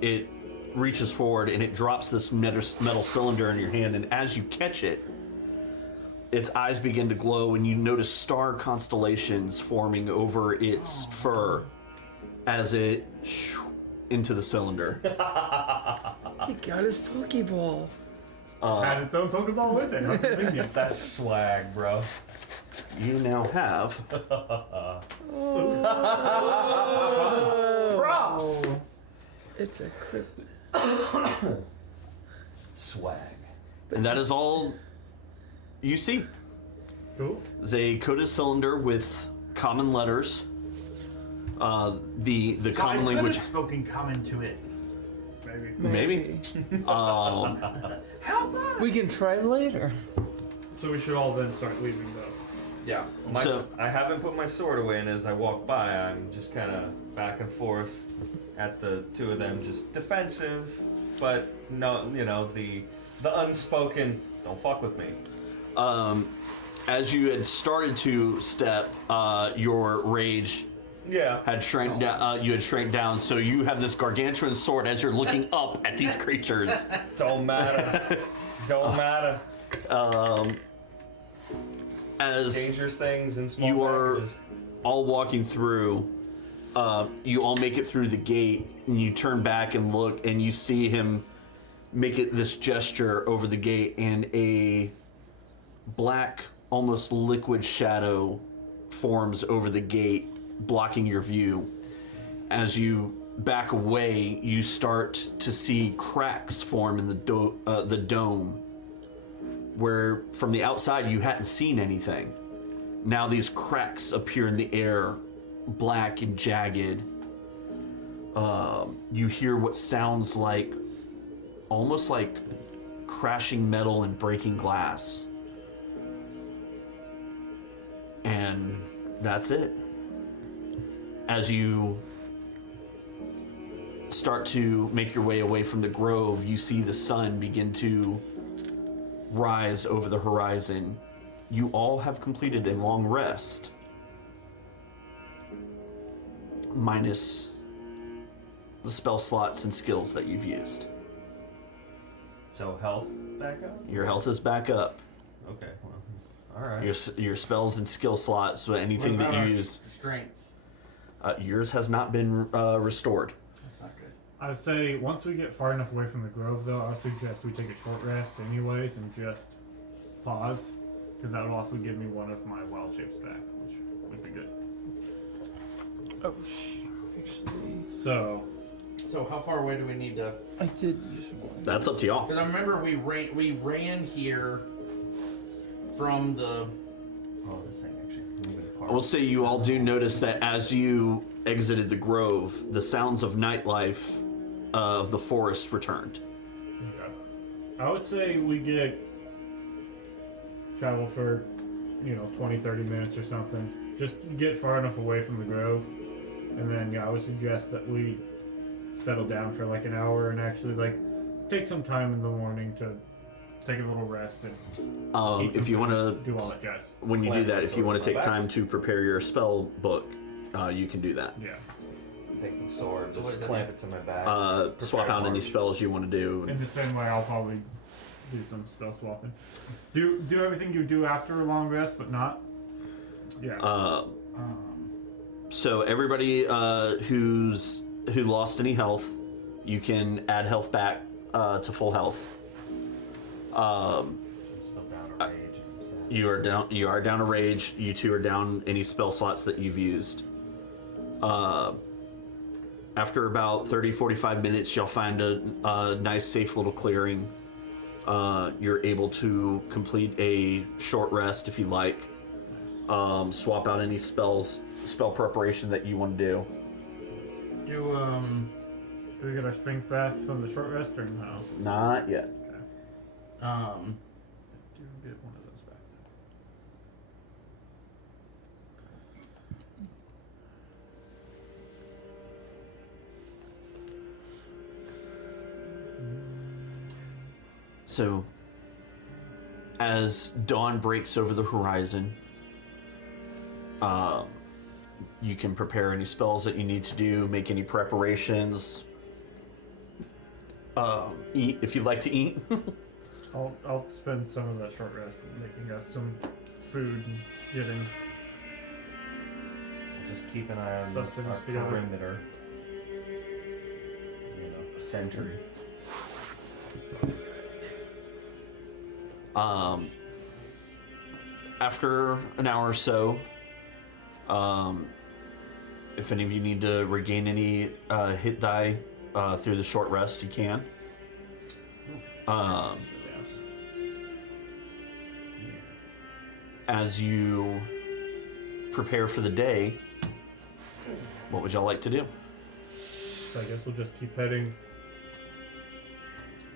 it reaches forward and it drops this metal cylinder in your hand, and as you catch it, its eyes begin to glow, and you notice star constellations forming over its fur as it into the cylinder. He got his Pokeball. Had its own Pokeball with it. How convenient. That's swag, bro. You now have Props. It's a crypt. Swag. and that is all you see. Cool. It's a coated cylinder with common letters. The So common I could language. have spoken common to it. Maybe. Maybe. Help us! We can try later. So we should all then start leaving though. Yeah. I haven't put my sword away, and as I walk by, I'm just kind of back and forth at the two of them, just defensive, but no, the unspoken, don't fuck with me. As you had started to step, your rage Yeah. had shrank down. You had shrank down, so you have this gargantuan sword as you're looking up at these creatures. Don't matter. Don't matter. As Dangerous things in small you are packages. all walking through, you all make it through the gate, and you turn back and look, and you see him make it this gesture over the gate, and a black, almost liquid shadow forms over the gate, blocking your view. As you back away, you start to see cracks form in the dome, where from the outside you hadn't seen anything. Now these cracks appear in the air, black and jagged. You hear what sounds like, almost like crashing metal and breaking glass. And that's it. As you start to make your way away from the grove, you see the sun begin to rise over the horizon. You all have completed a long rest, minus the spell slots and skills that you've used. So health back up? Your health is back up. Okay, well, alright. Your spells and skill slots, so anything What that about you our use. strength? Yours has not been restored. That's not good. I would say once we get far enough away from the grove, though, I would suggest we take a short rest anyways and just pause, because that would also give me one of my wild shapes back, which would be good. Oh, actually, So, So how far away do we need to? I did use one. That's up to y'all. Because I remember we ran here from the. Oh, this thing actually moving apart. I will say you all do notice that as you exited the grove, the sounds of nightlife of the forest returned. okay. I would say we travel for, 20, 30 minutes or something. Just get far enough away from the grove. And then, yeah, I would suggest that we settle down for like an hour and actually take some time in the morning to take a little rest and eat If you some want food, to, do all that jazz. when you do Plant that, the if you sword want in to my take back. time to prepare your spell book, you can do that. Yeah. Take the sword, So what just does that clamp mean? it to my back. Swap prepare out any march. spells you want to do. In the same way, I'll probably do some spell swapping. Do everything you do after a long rest, but not. Yeah. So everybody who lost any health, you can add health back to full health. I'm still down to rage. I'm sad. You are down a rage. You two are down any spell slots that you've used. After about 30-45 minutes, you'll find a nice, safe little clearing. You're able to complete a short rest if you like. Swap out any spell preparation that you want to do. Do we get our strength bath from the short rest or no? Not yet. Do get one of those back. So, as dawn breaks over the horizon, you can prepare any spells that you need to do, make any preparations. Eat if you'd like to eat. I'll spend some of that short rest making us some food and getting. Just keep an eye on Sustenance our together. perimeter. Sentry. After an hour or so, if any of you need to regain any hit die through the short rest, you can. As you prepare for the day, what would y'all like to do? So I guess we'll just keep heading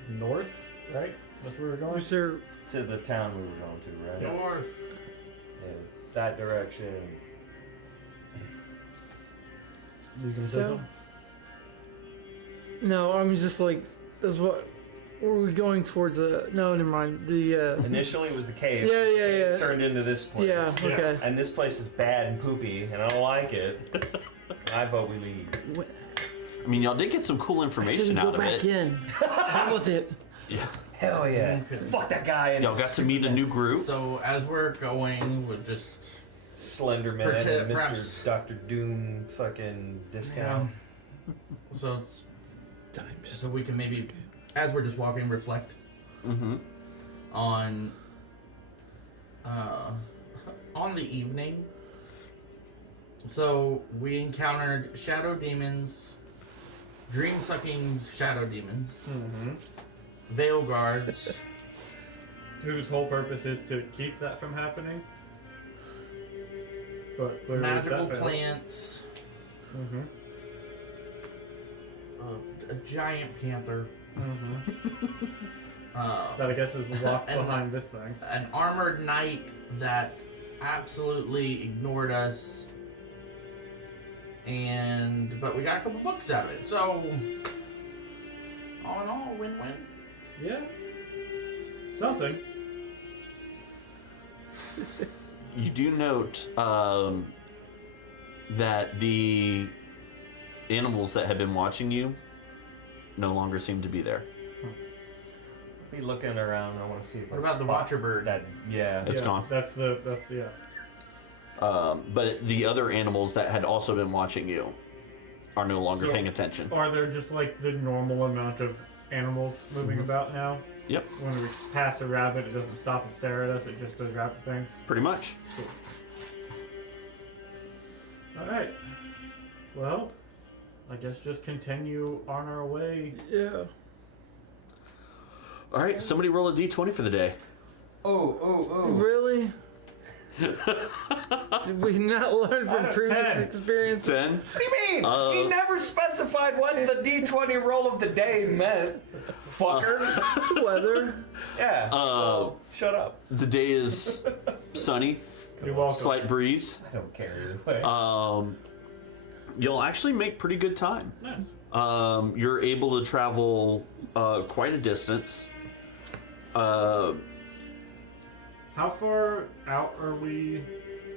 north, right? That's where we're going. Was there? To the town we were going to, right? North. Yeah, that direction. You can say So- something? No, I was just like, that's what. Were we going towards a? No, never mind. The. Initially it was the cave. Yeah, yeah, It yeah. turned into this place. Yeah. Okay. And this place is bad and poopy, and I don't like it. I vote we leave. I mean, y'all did get some cool I said we information go out of back it. in. Done with it. Yeah. Hell yeah. Okay. Fuck that guy and Y'all his got to meet a new group. So as we're going, we'll just. Slender Man and Mr. Perhaps- Dr. Doom fucking discount. So it's Times. so we can maybe as we're just walking, reflect on the evening. So we encountered shadow demons, dream-sucking shadow demons, veil guards, Whose whole purpose is to keep that from happening. But clearly magical that failed. plants, a giant panther, That I guess is locked and behind this thing. an armored knight that absolutely ignored us. But we got a couple books out of it. So all in all, win-win. Yeah. Something. You do note that the animals that had been watching you no longer seem to be there. Be looking around. I want to see if What I about the spot watcher bird? That It's gone. That's yeah. But the other animals that had also been watching you are no longer So- paying attention. Are there just like the normal amount of animals moving about now? Yep, When we pass a rabbit, it doesn't stop and stare at us. It just does rabbit things. pretty much. All right. Well, I guess just continue on our way. Yeah. All right, somebody roll a d20 for the day. Oh. Really? Did we not learn from Out of previous 10. experience? 10. What do you mean? He never specified what the D20 roll of the day meant. Fucker. Weather. Yeah. Well, shut up. The day is sunny, You're welcome. slight breeze. I don't care either way. You'll actually make pretty good time. Nice. You're able to travel quite a distance. How far out are we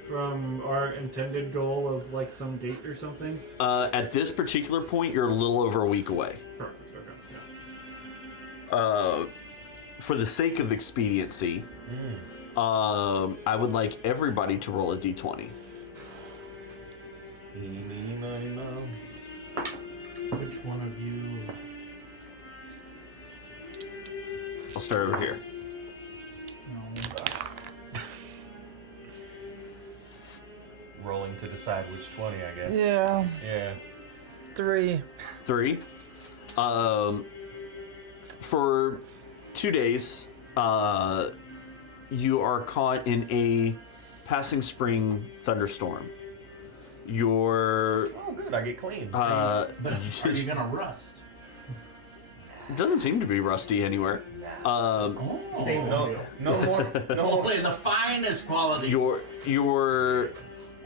from our intended goal of like some date or something? At this particular point, you're a little over a week away. Perfect. Okay. Yeah. For the sake of expediency, I would like everybody to roll a d20. Eeny, meeny, miny, moe. Which one of you? I'll start over here. Rolling to decide which 20, I guess. Yeah. Yeah. 3. 3. For 2 days, you are caught in a passing spring thunderstorm. Your Oh, good. I get clean. But are you gonna rust? it doesn't seem to be rusty anywhere. no more. No more. Only the finest quality. Your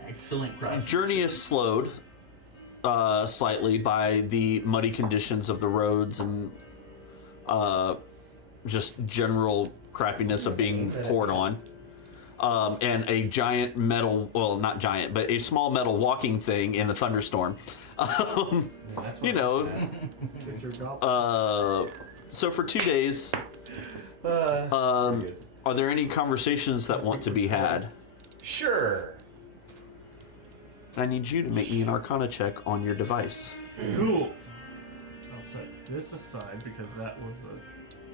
Excellent crust. journey is slowed slightly by the muddy conditions of the roads and just general crappiness of being poured on. And a giant metal, well, not giant, but a small metal walking thing in the thunderstorm. That's You know, Get your goblin. so for 2 days, are there any conversations that want to be had? Sure. I need you to make me an Arcana check on your device. Cool. I'll set this aside because that was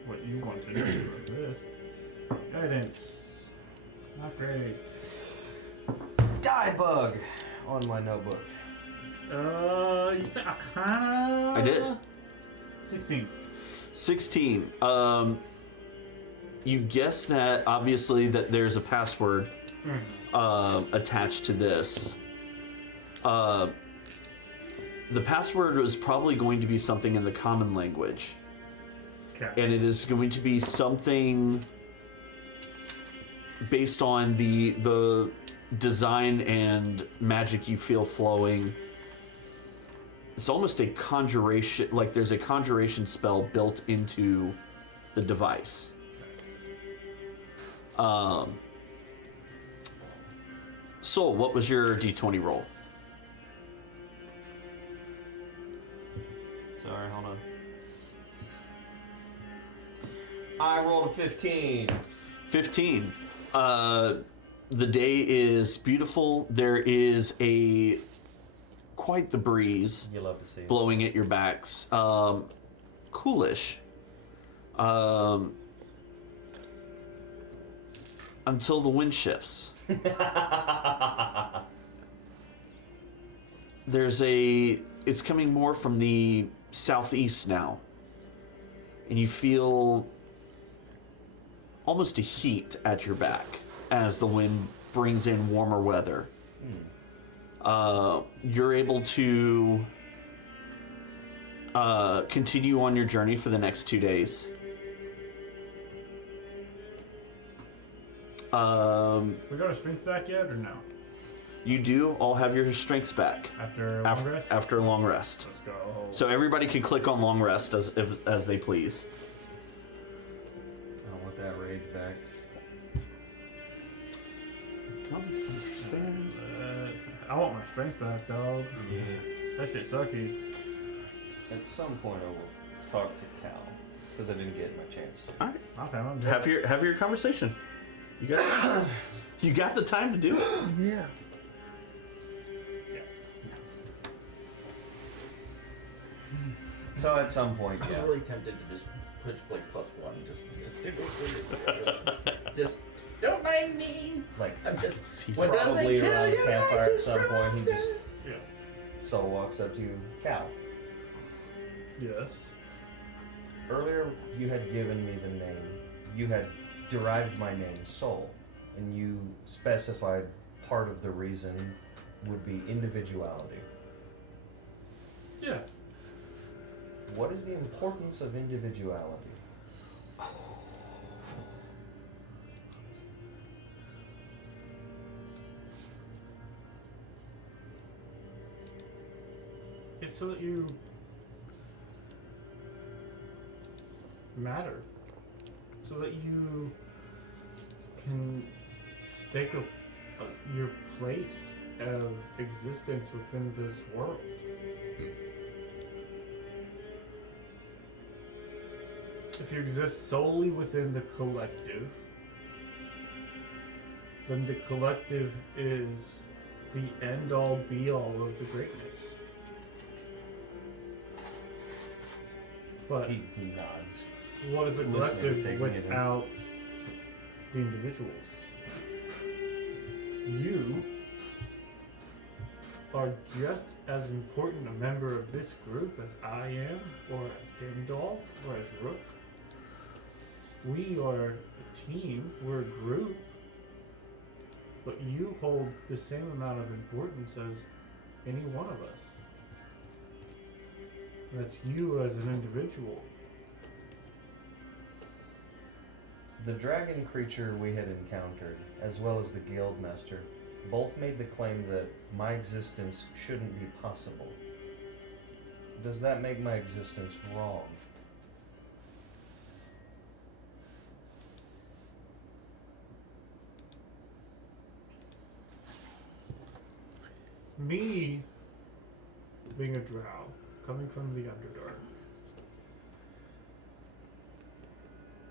what you wanted to do with this. Guidance. Not great. Die bug on my notebook. You said Arcana? I did. 16. 16. You guess that obviously that there's a password attached to this. The password was probably going to be something in the common language, Okay. and it is going to be something based on the design and magic you feel flowing. It's almost a conjuration, like there's a conjuration spell built into the device. Soul, what was your d20 roll? Sorry, hold on. I rolled a 15. 15. The day is beautiful. There is quite the breeze You love to see it. blowing at your backs. Coolish. Until the wind shifts. It's coming more from the southeast now. And you feel almost a heat at your back as the wind brings in warmer weather. You're able to continue on your journey for the next 2 days. We got our strength back yet, or no? You do all have your strengths back After a long rest? after a long rest. Let's go. So everybody can click on long rest as they please. I want that rage back. I want my strength back, dog. Yeah. That shit sucky. At some point, I will talk to Cal because I didn't get my chance to. All right. I found Have your conversation. You got the time to do it. Yeah. So at some point, I was yeah. really tempted to just push Blake +1. Just don't mind me. Like, I'm just He when does it probably kill around you, campfire make at some you point, he just stronger. Yeah. Soul walks up to you. Cal, Yes. earlier you had given me the name. You had derived my name, Soul, and you specified part of the reason would be individuality. Yeah. What is the importance of individuality? It's so that you matter. So that you can stake your place of existence within this world. If you exist solely within the collective, then the collective is the end-all be-all of the greatness. But He nods. what is a Listening, collective taking it in. without the individuals? You are just as important a member of this group as I am, or as Gandalf, or as Rook. We are a team, we're a group, but you hold the same amount of importance as any one of us. And that's you as an individual. The dragon creature we had encountered, as well as the guildmaster, both made the claim that my existence shouldn't be possible. Does that make my existence wrong? Me being a drow, coming from the Underdark,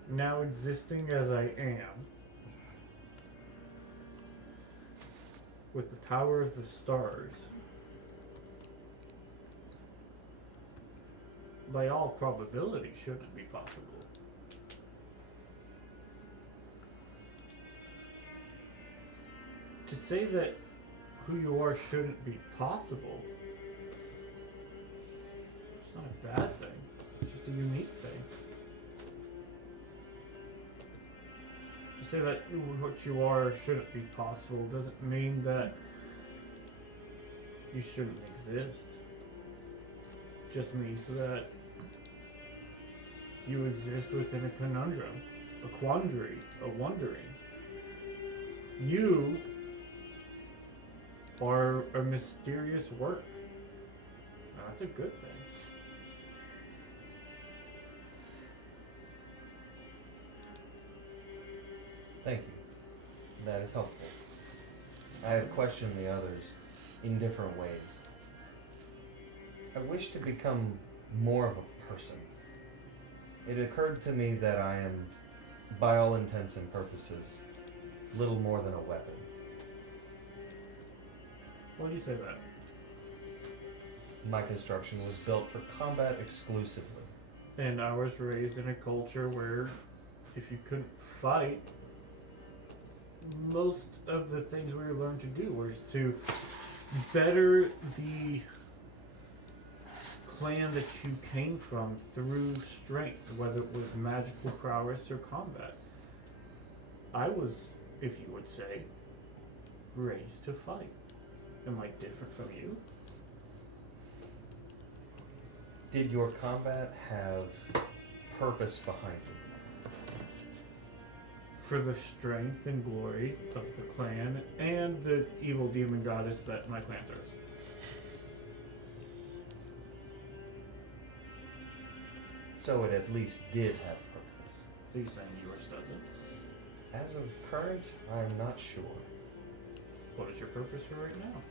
now existing as I am, with the power of the stars, by all probability shouldn't be possible. To say that who you are shouldn't be possible, it's not a bad thing. It's just a unique thing. To say that what you are shouldn't be possible doesn't mean that you shouldn't exist. It just means that you exist within a conundrum, a quandary, a wondering. You are a mysterious work. Now, that's a good thing. Thank you. That is helpful. I have questioned the others in different ways. I wish to become more of a person. It occurred to me that I am, by all intents and purposes, little more than a weapon. Why do you say that? My construction was built for combat exclusively. And I was raised in a culture where if you couldn't fight, most of the things we learned to do was to better the clan that you came from through strength, whether it was magical prowess or combat. I was, if you would say, raised to fight. Am I different from you? Did your combat have purpose behind it? For the strength and glory of the clan and the evil demon goddess that my clan serves. So it at least did have purpose. Are you saying yours doesn't? As of current, I'm not sure. What is your purpose for right now?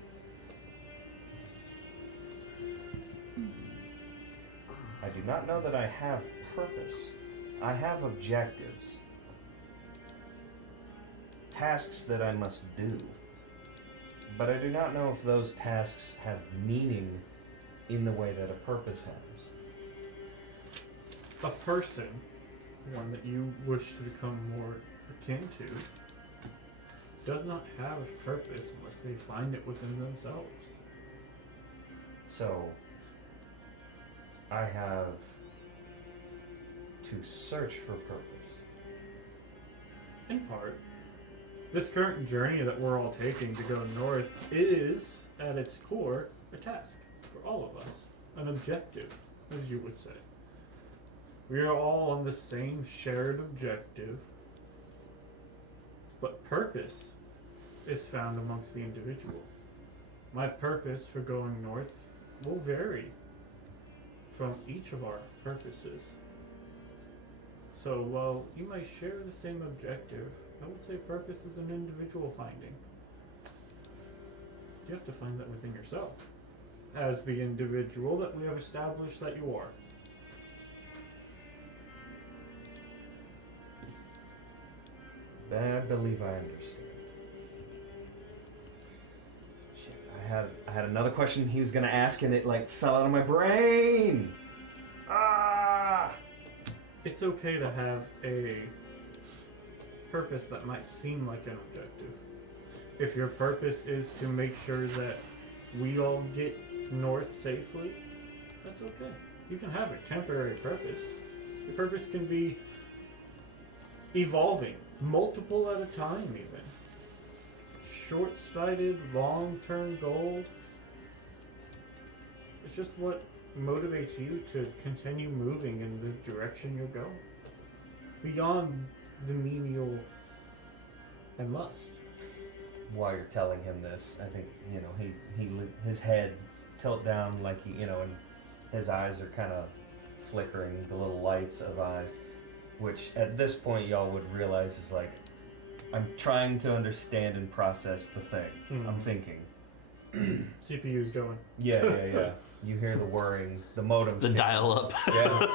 I do not know that I have purpose. I have objectives. Tasks that I must do. But I do not know if those tasks have meaning in the way that a purpose has. A person, one that you wish to become more akin to, does not have purpose unless they find it within themselves. So, I have to search for purpose. In part, this current journey that we're all taking to go north is, at its core, a task for all of us. An objective, as you would say. We are all on the same shared objective, but purpose is found amongst the individual. My purpose for going north will vary from each of our purposes. So while you might share the same objective, I would say purpose is an individual finding. You have to find that within yourself, as the individual that we have established that you are. I believe I understand. Shit, I had another question he was gonna ask and it like fell out of my brain. Ah! It's okay to have a purpose that might seem like an objective. If your purpose is to make sure that we all get north safely, that's okay. You can have a temporary purpose. Your purpose can be evolving, multiple at a time even. Short-sighted, long-term goal. It's just what motivates you to continue moving in the direction you're going. Beyond the menial and must. While you're telling him this, I think, you know, his head tilt down like he, you know, and his eyes are kind of flickering, the little lights of eyes, which at this point y'all would realize is like, I'm trying to understand and process the thing. I'm thinking. CPU's going. Yeah. You hear the whirring, the modems. The dial up. Yeah.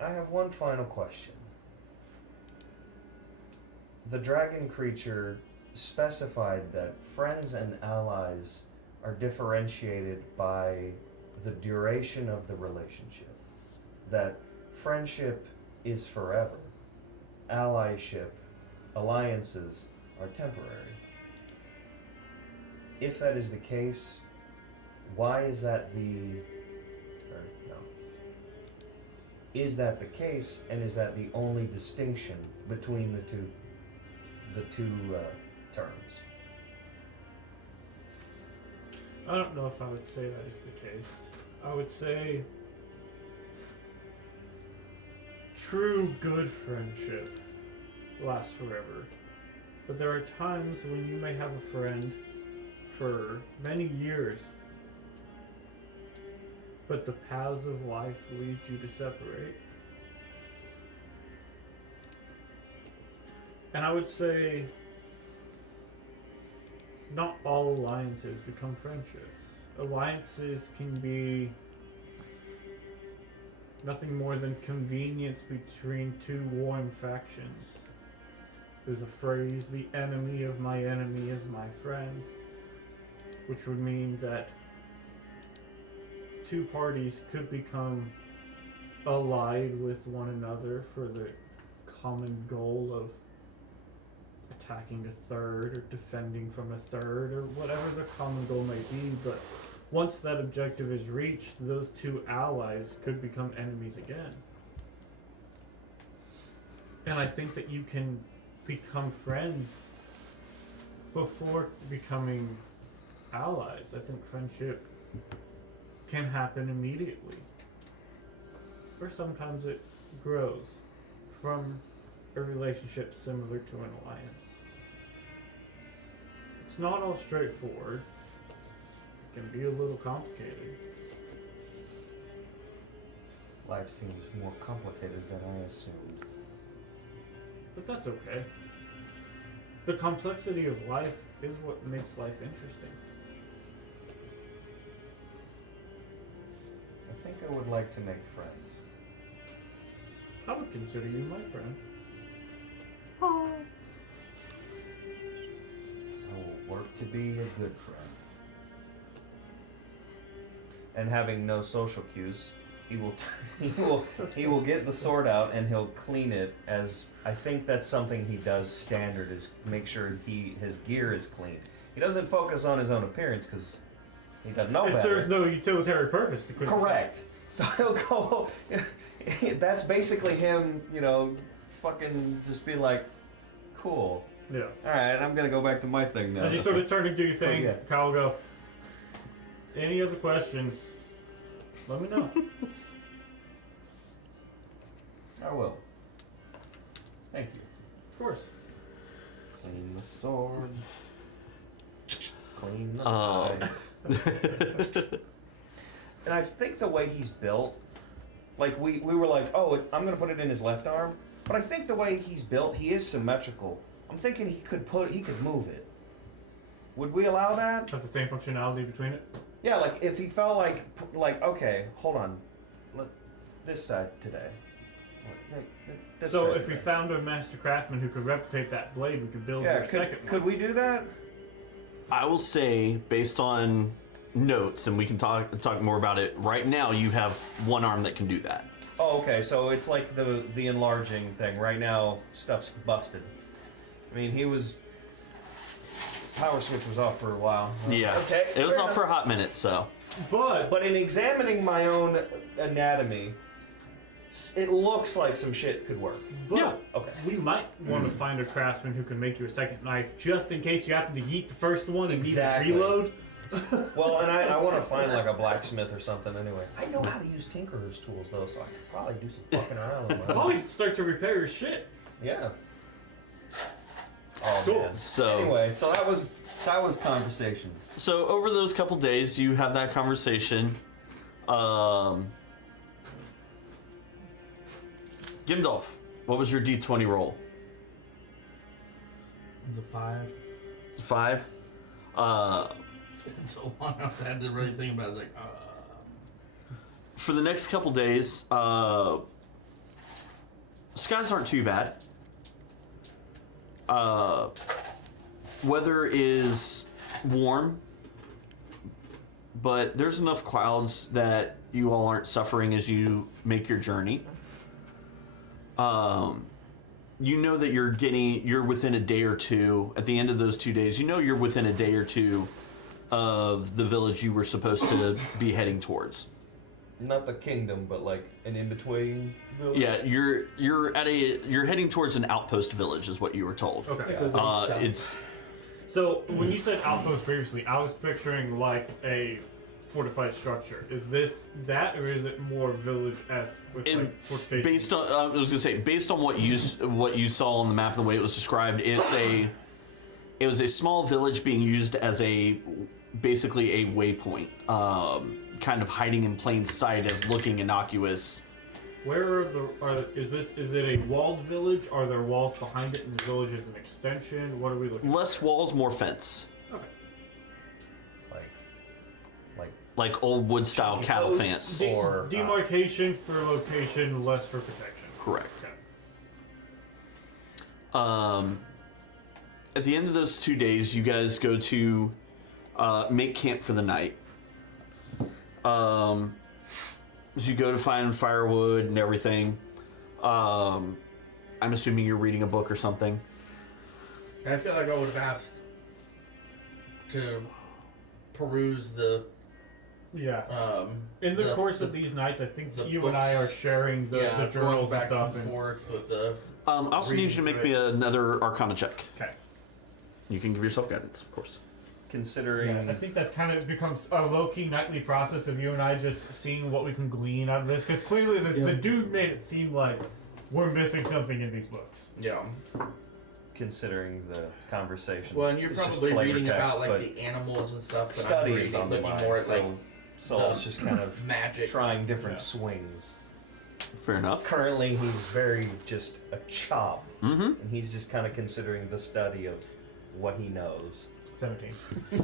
I have one final question. The dragon creature specified that friends and allies are differentiated by the duration of the relationship. That friendship is forever. Allyship, alliances are temporary. If that is the case, why is that is that the case, and is that the only distinction between the two terms? I don't know if I would say that is the case. I would say true good friendship lasts forever. But there are times when you may have a friend for many years, but the paths of life lead you to separate. And I would say not all alliances become friendships. Alliances can be nothing more than convenience between two warring factions. There's a phrase, the enemy of my enemy is my friend, which would mean that two parties could become allied with one another for the common goal of attacking a third or defending from a third or whatever the common goal may be, but once that objective is reached, those two allies could become enemies again. And I think that you can become friends before becoming allies. I think friendship can happen immediately. Or sometimes it grows from a relationship similar to an alliance. It's not all straightforward. It can be a little complicated. Life seems more complicated than I assumed. But that's okay. The complexity of life is what makes life interesting. I think I would like to make friends. I would consider you my friend. I will work to be a good friend. And having no social cues, he will get the sword out and he'll clean it, as I think that's something he does standard, is make sure his gear is clean. He doesn't focus on his own appearance because he doesn't know It better. serves no utilitarian purpose to quit. Correct. So he'll go. That's basically him, fucking just be like, cool. Yeah. All right, I'm gonna go back to my thing now. As you sort of turn and do your thing, yeah. Kyle will go, any other questions? Let me know. I will. Thank you. Of course. Clean the sword. Clean the knife. And I think the way he's built, like we were like, oh, I'm gonna put it in his left arm, but I think the way he's built, he is symmetrical. I'm thinking he could move it. Would we allow that? Have the same functionality between it? Yeah, like if he felt like okay, hold on, this side today. This So side if we today. found a master craftsman who could replicate that blade, we could build Yeah, a second could we do that? I will say, based on notes, and we can talk more about it. Right now, you have one arm that can do that. Oh, okay. So it's like the enlarging thing. Right now, stuff's busted. I mean, power switch was off for a while. Yeah. Okay. It was fair off enough. for a hot minute, so. But But in examining my own anatomy, it looks like some shit could work. Yeah. Okay. we might want to find a craftsman who can make you a second knife, just in case you happen to yeet the first one and Exactly. need to reload. Well, and I want to find like a blacksmith or something anyway. I know how to use tinkerer's tools though, so I could probably do some fucking around with my own. Probably start to repair your shit. Yeah. Oh Cool. man. So- anyway, so that was conversations. So over those couple days, you have that conversation. Gimdolf, what was your D20 roll? It's a 5. It's 5. It's been so long I had to really think about it. It's like, For the next couple days, skies aren't too bad. Weather is warm, but there's enough clouds that you all aren't suffering as you make your journey. You know that you're within a day or two. At the end of those 2 days, you know you're within a day or two of the village you were supposed to be heading towards. Not the kingdom, but like an in-between village. Yeah, you're heading towards an outpost village, is what you were told. Okay. It's So when you said outpost previously, I was picturing like a fortified structure. Is this that, or is it more village-esque with like fortifications? based on I was gonna say based on what you saw on the map and the way it was described. It was a small village being used as basically a waypoint, kind of hiding in plain sight as looking innocuous. Where is it a walled village? Are there walls behind it and the village is an extension? What are we looking Less walls, more fence, at? Okay. like old wood style cattle Posts. fence. Or, Demarcation for location, less for protection. Correct. Okay. At the end of those 2 days, you guys go to make camp for the night. as you go to find firewood and everything, I'm assuming you're reading a book or something. I feel like I would have asked to peruse the Yeah. um In the course of these nights, I think the you and I are books. sharing the going journals and back stuff. and forth with the I also need you to make me another Arcana check. Okay. You can give yourself guidance, of course. Considering Yeah, I think that's kind of becomes a low-key nightly process of you and I just seeing what we can glean out of this. Because clearly the dude made it seem like we're missing something in these books. yeah. considering the conversation. Well, and you're It's just probably flavor reading text, about like but the animals and stuff. But study I'm is reading, on the looking mind, more at like Saul's just kind of magic. trying different Yeah. swings. Fair enough. Currently, he's very just a chop, Mm-hmm. and he's just kind of considering the study of what he knows. 17.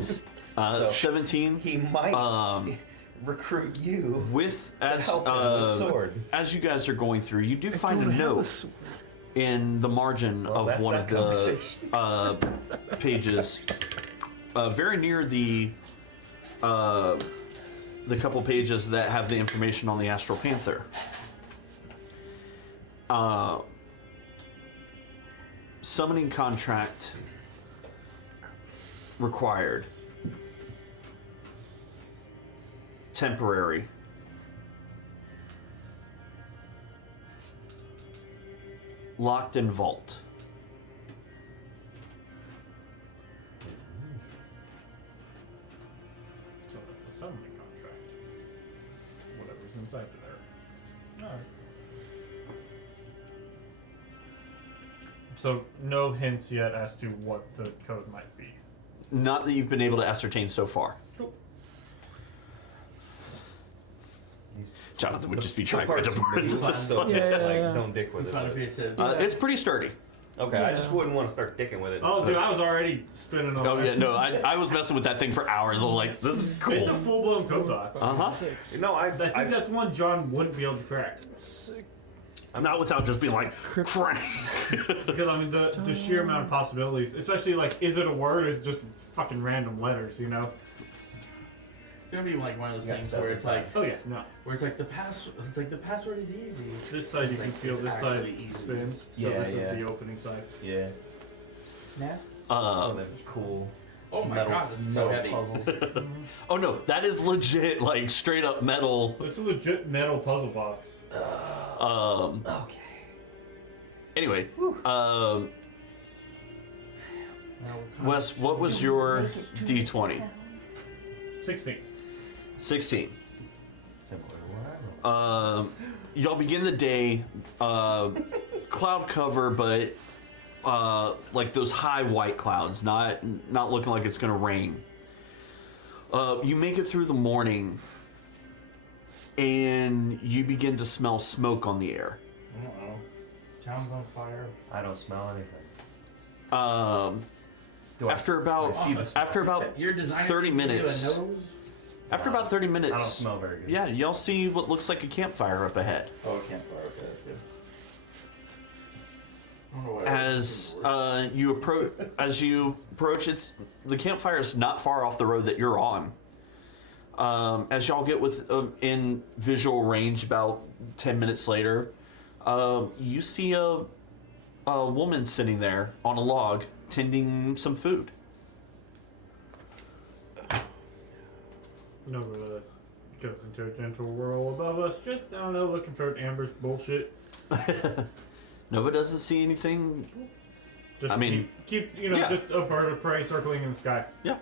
So- 17. He might Um, recruit you with to as help him with sword. as you guys are going through, you do find a note in the margin Well, of that's one that of the conversation. pages, very near the couple pages that have the information on the Astral Panther. Summoning contract required. Temporary. Locked in vault. So that's a summoning contract. Whatever's inside of there. Alright. So no hints yet as to what the code might be. Not that you've been able to ascertain so far. Cool. Jonathan would just be The trying parts to you words. move, so Yeah, yeah, like, yeah. don't dick with it. Fun if but- he said, It's pretty sturdy. Okay, I Yeah. just wouldn't want to start dicking with it. Oh, dude, I was already spinning on Oh that. yeah, no, I was messing with that thing for hours. I was like, this is cool. It's a full-blown code box. Uh-huh. 6. No, I think that's one John wouldn't be able to crack. 6. Not without just being like, crap. Because, I mean, the sheer amount of possibilities, especially, like, is it a word or is it just fucking random letters, you know? it's gonna be like one of those Yeah, things stuff where like it's that. like Oh, yeah, no. where it's like the password. It's like the password is easy. This side you It's can like- feel, it's this side actually easy. spins. So Yeah, this yeah. is the opening side. Yeah. Nah. Some of the cool. Oh my metal, god, this is so metal heavy. puzzles. Oh no, that is legit, like straight up metal. It's a legit metal puzzle box. Okay. Anyway, Now, Wes, what was your D20? 16. 16. Similar to what I wrote. Y'all begin the day, cloud cover, but like those high white clouds, not looking like it's gonna rain. You make it through the morning, and you begin to smell smoke on the air. uh-oh. Town's on fire. I don't smell anything. Do After I about see the smell? after about Your designer 30 can give you minutes. a nose? After about 30 I don't minutes, smell very good. yeah, y'all see what looks like a campfire up ahead. Oh, a campfire. Okay, that's good. I don't know why As you approach, it's the campfire is not far off the road that you're on. As y'all get in visual range, about 10 minutes later, you see a woman sitting there on a log tending some food. Nova goes into a gentle whirl above us, just, I don't know, looking for Amber's bullshit. Nova doesn't see anything. Just I mean, keep you know, yeah. just a bird of prey circling in the sky. Yeah,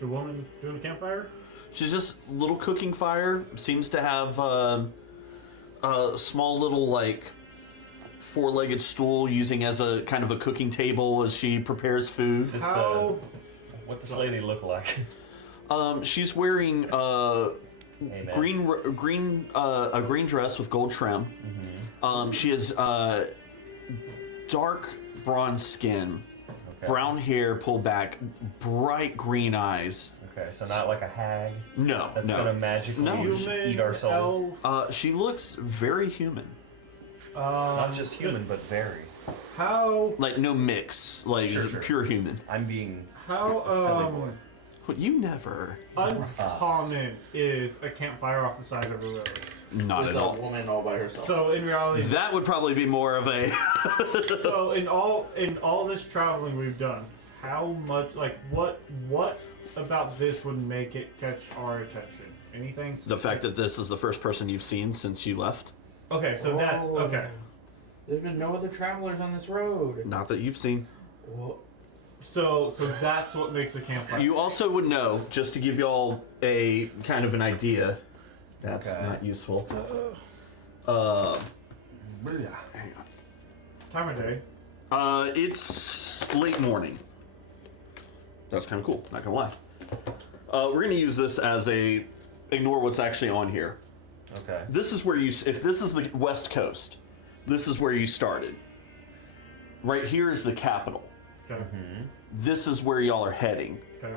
The woman doing a campfire? she's just little cooking fire. Seems to have a small little like four-legged stool using as a kind of a cooking table as she prepares food. This, How? what does lady look like? She's wearing Amen. a green dress with gold trim. She has dark bronze skin, Okay. brown hair pulled back, bright green eyes. Okay, so not like a hag No, that's no. gonna magically No. eat our souls. She looks very human. Not just human, but very. How? Like no mix, like Sure. pure human. I'm being How? a silly boy. You never. Uncommon is a campfire off the side of a road. Not With at a all. woman all by herself. So in reality, That would probably be more of a. so in all this traveling we've done, how much what about this would make it catch our attention? Anything? The fact that this is the first person you've seen since you left. Okay, so that's Oh. okay. There's been no other travelers on this road. Not that you've seen. Whoa. So that's what makes a campfire. You also would know, just to give y'all a kind of an idea. That's Okay. not useful. Hang on. Time of day. It's late morning. That's kind of cool. Not gonna lie. We're gonna use this as a ignore what's actually on here. Okay. This is where you. If this is the West Coast, this is where you started. Right here is the capital. Okay. This is where y'all are heading. Okay.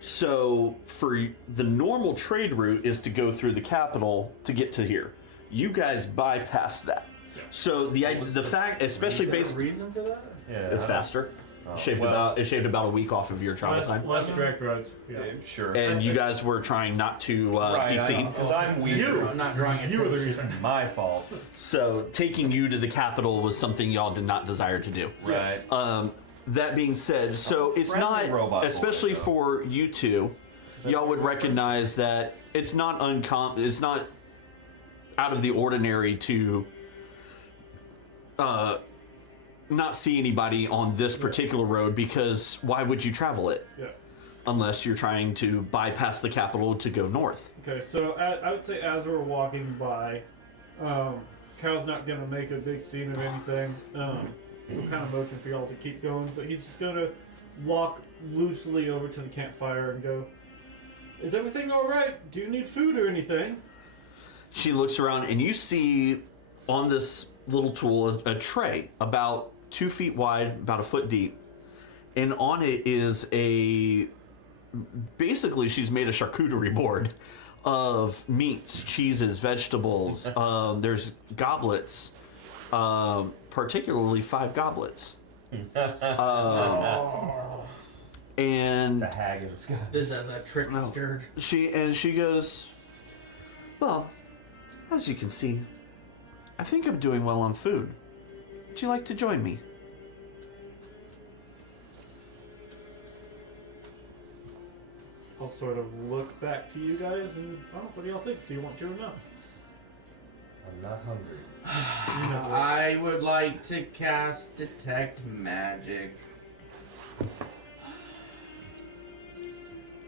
So for the normal trade route is to go through the capital to get to here. You guys bypass that. So the fact, especially Is there a based, reason for that? Yeah. it's faster. Oh, Shaved well, it shaved about a week off of your travel time. Less direct roads. Yeah. Sure. And you guys were trying not to be seen. Because I'm weird. You. I'm not drawing You were the attention. reason. My fault. So taking you to the capital was something y'all did not desire to do. Right. That being said, so it's friendly not, robot boy, especially though. for you two, y'all would recognize that it's not it's not out of the ordinary to not see anybody on this particular road, because why would you travel it Yeah. unless you're trying to bypass the capital to go north? Okay, so I would say as we're walking by, Kyle's not gonna make a big scene of anything. We'll kind of motion for y'all to keep going, but he's just gonna walk loosely over to the campfire and go, "Is everything all right? Do you need food or anything?" She looks around and you see on this little tool a tray about 2 feet wide, about a foot deep, and on it is basically she's made a charcuterie board of meats, cheeses, vegetables. There's goblets, particularly 5 goblets. And It's a hag in disguise. This is a trickster. she goes, well, as you can see, I think I'm doing well on food. Would you like to join me? I'll sort of look back to you guys and, what do y'all think? Do you want to or not? I'm not hungry. You know, I would like to cast Detect Magic.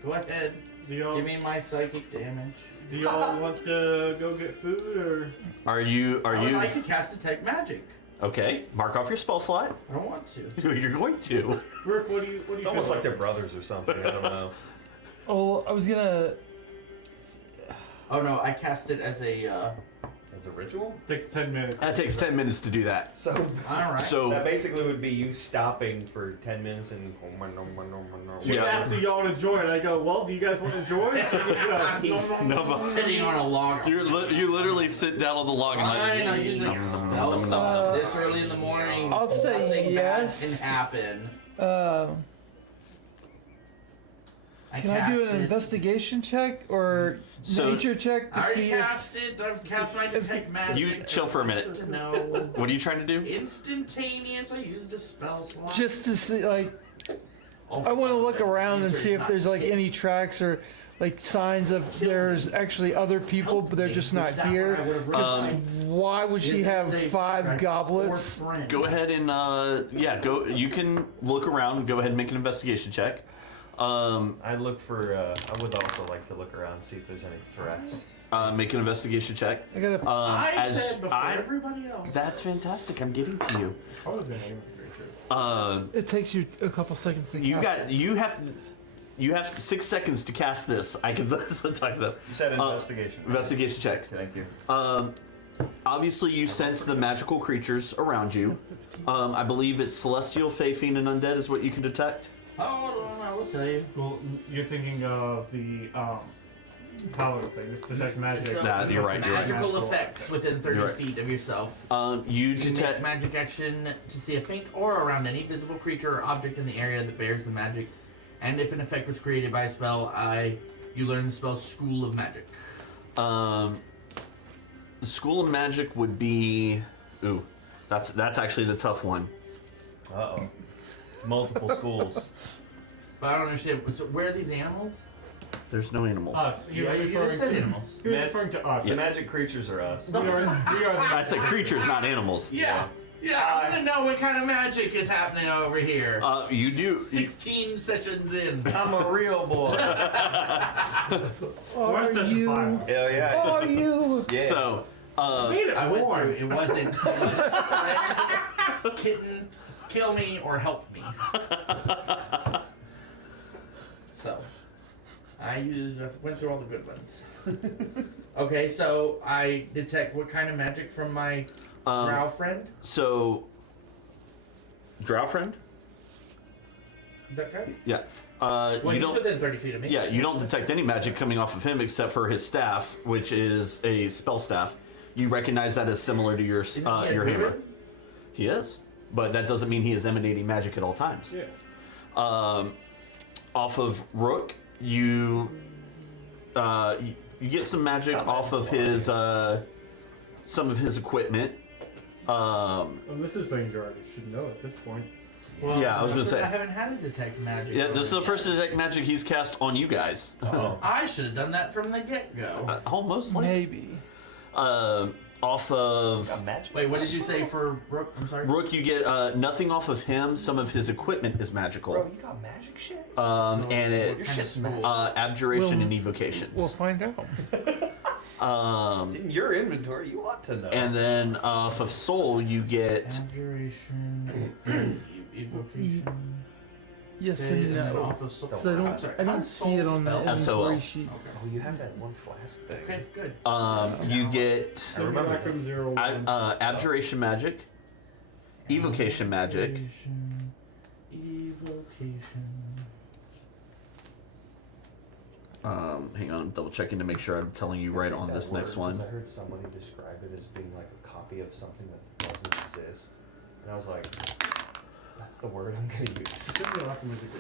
Go ahead. do y'all Give me my psychic damage. do y'all want to go get food or? Are you I would like to cast Detect Magic. okay? Mark off your spell slot. I don't want to. You're going to. Rick, what do you It's almost feel like they're brothers or something. I don't know. Oh, I was gonna. Oh no, I cast it as a. As a ritual? Takes 10 minutes. That takes 10 minutes to do that. So Alright. So that basically would be you stopping for 10 minutes and. She Yeah. asked do y'all want to join. I go, well, do you guys want to join? no, but Sitting on a log. you literally sit down on the log and Fine, like. I usually spell stuff this early in the morning. I'll say Nothing yes. bad can happen. Can I do an casted- investigation check or So- nature check I to already see if cast it. I've cast my Detect Magic. You chill for a minute. To know. What are you trying to do? Instantaneous. I used a spell slot. just to see like Oh, I want to look around and Nature's see if not there's like kidding. any tracks or like signs of there's actually other people but they're just not here. Because why would she have 5 goblets? Go ahead and yeah, go. You can look around. Go ahead and make an investigation check. I look for. I would also like to look around and see if there's any threats. Make an investigation check. I gotta. I said before everybody else. That's fantastic. I'm getting to you. Probably been aiming for it. It takes you a couple seconds to. cast. You have 6 seconds to cast this. I can talk to them. You said investigation. Investigation check. Thank you. Obviously, you sense the magical creatures around you. I believe it's celestial, fey, fiend, and undead is what you can detect. Hold on, I will tell you. Well, you're thinking of the paladin thing. This detect magic. So, That- you're right, you're right. Magical Magical effects within 30 You're right. feet of yourself. You You can detect. make magic action to see a faint aura around any visible creature or object in the area that bears the magic And if an effect was created by a spell, you learn the spell School of Magic. The School of Magic would be... Ooh, that's actually the tough one. Uh-oh. It's multiple schools. But I don't understand. So where are these animals? There's no animals. Us. Yeah, you just said animals. He was referring to us. The magic creatures are us. We are I said creatures, not animals. Yeah. I want to know what kind of magic is happening over here. You do. 16 sessions in. I'm a real boy. We're Are on session you? 5. Hell yeah. Are you? Yeah. So, Made it I went warm. through. It wasn't friend, kitten, kill me, or help me. So, I went through all the good ones. Okay, so I detect what kind of magic from my drow friend? so, Drow friend? That guy? Yeah. Well, You he's don't. within 30 feet of me. Yeah, you don't detect any magic coming off of him except for his staff, which is a spell staff. You recognize that as similar to your Isn't he a your hammer. druid? He is, but that doesn't mean he is emanating magic at all times. Yeah. Off of Rook, you get some magic off of his some of his equipment. Well, this is things you already should know at this point. Well, Yeah, I was gonna say. I haven't had to detect magic. Yeah, this is the first detect magic he's cast on you guys. Uh-oh. I should have done that from the get-go. Almost like Maybe. off of Got magic. Wait, what did you say for Rook? I'm sorry. Rook, you get nothing off of him. Some of his equipment is magical. Bro, you got magic shit? And What it's kind of magic? abjuration Well, and evocations. We'll find out. It's in your inventory. You ought to know. And then off of Soul, you get Abjuration, evocation. Yes Okay, and then no. off of soul. 'Cause I I'm don't. sorry, I don't I'm see it on the soul spell. SOL. inventory sheet. Oh, you have that one flask thing. Okay, good. you get I remember Back from 0 1. abjuration magic, evocation magic, Evocation. hang on, I'm double checking to make sure I'm telling you right on this next one. I heard somebody describe it as being like a copy of something that doesn't exist. And I was like, that's the word I'm going to use.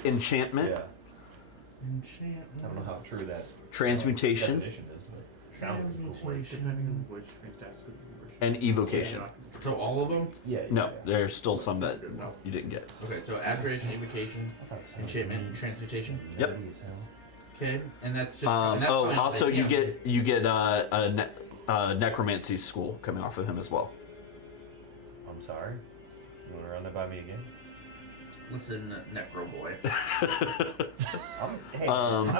Enchantment, Yeah. I Enchantment. don't know how true that transmutation, definition is, but it sounds cool. Depending on which fantastic version. and evocation. So all of them? Yeah. No, there's still some that No. you didn't get. Okay, so abjuration, evocation, enchantment, and transmutation. Yep. Okay, and that's just. and that's fine, Also but, you yeah. get necromancy school coming off of him as well. I'm sorry. You want to run that by me again? Listen, Necro Boy. Hey, I'm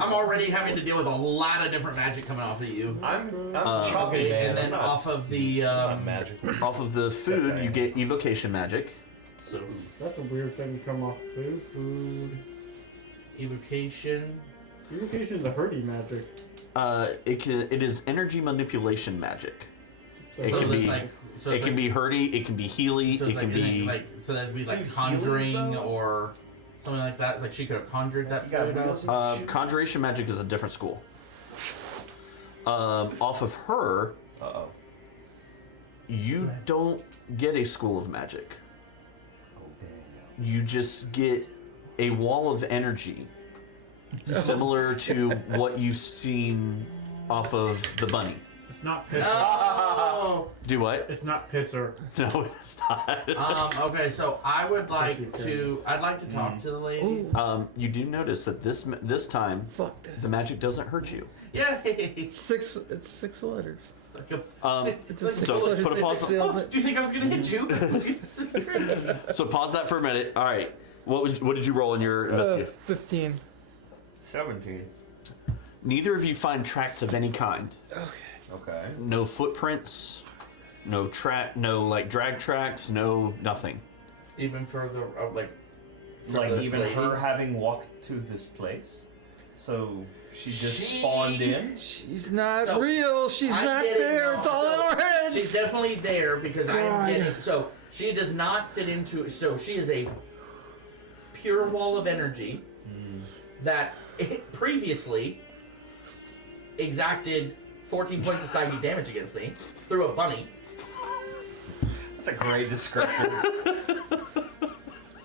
already having to deal with a lot of different magic coming off of you. I'm choppy, Okay, man. and then I'm not- off of the not magic. Off of the food, you get evocation magic. so That's a weird thing to come off food. Food. evocation. Evocation is a hurdy magic. It is energy manipulation magic. It so can that's be like, so it it's can like, be hurdy, it can be healy, so it it's can like, be like so that'd be like Dude, conjuring healers, though? or something like that. Like she could have conjured that You got food wheels out. in your shoes? conjuration magic is a different school. Off of her, Uh-oh. you don't get a school of magic. You just get a wall of energy, similar to what you've seen off of the bunny. It's not pisser. Oh. Do what? It's not pisser. No, it's not. Okay, so I would like Pussy to. face. I'd like to talk to the lady. Ooh, You do notice that this time fuck that. the magic doesn't hurt you. Yeah. It's 6 letters. It's a So, 6 letters. put a pause- It's still- Do you think I was gonna hit you? So pause that for a minute. All right. What did you roll in your investigation? 15. 17. Neither of you find tracks of any kind. Okay. No footprints. No like drag tracks. No nothing. Even further, like. Like the even lady? her having walked to this place? So she just spawned in? She's not So, real. She's I'm not getting- there. no, It's all in so our heads. She's definitely there because I am God. getting. So she does not fit into. So she is a pure wall of energy that previously exacted 14 points of psychic damage against me through a bunny. That's a great descriptor.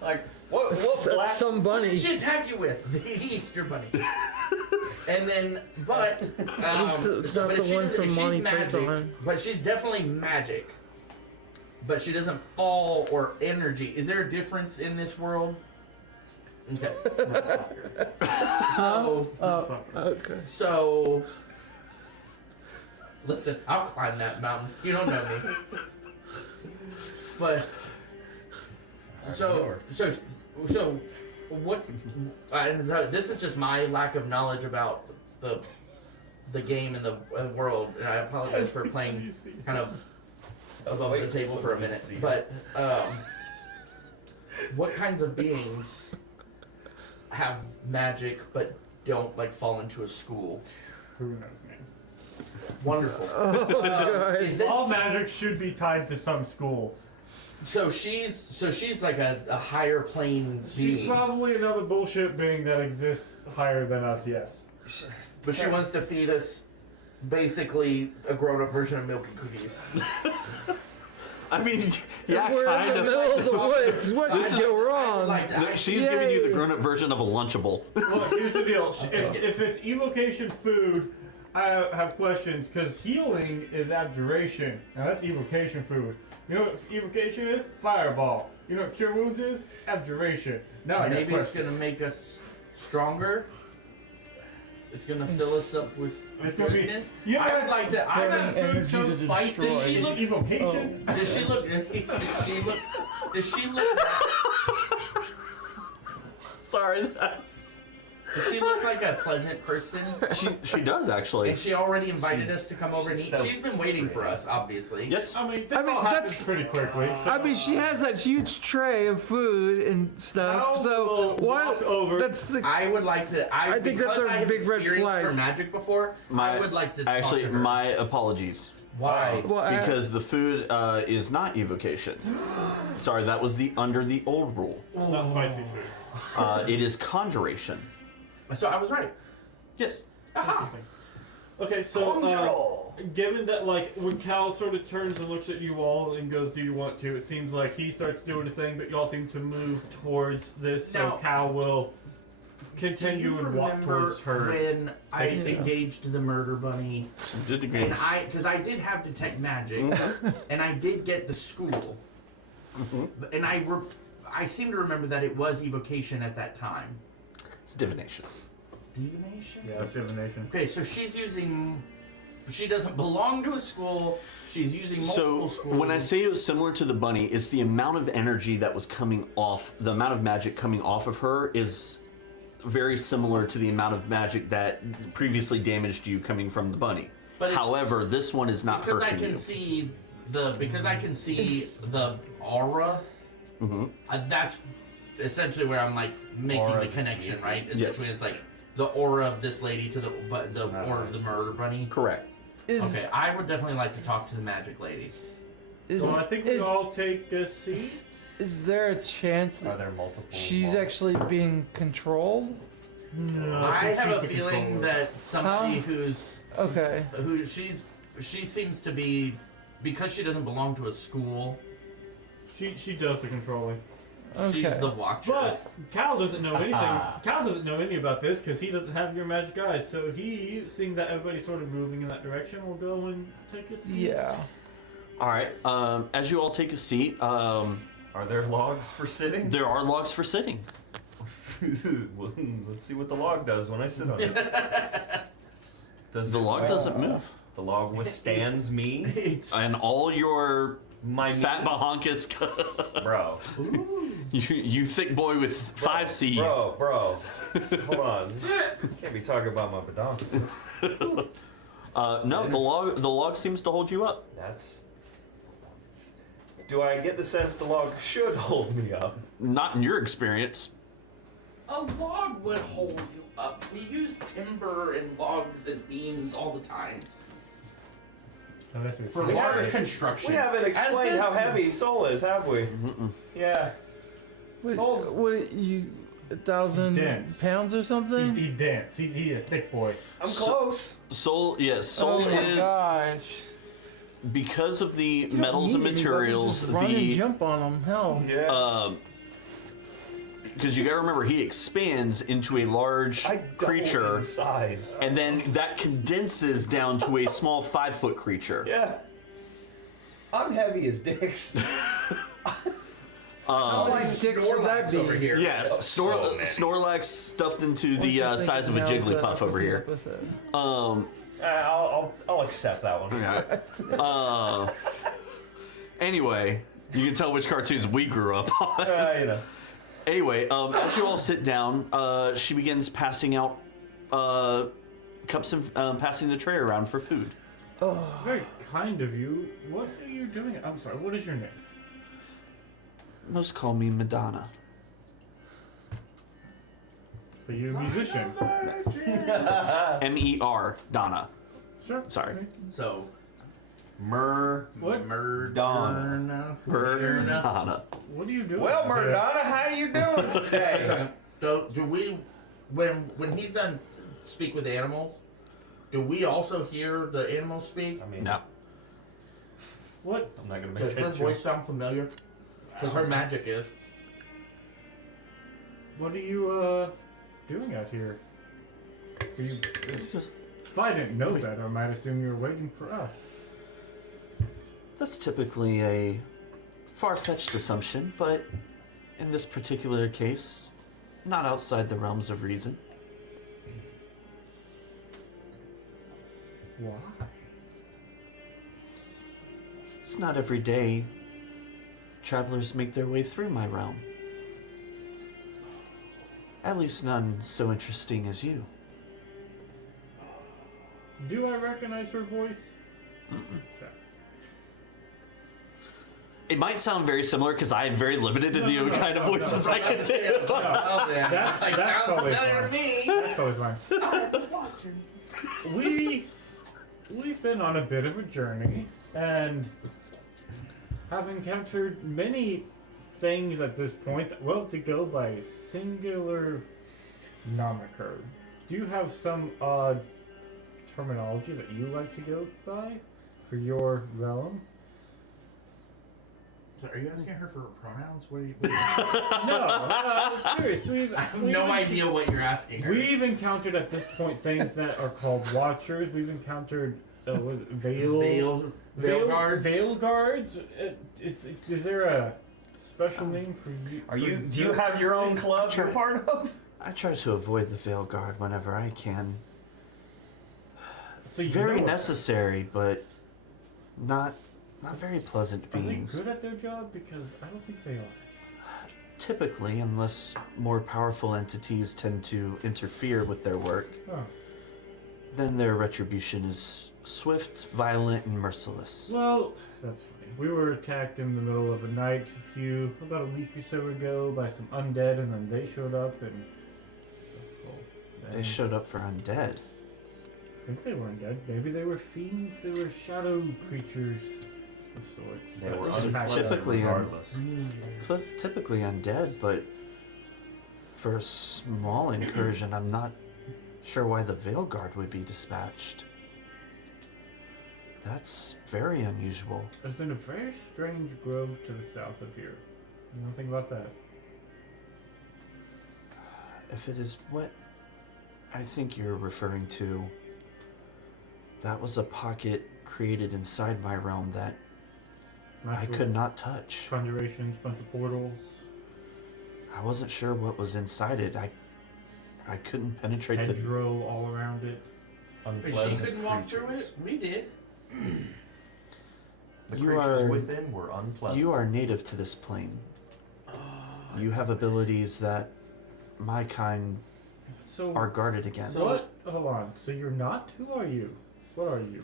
Like, what That's black? some What bunny. did she attack you with? The Easter bunny. And then, but It's not but the if she one doesn't- from if she's Monty magic, Python. but she's definitely magic. But she doesn't fall or energy. Is there a difference in this world? Okay. Okay. So, listen, I'll climb that mountain. You don't know me. But so what? And so this is just my lack of knowledge about the game and the world, and I apologize for playing kind of above the table for a minute. But what kinds of beings have magic but don't like fall into a school? Who knows, man? Wonderful. Oh, God. Is this All magic should be tied to some school. so? She's like a higher plane She's being, probably another bullshit being that exists higher than us, yes. but she wants to feed us basically a grown-up version of milk and cookies. I mean, yeah, We're in kind the of. middle of the woods. What This could is- go wrong? She's giving you the Yay. grown-up version of a Lunchable. Look, here's the deal. If it's evocation food, I have questions, because healing is abjuration. Now that's evocation food. You know what evocation is? Fireball. You know what cure wounds is? Abjuration. Now I got Maybe it's questions. gonna make us stronger. It's gonna fill us up with It's gonna be- goodness. You I ever would like to. I burning would, food energy so to spicy. destroy. Does she look evocation? does she look? Does she look? Sorry, that's... Does she look like a pleasant person? She does, actually. And she already invited us to come over and eat. so She's been waiting for us, obviously. Yes. I mean, this I mean, all happens that's- pretty quickly. So I mean, she has that huge tray of food and stuff. So why? walk over. That's the. I would like to. I think because that's a I have big red experienced flag. for magic before. I would like to. Actually, talk to her. my apologies. Why? Well, Because the food is not evocation. Sorry, that was under the old rule. It's not spicy food. It is conjuration. So I was right. Yes. Aha. Okay, so given that, like, when Cal sort of turns and looks at you all and goes, "Do you want to?" It seems like he starts doing a thing, but y'all seem to move towards this. So Now- Cal will continue and walk towards her. When I Yeah. engaged the murder bunny, Did agree. and because I did have detect magic, and I did get the school, and I seem to remember that it was evocation at that time. It's divination. Divination. Yeah, it's divination. Okay, so she's using. She doesn't belong to a school. She's using multiple So schools. when I say it was similar to the bunny, it's the amount of energy that was coming off, the amount of magic coming off of her is very similar to the amount of magic that previously damaged you coming from the bunny. But it's- However, this one is not because I hurting can you. see the aura. That's essentially where I'm like making Aura the of connection, deity. right? Is Yes. between it's like the aura of this lady to the aura of the murder bunny. Correct. Is, Okay, I would definitely like to talk to the magic lady. is, So I think we is, all take a seat. is there a chance Are that there multiple? she's walls? actually being controlled? No, I think have she's a the feeling controller. that somebody Huh? Okay. she seems to be, because she doesn't belong to a school. She does the controlling. Okay. She's the watcher. But Cal doesn't know anything. Cal doesn't know anything about this because he doesn't have your magic eyes. So he, seeing that everybody's sort of moving in that direction, will go and take a seat. Yeah. All right. As you all take a seat, Are there logs for sitting? there are logs for sitting. Well, let's see what the log does when I sit on it. Does The it- log doesn't move, The log withstands me, It's and all your my fat meat? bahonkus, bro. you thick boy with 5 C's. Bro. Hold on. Can't be talking about my badonkus. No, the log seems to hold you up. That's. Do I get the sense the log should hold me up? Not in your experience. a log would hold you up. We use timber and logs as beams all the time Unless it's for We large haven't- construction. We haven't explained As how if- heavy soul is, have we? Yeah. What, Soul's- what you 1,000 Dense. pounds or something? He dance. He a thick boy. I'm So- close. Soul, yes, soul oh my is gosh. because of the You don't metals and need anybody, materials. just run and The jump on them. Hell. Yeah. because you got to remember he expands into a large I doubled creature, in size. and then that condenses down to a small 5-foot creature. Yeah. I'm heavy as dicks. How many dicks would that over be? here. Yes, so many. Snorlax stuffed into the size of a Jigglypuff over here. I'll accept that one. Yeah. Anyway, you can tell which cartoons we grew up on. You know. Anyway, as you all sit down, she begins passing out cups and passing the tray around for food. Very kind of you. What are you doing? I'm sorry, what is your name? Most call me Madonna. Are you a musician? M-E-R, Donna. Sure. Sorry. So, What? Murdana. Madonna. What are you doing? Well, here? Murdana, how you doing today? So, do we, when he's done speak with animals, do we also hear the animals speak? I mean, No. What? I'm not gonna Does make her it. voice sound familiar? Because her magic is. What are you doing out here? Are you? If I didn't know that, I might assume you were waiting for us. That's typically a far-fetched assumption, but in this particular case, not outside the realms of reason. Why? It's not every day travelers make their way through my realm. At least none so interesting as you. Do I recognize her voice? Okay. It might sound very similar because I am very limited in the kind of voices I can do. Oh, yeah. That's Like, sounds totally familiar to fine. me. That's totally fine. We've been on a bit of a journey and have encountered many things at this point that well to go by a singular nomiker. Do you have some odd terminology that you like to go by for your realm? So are you asking her for her pronouns? What are you? No, I'm curious. I have no idea what you're asking her. We've encountered at this point things that are called watchers. We've encountered was it veil guards. Veil guards. Is there a special name for you? Do you have your own club you're part of? I try to avoid the Veil Guard whenever I can. So you Very know necessary, but not very pleasant Are they beings. good at their job? Because I don't think they are. Typically, unless more powerful entities tend to interfere with their work, Oh. then their retribution is swift, violent, and merciless. Well, that's funny. We were attacked in the middle of a night about a week or so ago by some undead, and then they showed up and. They showed up for undead. I think they were undead. Maybe they were fiends. They were shadow creatures of sorts. They that were attacked us. typically regardless. Typically undead, but for a small incursion, I'm not sure why the Veil Guard would be dispatched. That's very unusual. There's in a very strange grove to the south of here. You know anything about that? If it is what I think you're referring to, that was a pocket created inside my realm that I could not touch. Conjurations, bunch of portals. I wasn't sure what was inside it. I couldn't penetrate the... Hedgerow all around it. But she couldn't walk through it. We did. The You creatures are- within were unpleasant. You are native to this plane. You have abilities that my kind So are guarded against. what? Hold on. So you're not? Who are you? What are you?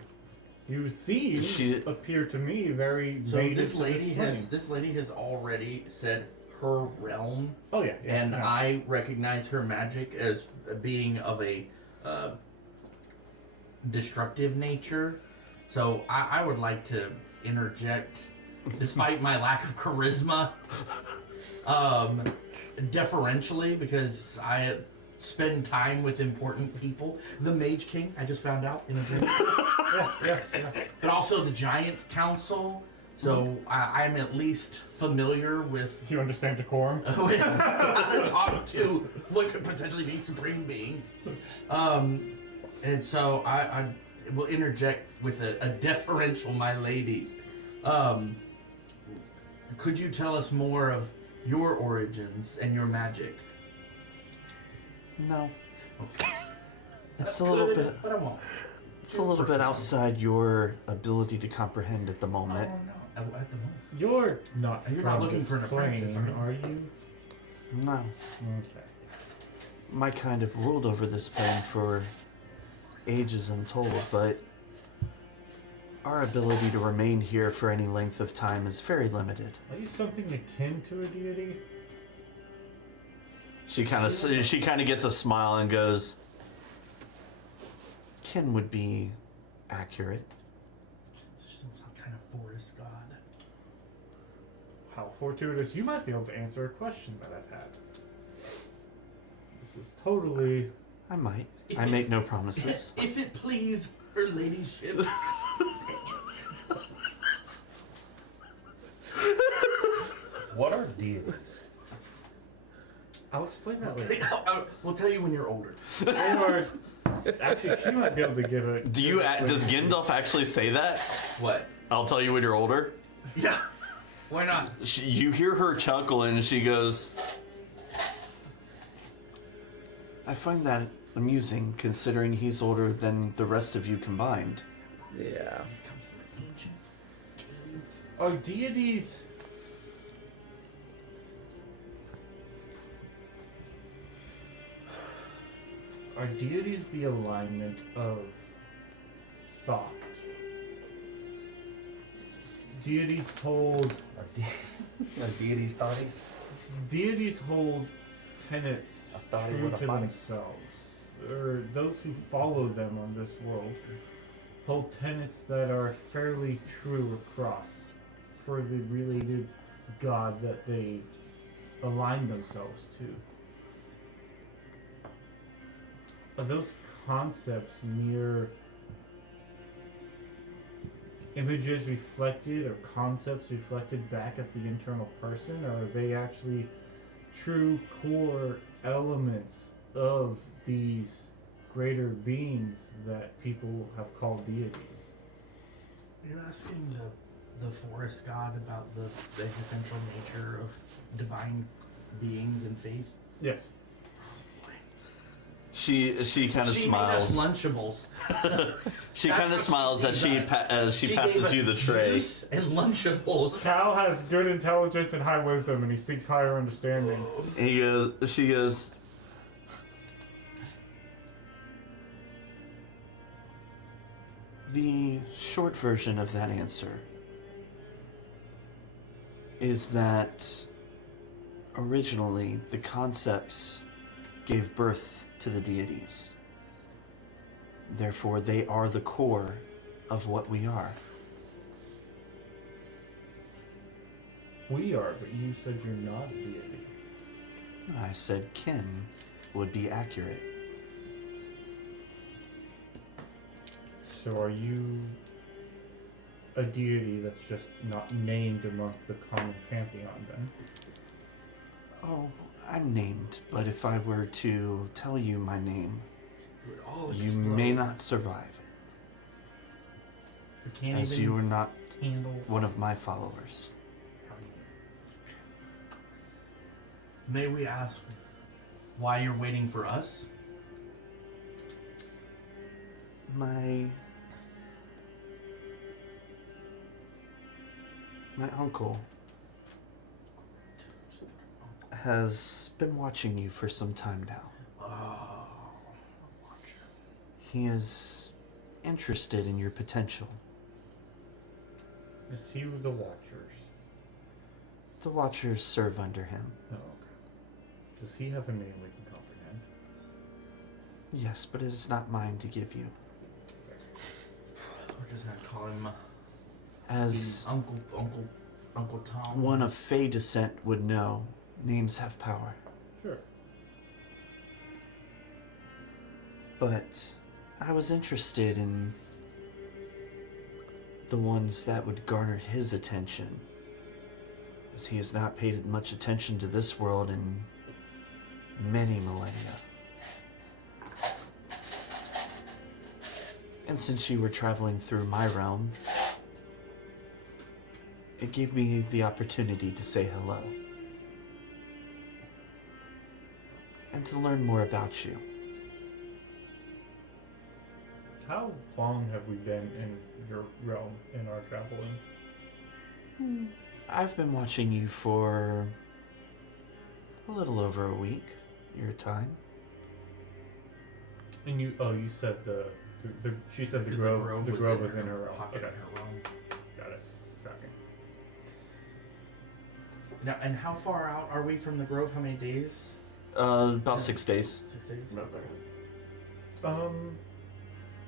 You seem appear to me very So native this to lady plane. this lady has already said her realm, Oh yeah. and yeah. I recognize her magic as being of a destructive nature. So I would like to interject, despite my lack of charisma, deferentially, because I spend time with important people. The Mage King, I just found out in a dream. yeah. But also the Giants Council, So I'm at least familiar with You understand decorum? how to talk to what could potentially be supreme beings. And so I will interject with a deferential "my lady." Could you tell us more of your origins and your magic? No, Okay. it's a little Good, bit. but I won't. It's a little bit outside your ability to comprehend at the moment. Oh, no. At the moment. You're not. You're not from looking this for an apprentice, plane, are are you? No, Okay. my kind of ruled over this plane for ages untold, but our ability to remain here for any length of time is very limited. Are you something akin to a deity? She kind of gets a smile and goes, "Kin would be accurate." Some kind of forest god. How fortuitous. You might be able to answer a question that I've had. This is totally... I might. If I it- make no promises. If it please her ladyship. What are deities? I'll explain that later. We'll tell you when you're older. Or... Actually, she might be able to give it... Does Gandalf actually say that? What? I'll tell you when you're older. Yeah. Why not? You hear her chuckle and she goes, "I find that amusing considering he's older than the rest of you combined." Yeah. Are deities... Are deities the alignment of thought? Deities hold... Are deities thoughties? Deities hold tenets I thought he true was a to body. themselves. Or those who follow them on this world hold tenets that are fairly true across for the related god that they align themselves to. Are those concepts mere images reflected or concepts reflected back at the internal person, or are they actually true core elements of these greater beings that people have called deities? You're asking the forest god about the existential nature of divine beings and faith? Yes. She kind of She smiles. made us Lunchables. She That's kind of what smiles as she does. as she gave passes us you the tray. Juice and Lunchables. Cal has good intelligence and high wisdom, and he seeks higher understanding. And she goes, the short version of that answer is that originally the concepts gave birth to the deities. Therefore, they are the core of what we are. We are, but you said you're not a deity. I said kin would be accurate. So are you a deity that's just not named among the common pantheon then? Oh, I'm named, but if I were to tell you my name, It would all you explode. may not survive We it, can't as even you are not handle. one of my followers. May we ask why you're waiting for us? My uncle has been watching you for some time now. Oh, He is interested in your potential. Is he with the Watchers? The Watchers serve under him. Oh, okay. Does he have a name we can comprehend? Yes, but it is not mine to give you. we're just gonna call him As Uncle Tom. one of Fey descent would know, names have power. Sure. But I was interested in the ones that would garner his attention, as he has not paid much attention to this world in many millennia. And since you were traveling through my realm, it gave me the opportunity to say hello. And to learn more about you. How long have we been in your realm in our traveling? I've been watching you for a little over a week, your time. And you said she said the Because grove was in her realm. pocket Okay, in her realm. got it. Tracking. Now, and how far out are we from the grove? How many days? About 6 days. 6 days. Yeah,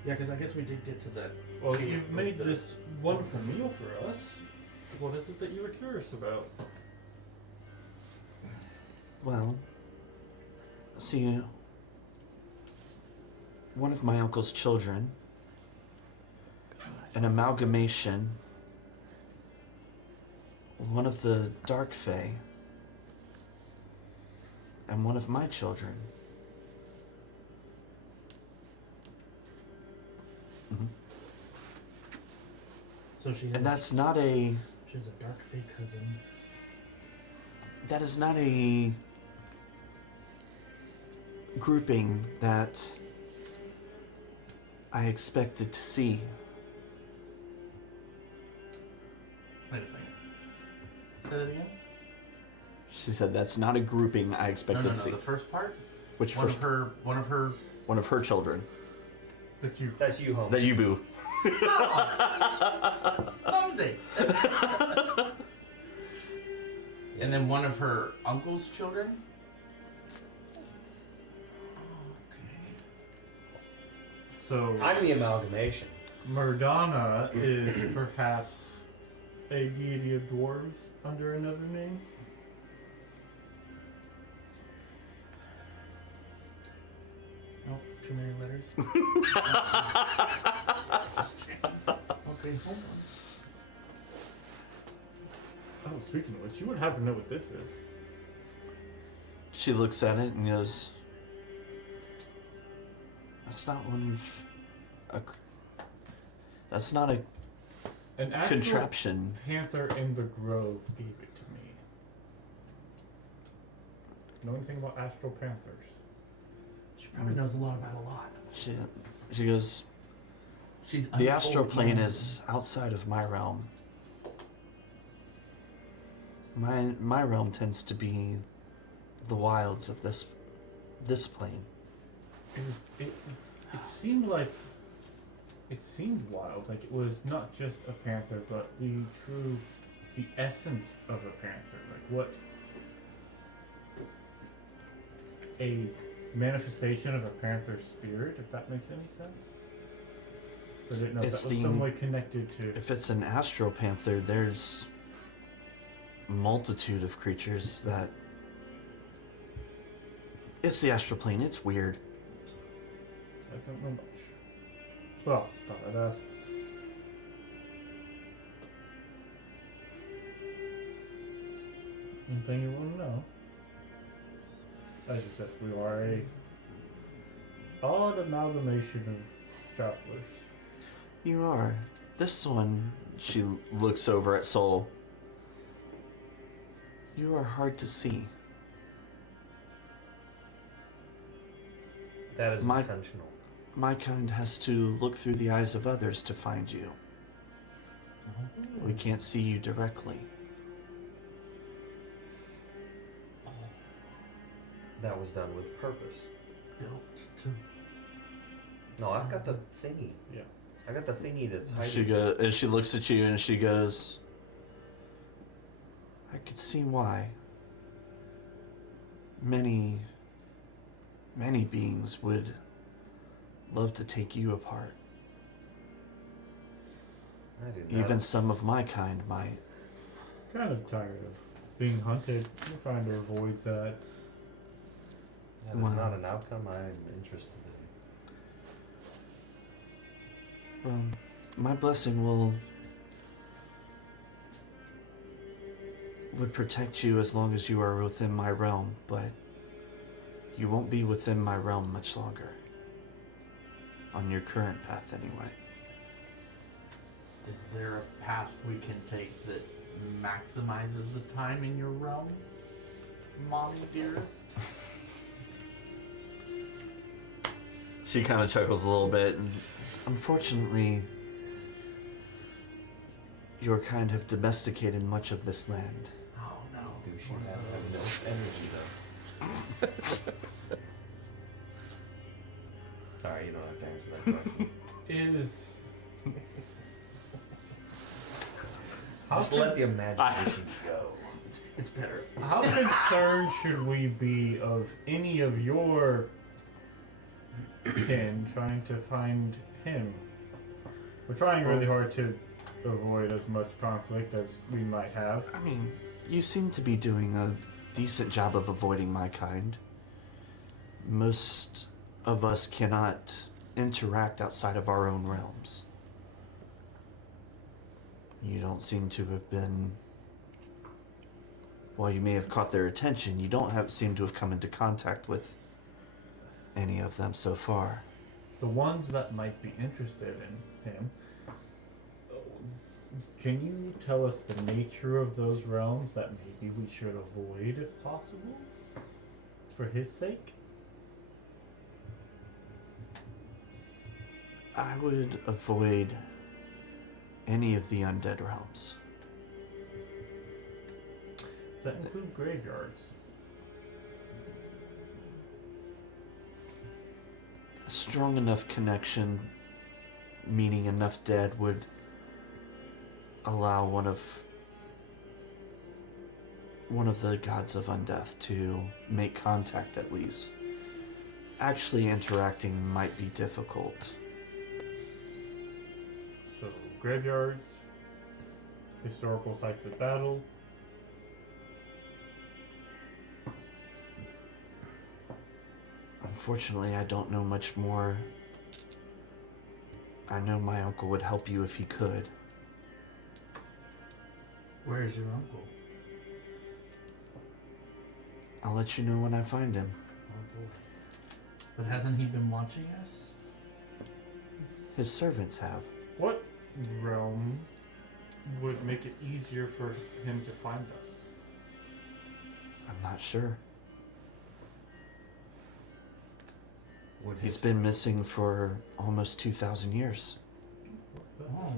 Yeah, because I guess we did get to that. well, cave you've with made the- this wonderful meal for us. What is it that you were curious about? Well, see, one of my uncle's children, an amalgamation, one of the Dark Fae, and one of my children. So she. And that's not a. She's a dark fey cousin. That is not a grouping that I expected to see. Wait a second. Say that again. She said that's not a grouping I expected No. to see. The first part. Which One first? of her. One of her children. That you That's you, homie. That you boo. Clumsy. And then one of her uncle's children. Okay. so I'm the amalgamation. Murdana is perhaps a deity of dwarves under another name? Nope, too many letters. Okay, hold on. Oh, speaking of which, you would have to know what this is. She looks at it and goes, "That's not one of that's not a An actual contraption." panther in the grove gave it to me. Know anything about astral panthers? She probably knows a lot about a lot. She goes, She's "The astral untold plane knowledge. is outside of my realm. My realm tends to be the wilds of this plane." It seemed like it seemed wild. Like it was not just a panther, but the essence of a panther. Like what a manifestation of a panther's spirit, if that makes any sense. So I didn't know if It's that was the- some way connected to. If it's an astral panther, there's a multitude of creatures that. It's the astral plane. It's weird. I don't know much. Well, thought I'd ask. Anything you want to know? As you said, we are a odd amalgamation of travelers. You are. This one, she looks over at Soul. You are hard to see. That is My- intentional. My kind has to look through the eyes of others to find you. We can't see you directly. That was done with purpose. Built to. No, I've got the thingy. Yeah. I got the thingy that's hiding. And she looks at you and she goes, "I could see why. Many beings would love to take you apart. I do not. Even some of my kind might." Kind of tired of being hunted. I'm trying to avoid that. That is Wow. not an outcome I'm interested in. Well, my blessing will would protect you as long as you are within my realm, but you won't be within my realm much longer. On your current path, anyway. Is there a path we can take that maximizes the time in your realm, mommy dearest? She kind of chuckles a little bit, and unfortunately, your kind have domesticated much of this land. Oh no. Do she have enough energy though? Sorry, you don't have to answer that question. Is Just let the imagination go. It's better. how concerned should we be of any of your kin trying to find him? We're trying really hard to avoid as much conflict as we might have. I mean, you seem to be doing a decent job of avoiding my kind. Most of us cannot interact outside of our own realms. You don't seem to have been... While you may have caught their attention, you don't seem to have come into contact with any of them so far. The ones that might be interested in him, can you tell us the nature of those realms that maybe we should avoid if possible? For his sake? I would avoid any of the undead realms. Does that include graveyards? A strong enough connection, meaning enough dead, would allow one of the gods of undeath to make contact at least. Actually interacting might be difficult. So, graveyards, historical sites of battle. Unfortunately, I don't know much more. I know my uncle would help you if he could. Where is your uncle? I'll let you know when I find him. Oh boy. But hasn't he been watching us? His servants have. What realm would make it easier for him to find us? I'm not sure. Would He's his, been missing for almost 2,000 years. Oh.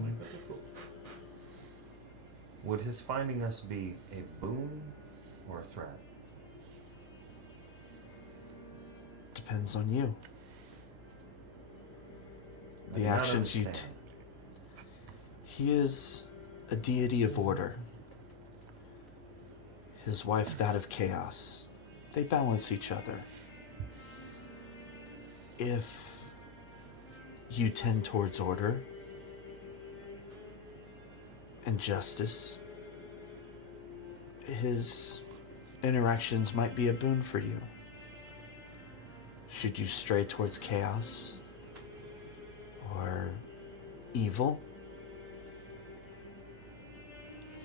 would his finding us be a boon or a threat? Depends on you. I The do not actions you understand. He is a deity of order. His wife that of chaos. They balance each other. If you tend towards order and justice, his interactions might be a boon for you. Should you stray towards chaos or evil,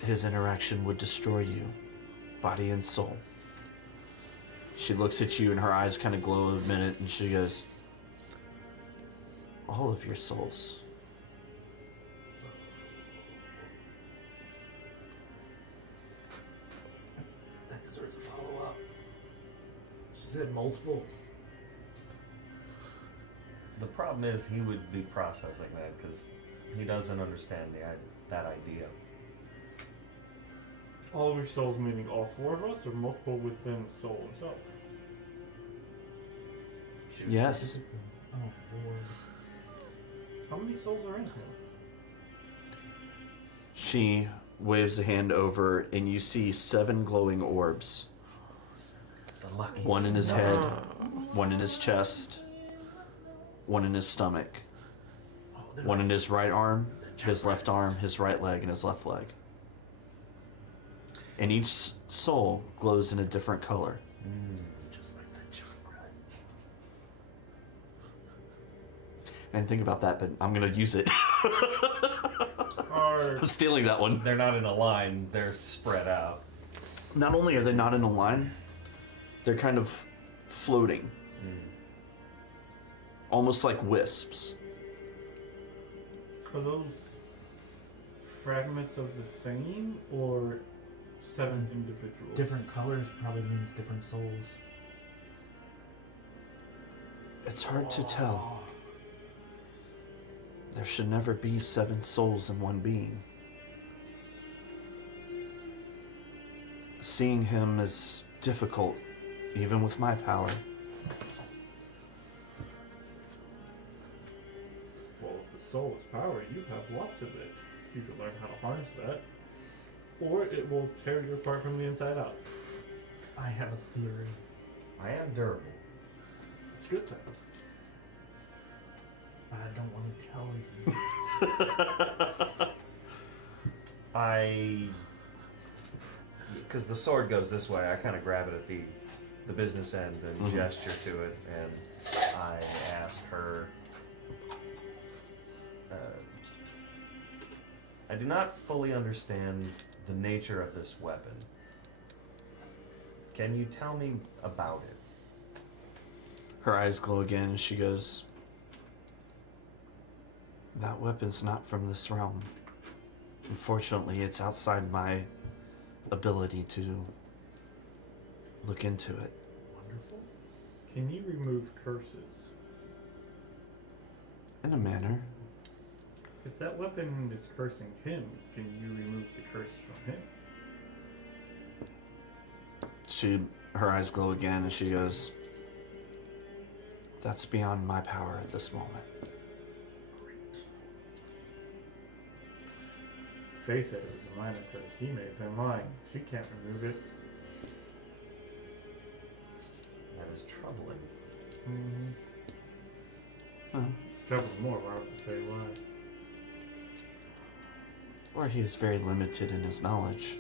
his interaction would destroy you, body and soul. She looks at you and her eyes kind of glow a minute and she goes, all of your souls. That deserves a follow-up. She said multiple. The problem is he would be processing that because he doesn't understand that idea. All of your souls meaning all four of us, or multiple within the soul himself? Yes. Oh Lord. How many souls are in him? She waves a hand over and you see 7 glowing orbs. The lucky. One in his head, one in his chest, one in his stomach, Oh, they're one in like- his right arm, his left chakras. arm, his right leg, and his left leg. And each soul glows in a different color. Just like the chakras. I didn't think about that, but I'm gonna use it. Are I'm stealing that one. They're not in a line, they're spread out. Not only are they not in a line, they're kind of floating. Almost like wisps. Are those fragments of the same or 7 individuals? Different colors probably means different souls. It's hard to tell. There should never be 7 souls in one being. Seeing him is difficult, even with my power. Well, if the soul is power, you have lots of it. You could learn how to harness that. Or it will tear you apart from the inside out. I have a theory. I am durable. It's good though. But I don't want to tell you. Because the sword goes this way, I kind of grab it at the business end and gesture to it, and I ask her, I do not fully understand the nature of this weapon. Can you tell me about it? Her eyes glow again and she goes, that weapon's not from this realm. Unfortunately, it's outside my ability to look into it. Wonderful. Can you remove curses? In a manner. If that weapon is cursing him, can you remove the curse from him? Her eyes glow again and she goes, that's beyond my power at this moment. Face it, it was a minor curse. He may have been lying. She can't remove it. That is troubling. Mm-hmm. Trouble more, why would the Fae lie? Or he is very limited in his knowledge.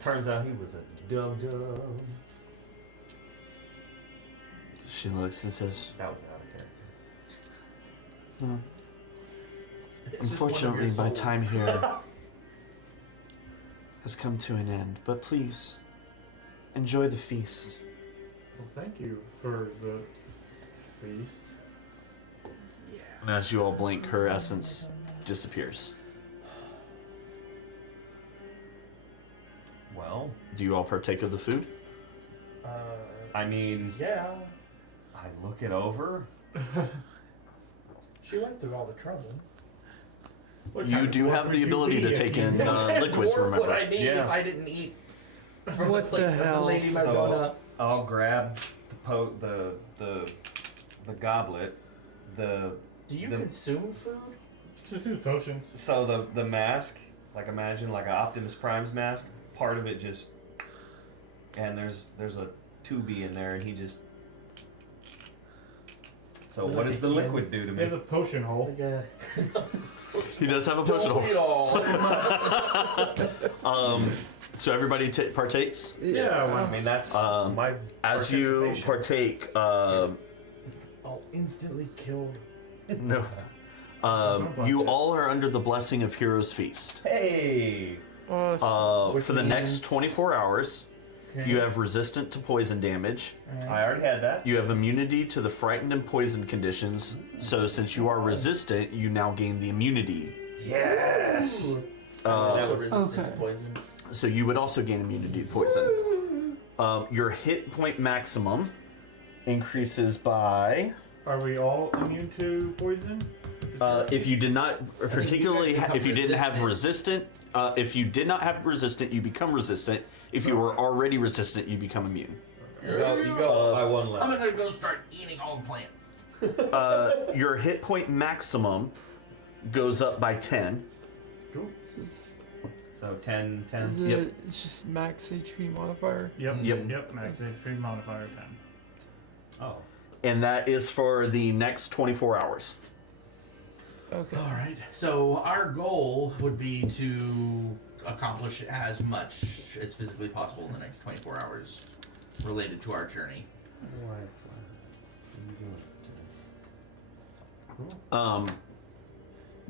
Turns out he was a dum-dum. She looks and says, That was out of character. no. It's just one of Unfortunately, your my souls. time here has come to an end. But please, enjoy the feast. Well, thank you for the feast. And as you all blink, her essence disappears. Well, Do you all partake of the food? I mean, Yeah. I look it over. She went through all the trouble. What You kind of do dwarf have would the you ability be to if take you- in What kind of liquids, dwarf remember. would I be Yeah. if I didn't eat from What the plate the of hell? the lady So Madonna? I'll grab the goblet. Do you the- consume food? Just do potions. So the mask, like imagine like an Optimus Prime's mask. Part of it just, and there's a tubey in there, and he just. So Is it what like does a the can? liquid do to me? There's a potion hole. Like a He does have a potion Don't eat hole. all. So everybody partakes? Yeah, well, I mean that's my As you participation. partake, Oh, instantly killed. no. You all are under the blessing of Hero's Feast. Hey. Awesome. For the next means- 24 hours, Okay. you have resistant to poison damage. I already had that. You have immunity to the frightened and poison conditions. So since you are resistant, you now gain the immunity. Yes. Also resistant to Okay. poison. So you would also gain immunity to poison. Your hit point maximum increases by. are we all immune to poison? If you did not, particularly become if you didn't have resistant. resistant, if you did not have resistant, you become resistant. If you were already resistant, you become immune. You go up by one I'm level. gonna go start eating all the plants. Your hit point maximum goes up by 10. Cool. So 10. Is Yep. it's just max HP modifier. Yep. Yep. Yep. Max HP modifier 10. Oh. And that is for the next 24 hours. Okay. All right. So our goal would be to accomplish as much as physically possible in the next 24 hours related to our journey.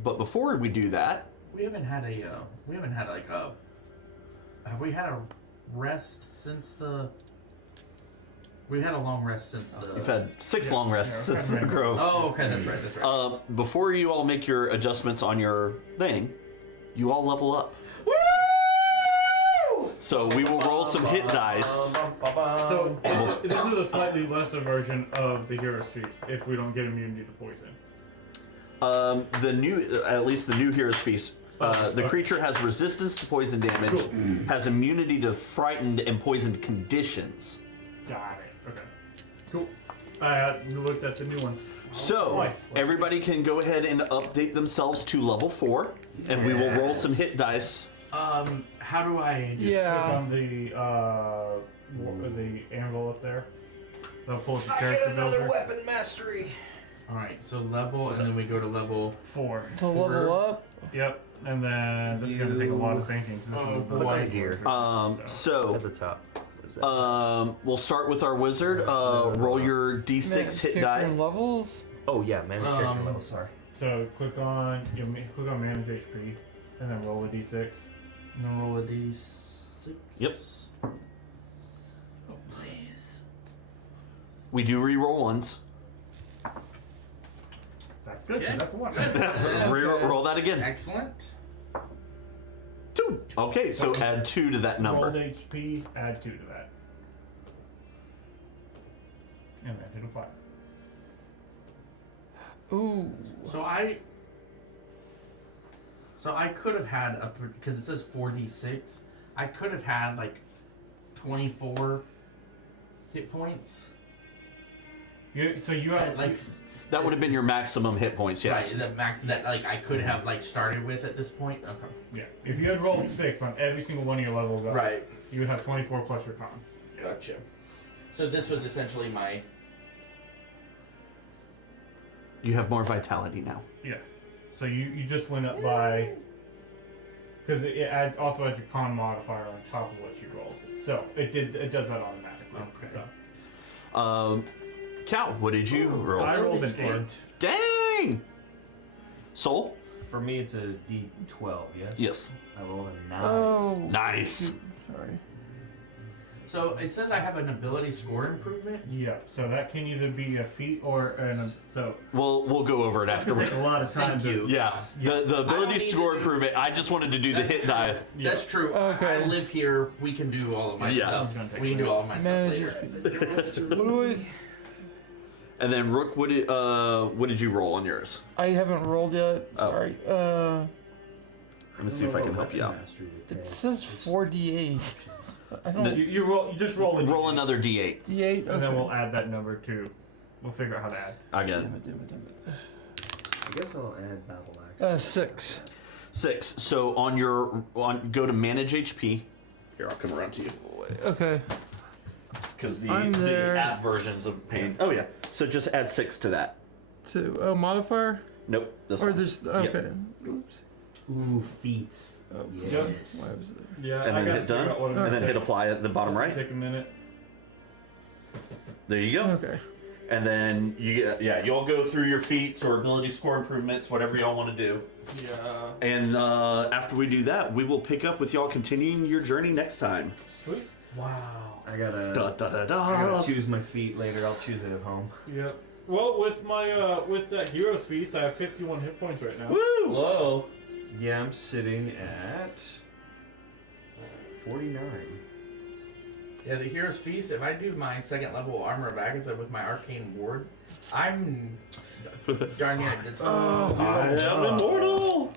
But before we do that, We haven't had like a have we had a rest since the? We had a long rest since the. You've had 6 long rests Yeah, since okay. the grove. Oh, okay, that's right. That's right. Before you all make your adjustments on your thing, you all level up. Woo! So we will roll some hit dice. So this is a slightly lesser version of the Hero's Feast if we don't get immunity to poison. At least the new Hero's Feast. The creature has resistance to poison damage, has immunity to frightened and poisoned conditions. Got it. Okay. Cool. I looked at the new one. So Nice. everybody can go ahead and update themselves to level 4, and we will roll some hit dice. How do I? Click Yeah. on the anvil up there. That'll pull up your character builder. weapon mastery. All right, so level, and then we go to level. 4. To level up. Yep. And then this is gonna take a lot of thinking. 'Cause this Oh, is the boy. Gear. So At the top. What is that? we'll start with our wizard. Roll your d6 Manage hit character die. and levels. Oh yeah, manage character um, level. Sorry. So click on manage HP, and then roll a d6. And then roll a d6. Yep. Oh please. We do re-roll ones. That's good. 'cause Okay. That's a 1. Roll that again. Excellent. 2. Okay, so add 2 to that Rolled number. HP, add 2 to that, and then hit apply. Ooh. So I could have had because it says 4d6. I could have had like 24 hit points. So you have Like That would have been your maximum hit points, yes. right, the max that like I could have like started with at this point. Okay. yeah. If you had rolled 6 on every single one of your levels up, Right. you would have 24 plus your con. Gotcha. So this was essentially my. You have more vitality now. Yeah. So you just went up by because it also adds your con modifier on top of what you rolled. So it does that automatically. Okay. So Cal, what did you roll? I rolled an Score. 8. Dang! Soul? For me, it's a D12. Yes. Yes. I rolled a 9. Oh. Nice. shoot, Sorry. So it says I have an ability score improvement. Yeah. So that can either be a feat or so. We'll go over it after. Take a lot of time. Thank you. Yeah, the I don't ability need score to do- improvement. I just wanted to do the That's hit true. die. That's true. Okay. I live here. We can do all of my Yeah. stuff. It's gonna take We can a do minute. all of my stuff Manager's later. speed. What do And then Rook, what did you roll on yours? I haven't rolled yet. Oh. Sorry. Let me see if I can help you out. It says 4d8. I don't. You roll. You just roll a Roll D8, another d8 D8. Okay. and then we'll add that number to. We'll figure out how to add. again. Damn it. I guess I'll add battle axe. 6. 6. So go to manage HP. Here, I'll come around to you Okay. because I'm the there. app versions of pain. Oh yeah. So just add 6 to that. 2. Oh, modifier? Nope. This Or one. there's. Yep. Okay. Oops. Ooh, feats. Oh, Yes. why was there? Yeah. And then hit done. And then hit apply at the bottom right. Take a minute. There you go. Okay. And then you all go through your feats or ability score improvements, whatever y'all want to do. Yeah. And after we do that, we will pick up with y'all continuing your journey next time. Sweet. Wow. I gotta. Da da da I da. gotta choose my feet later. I'll choose it at home. Yep. Well, with my with that Hero's Feast, I have 51 hit points right now. Woo! Whoa. Yeah, I'm sitting at 49. Yeah, the Hero's Feast. If I do my second level Armor of Agatha with my Arcane Ward, I'm darn near. It's Oh. I am immortal!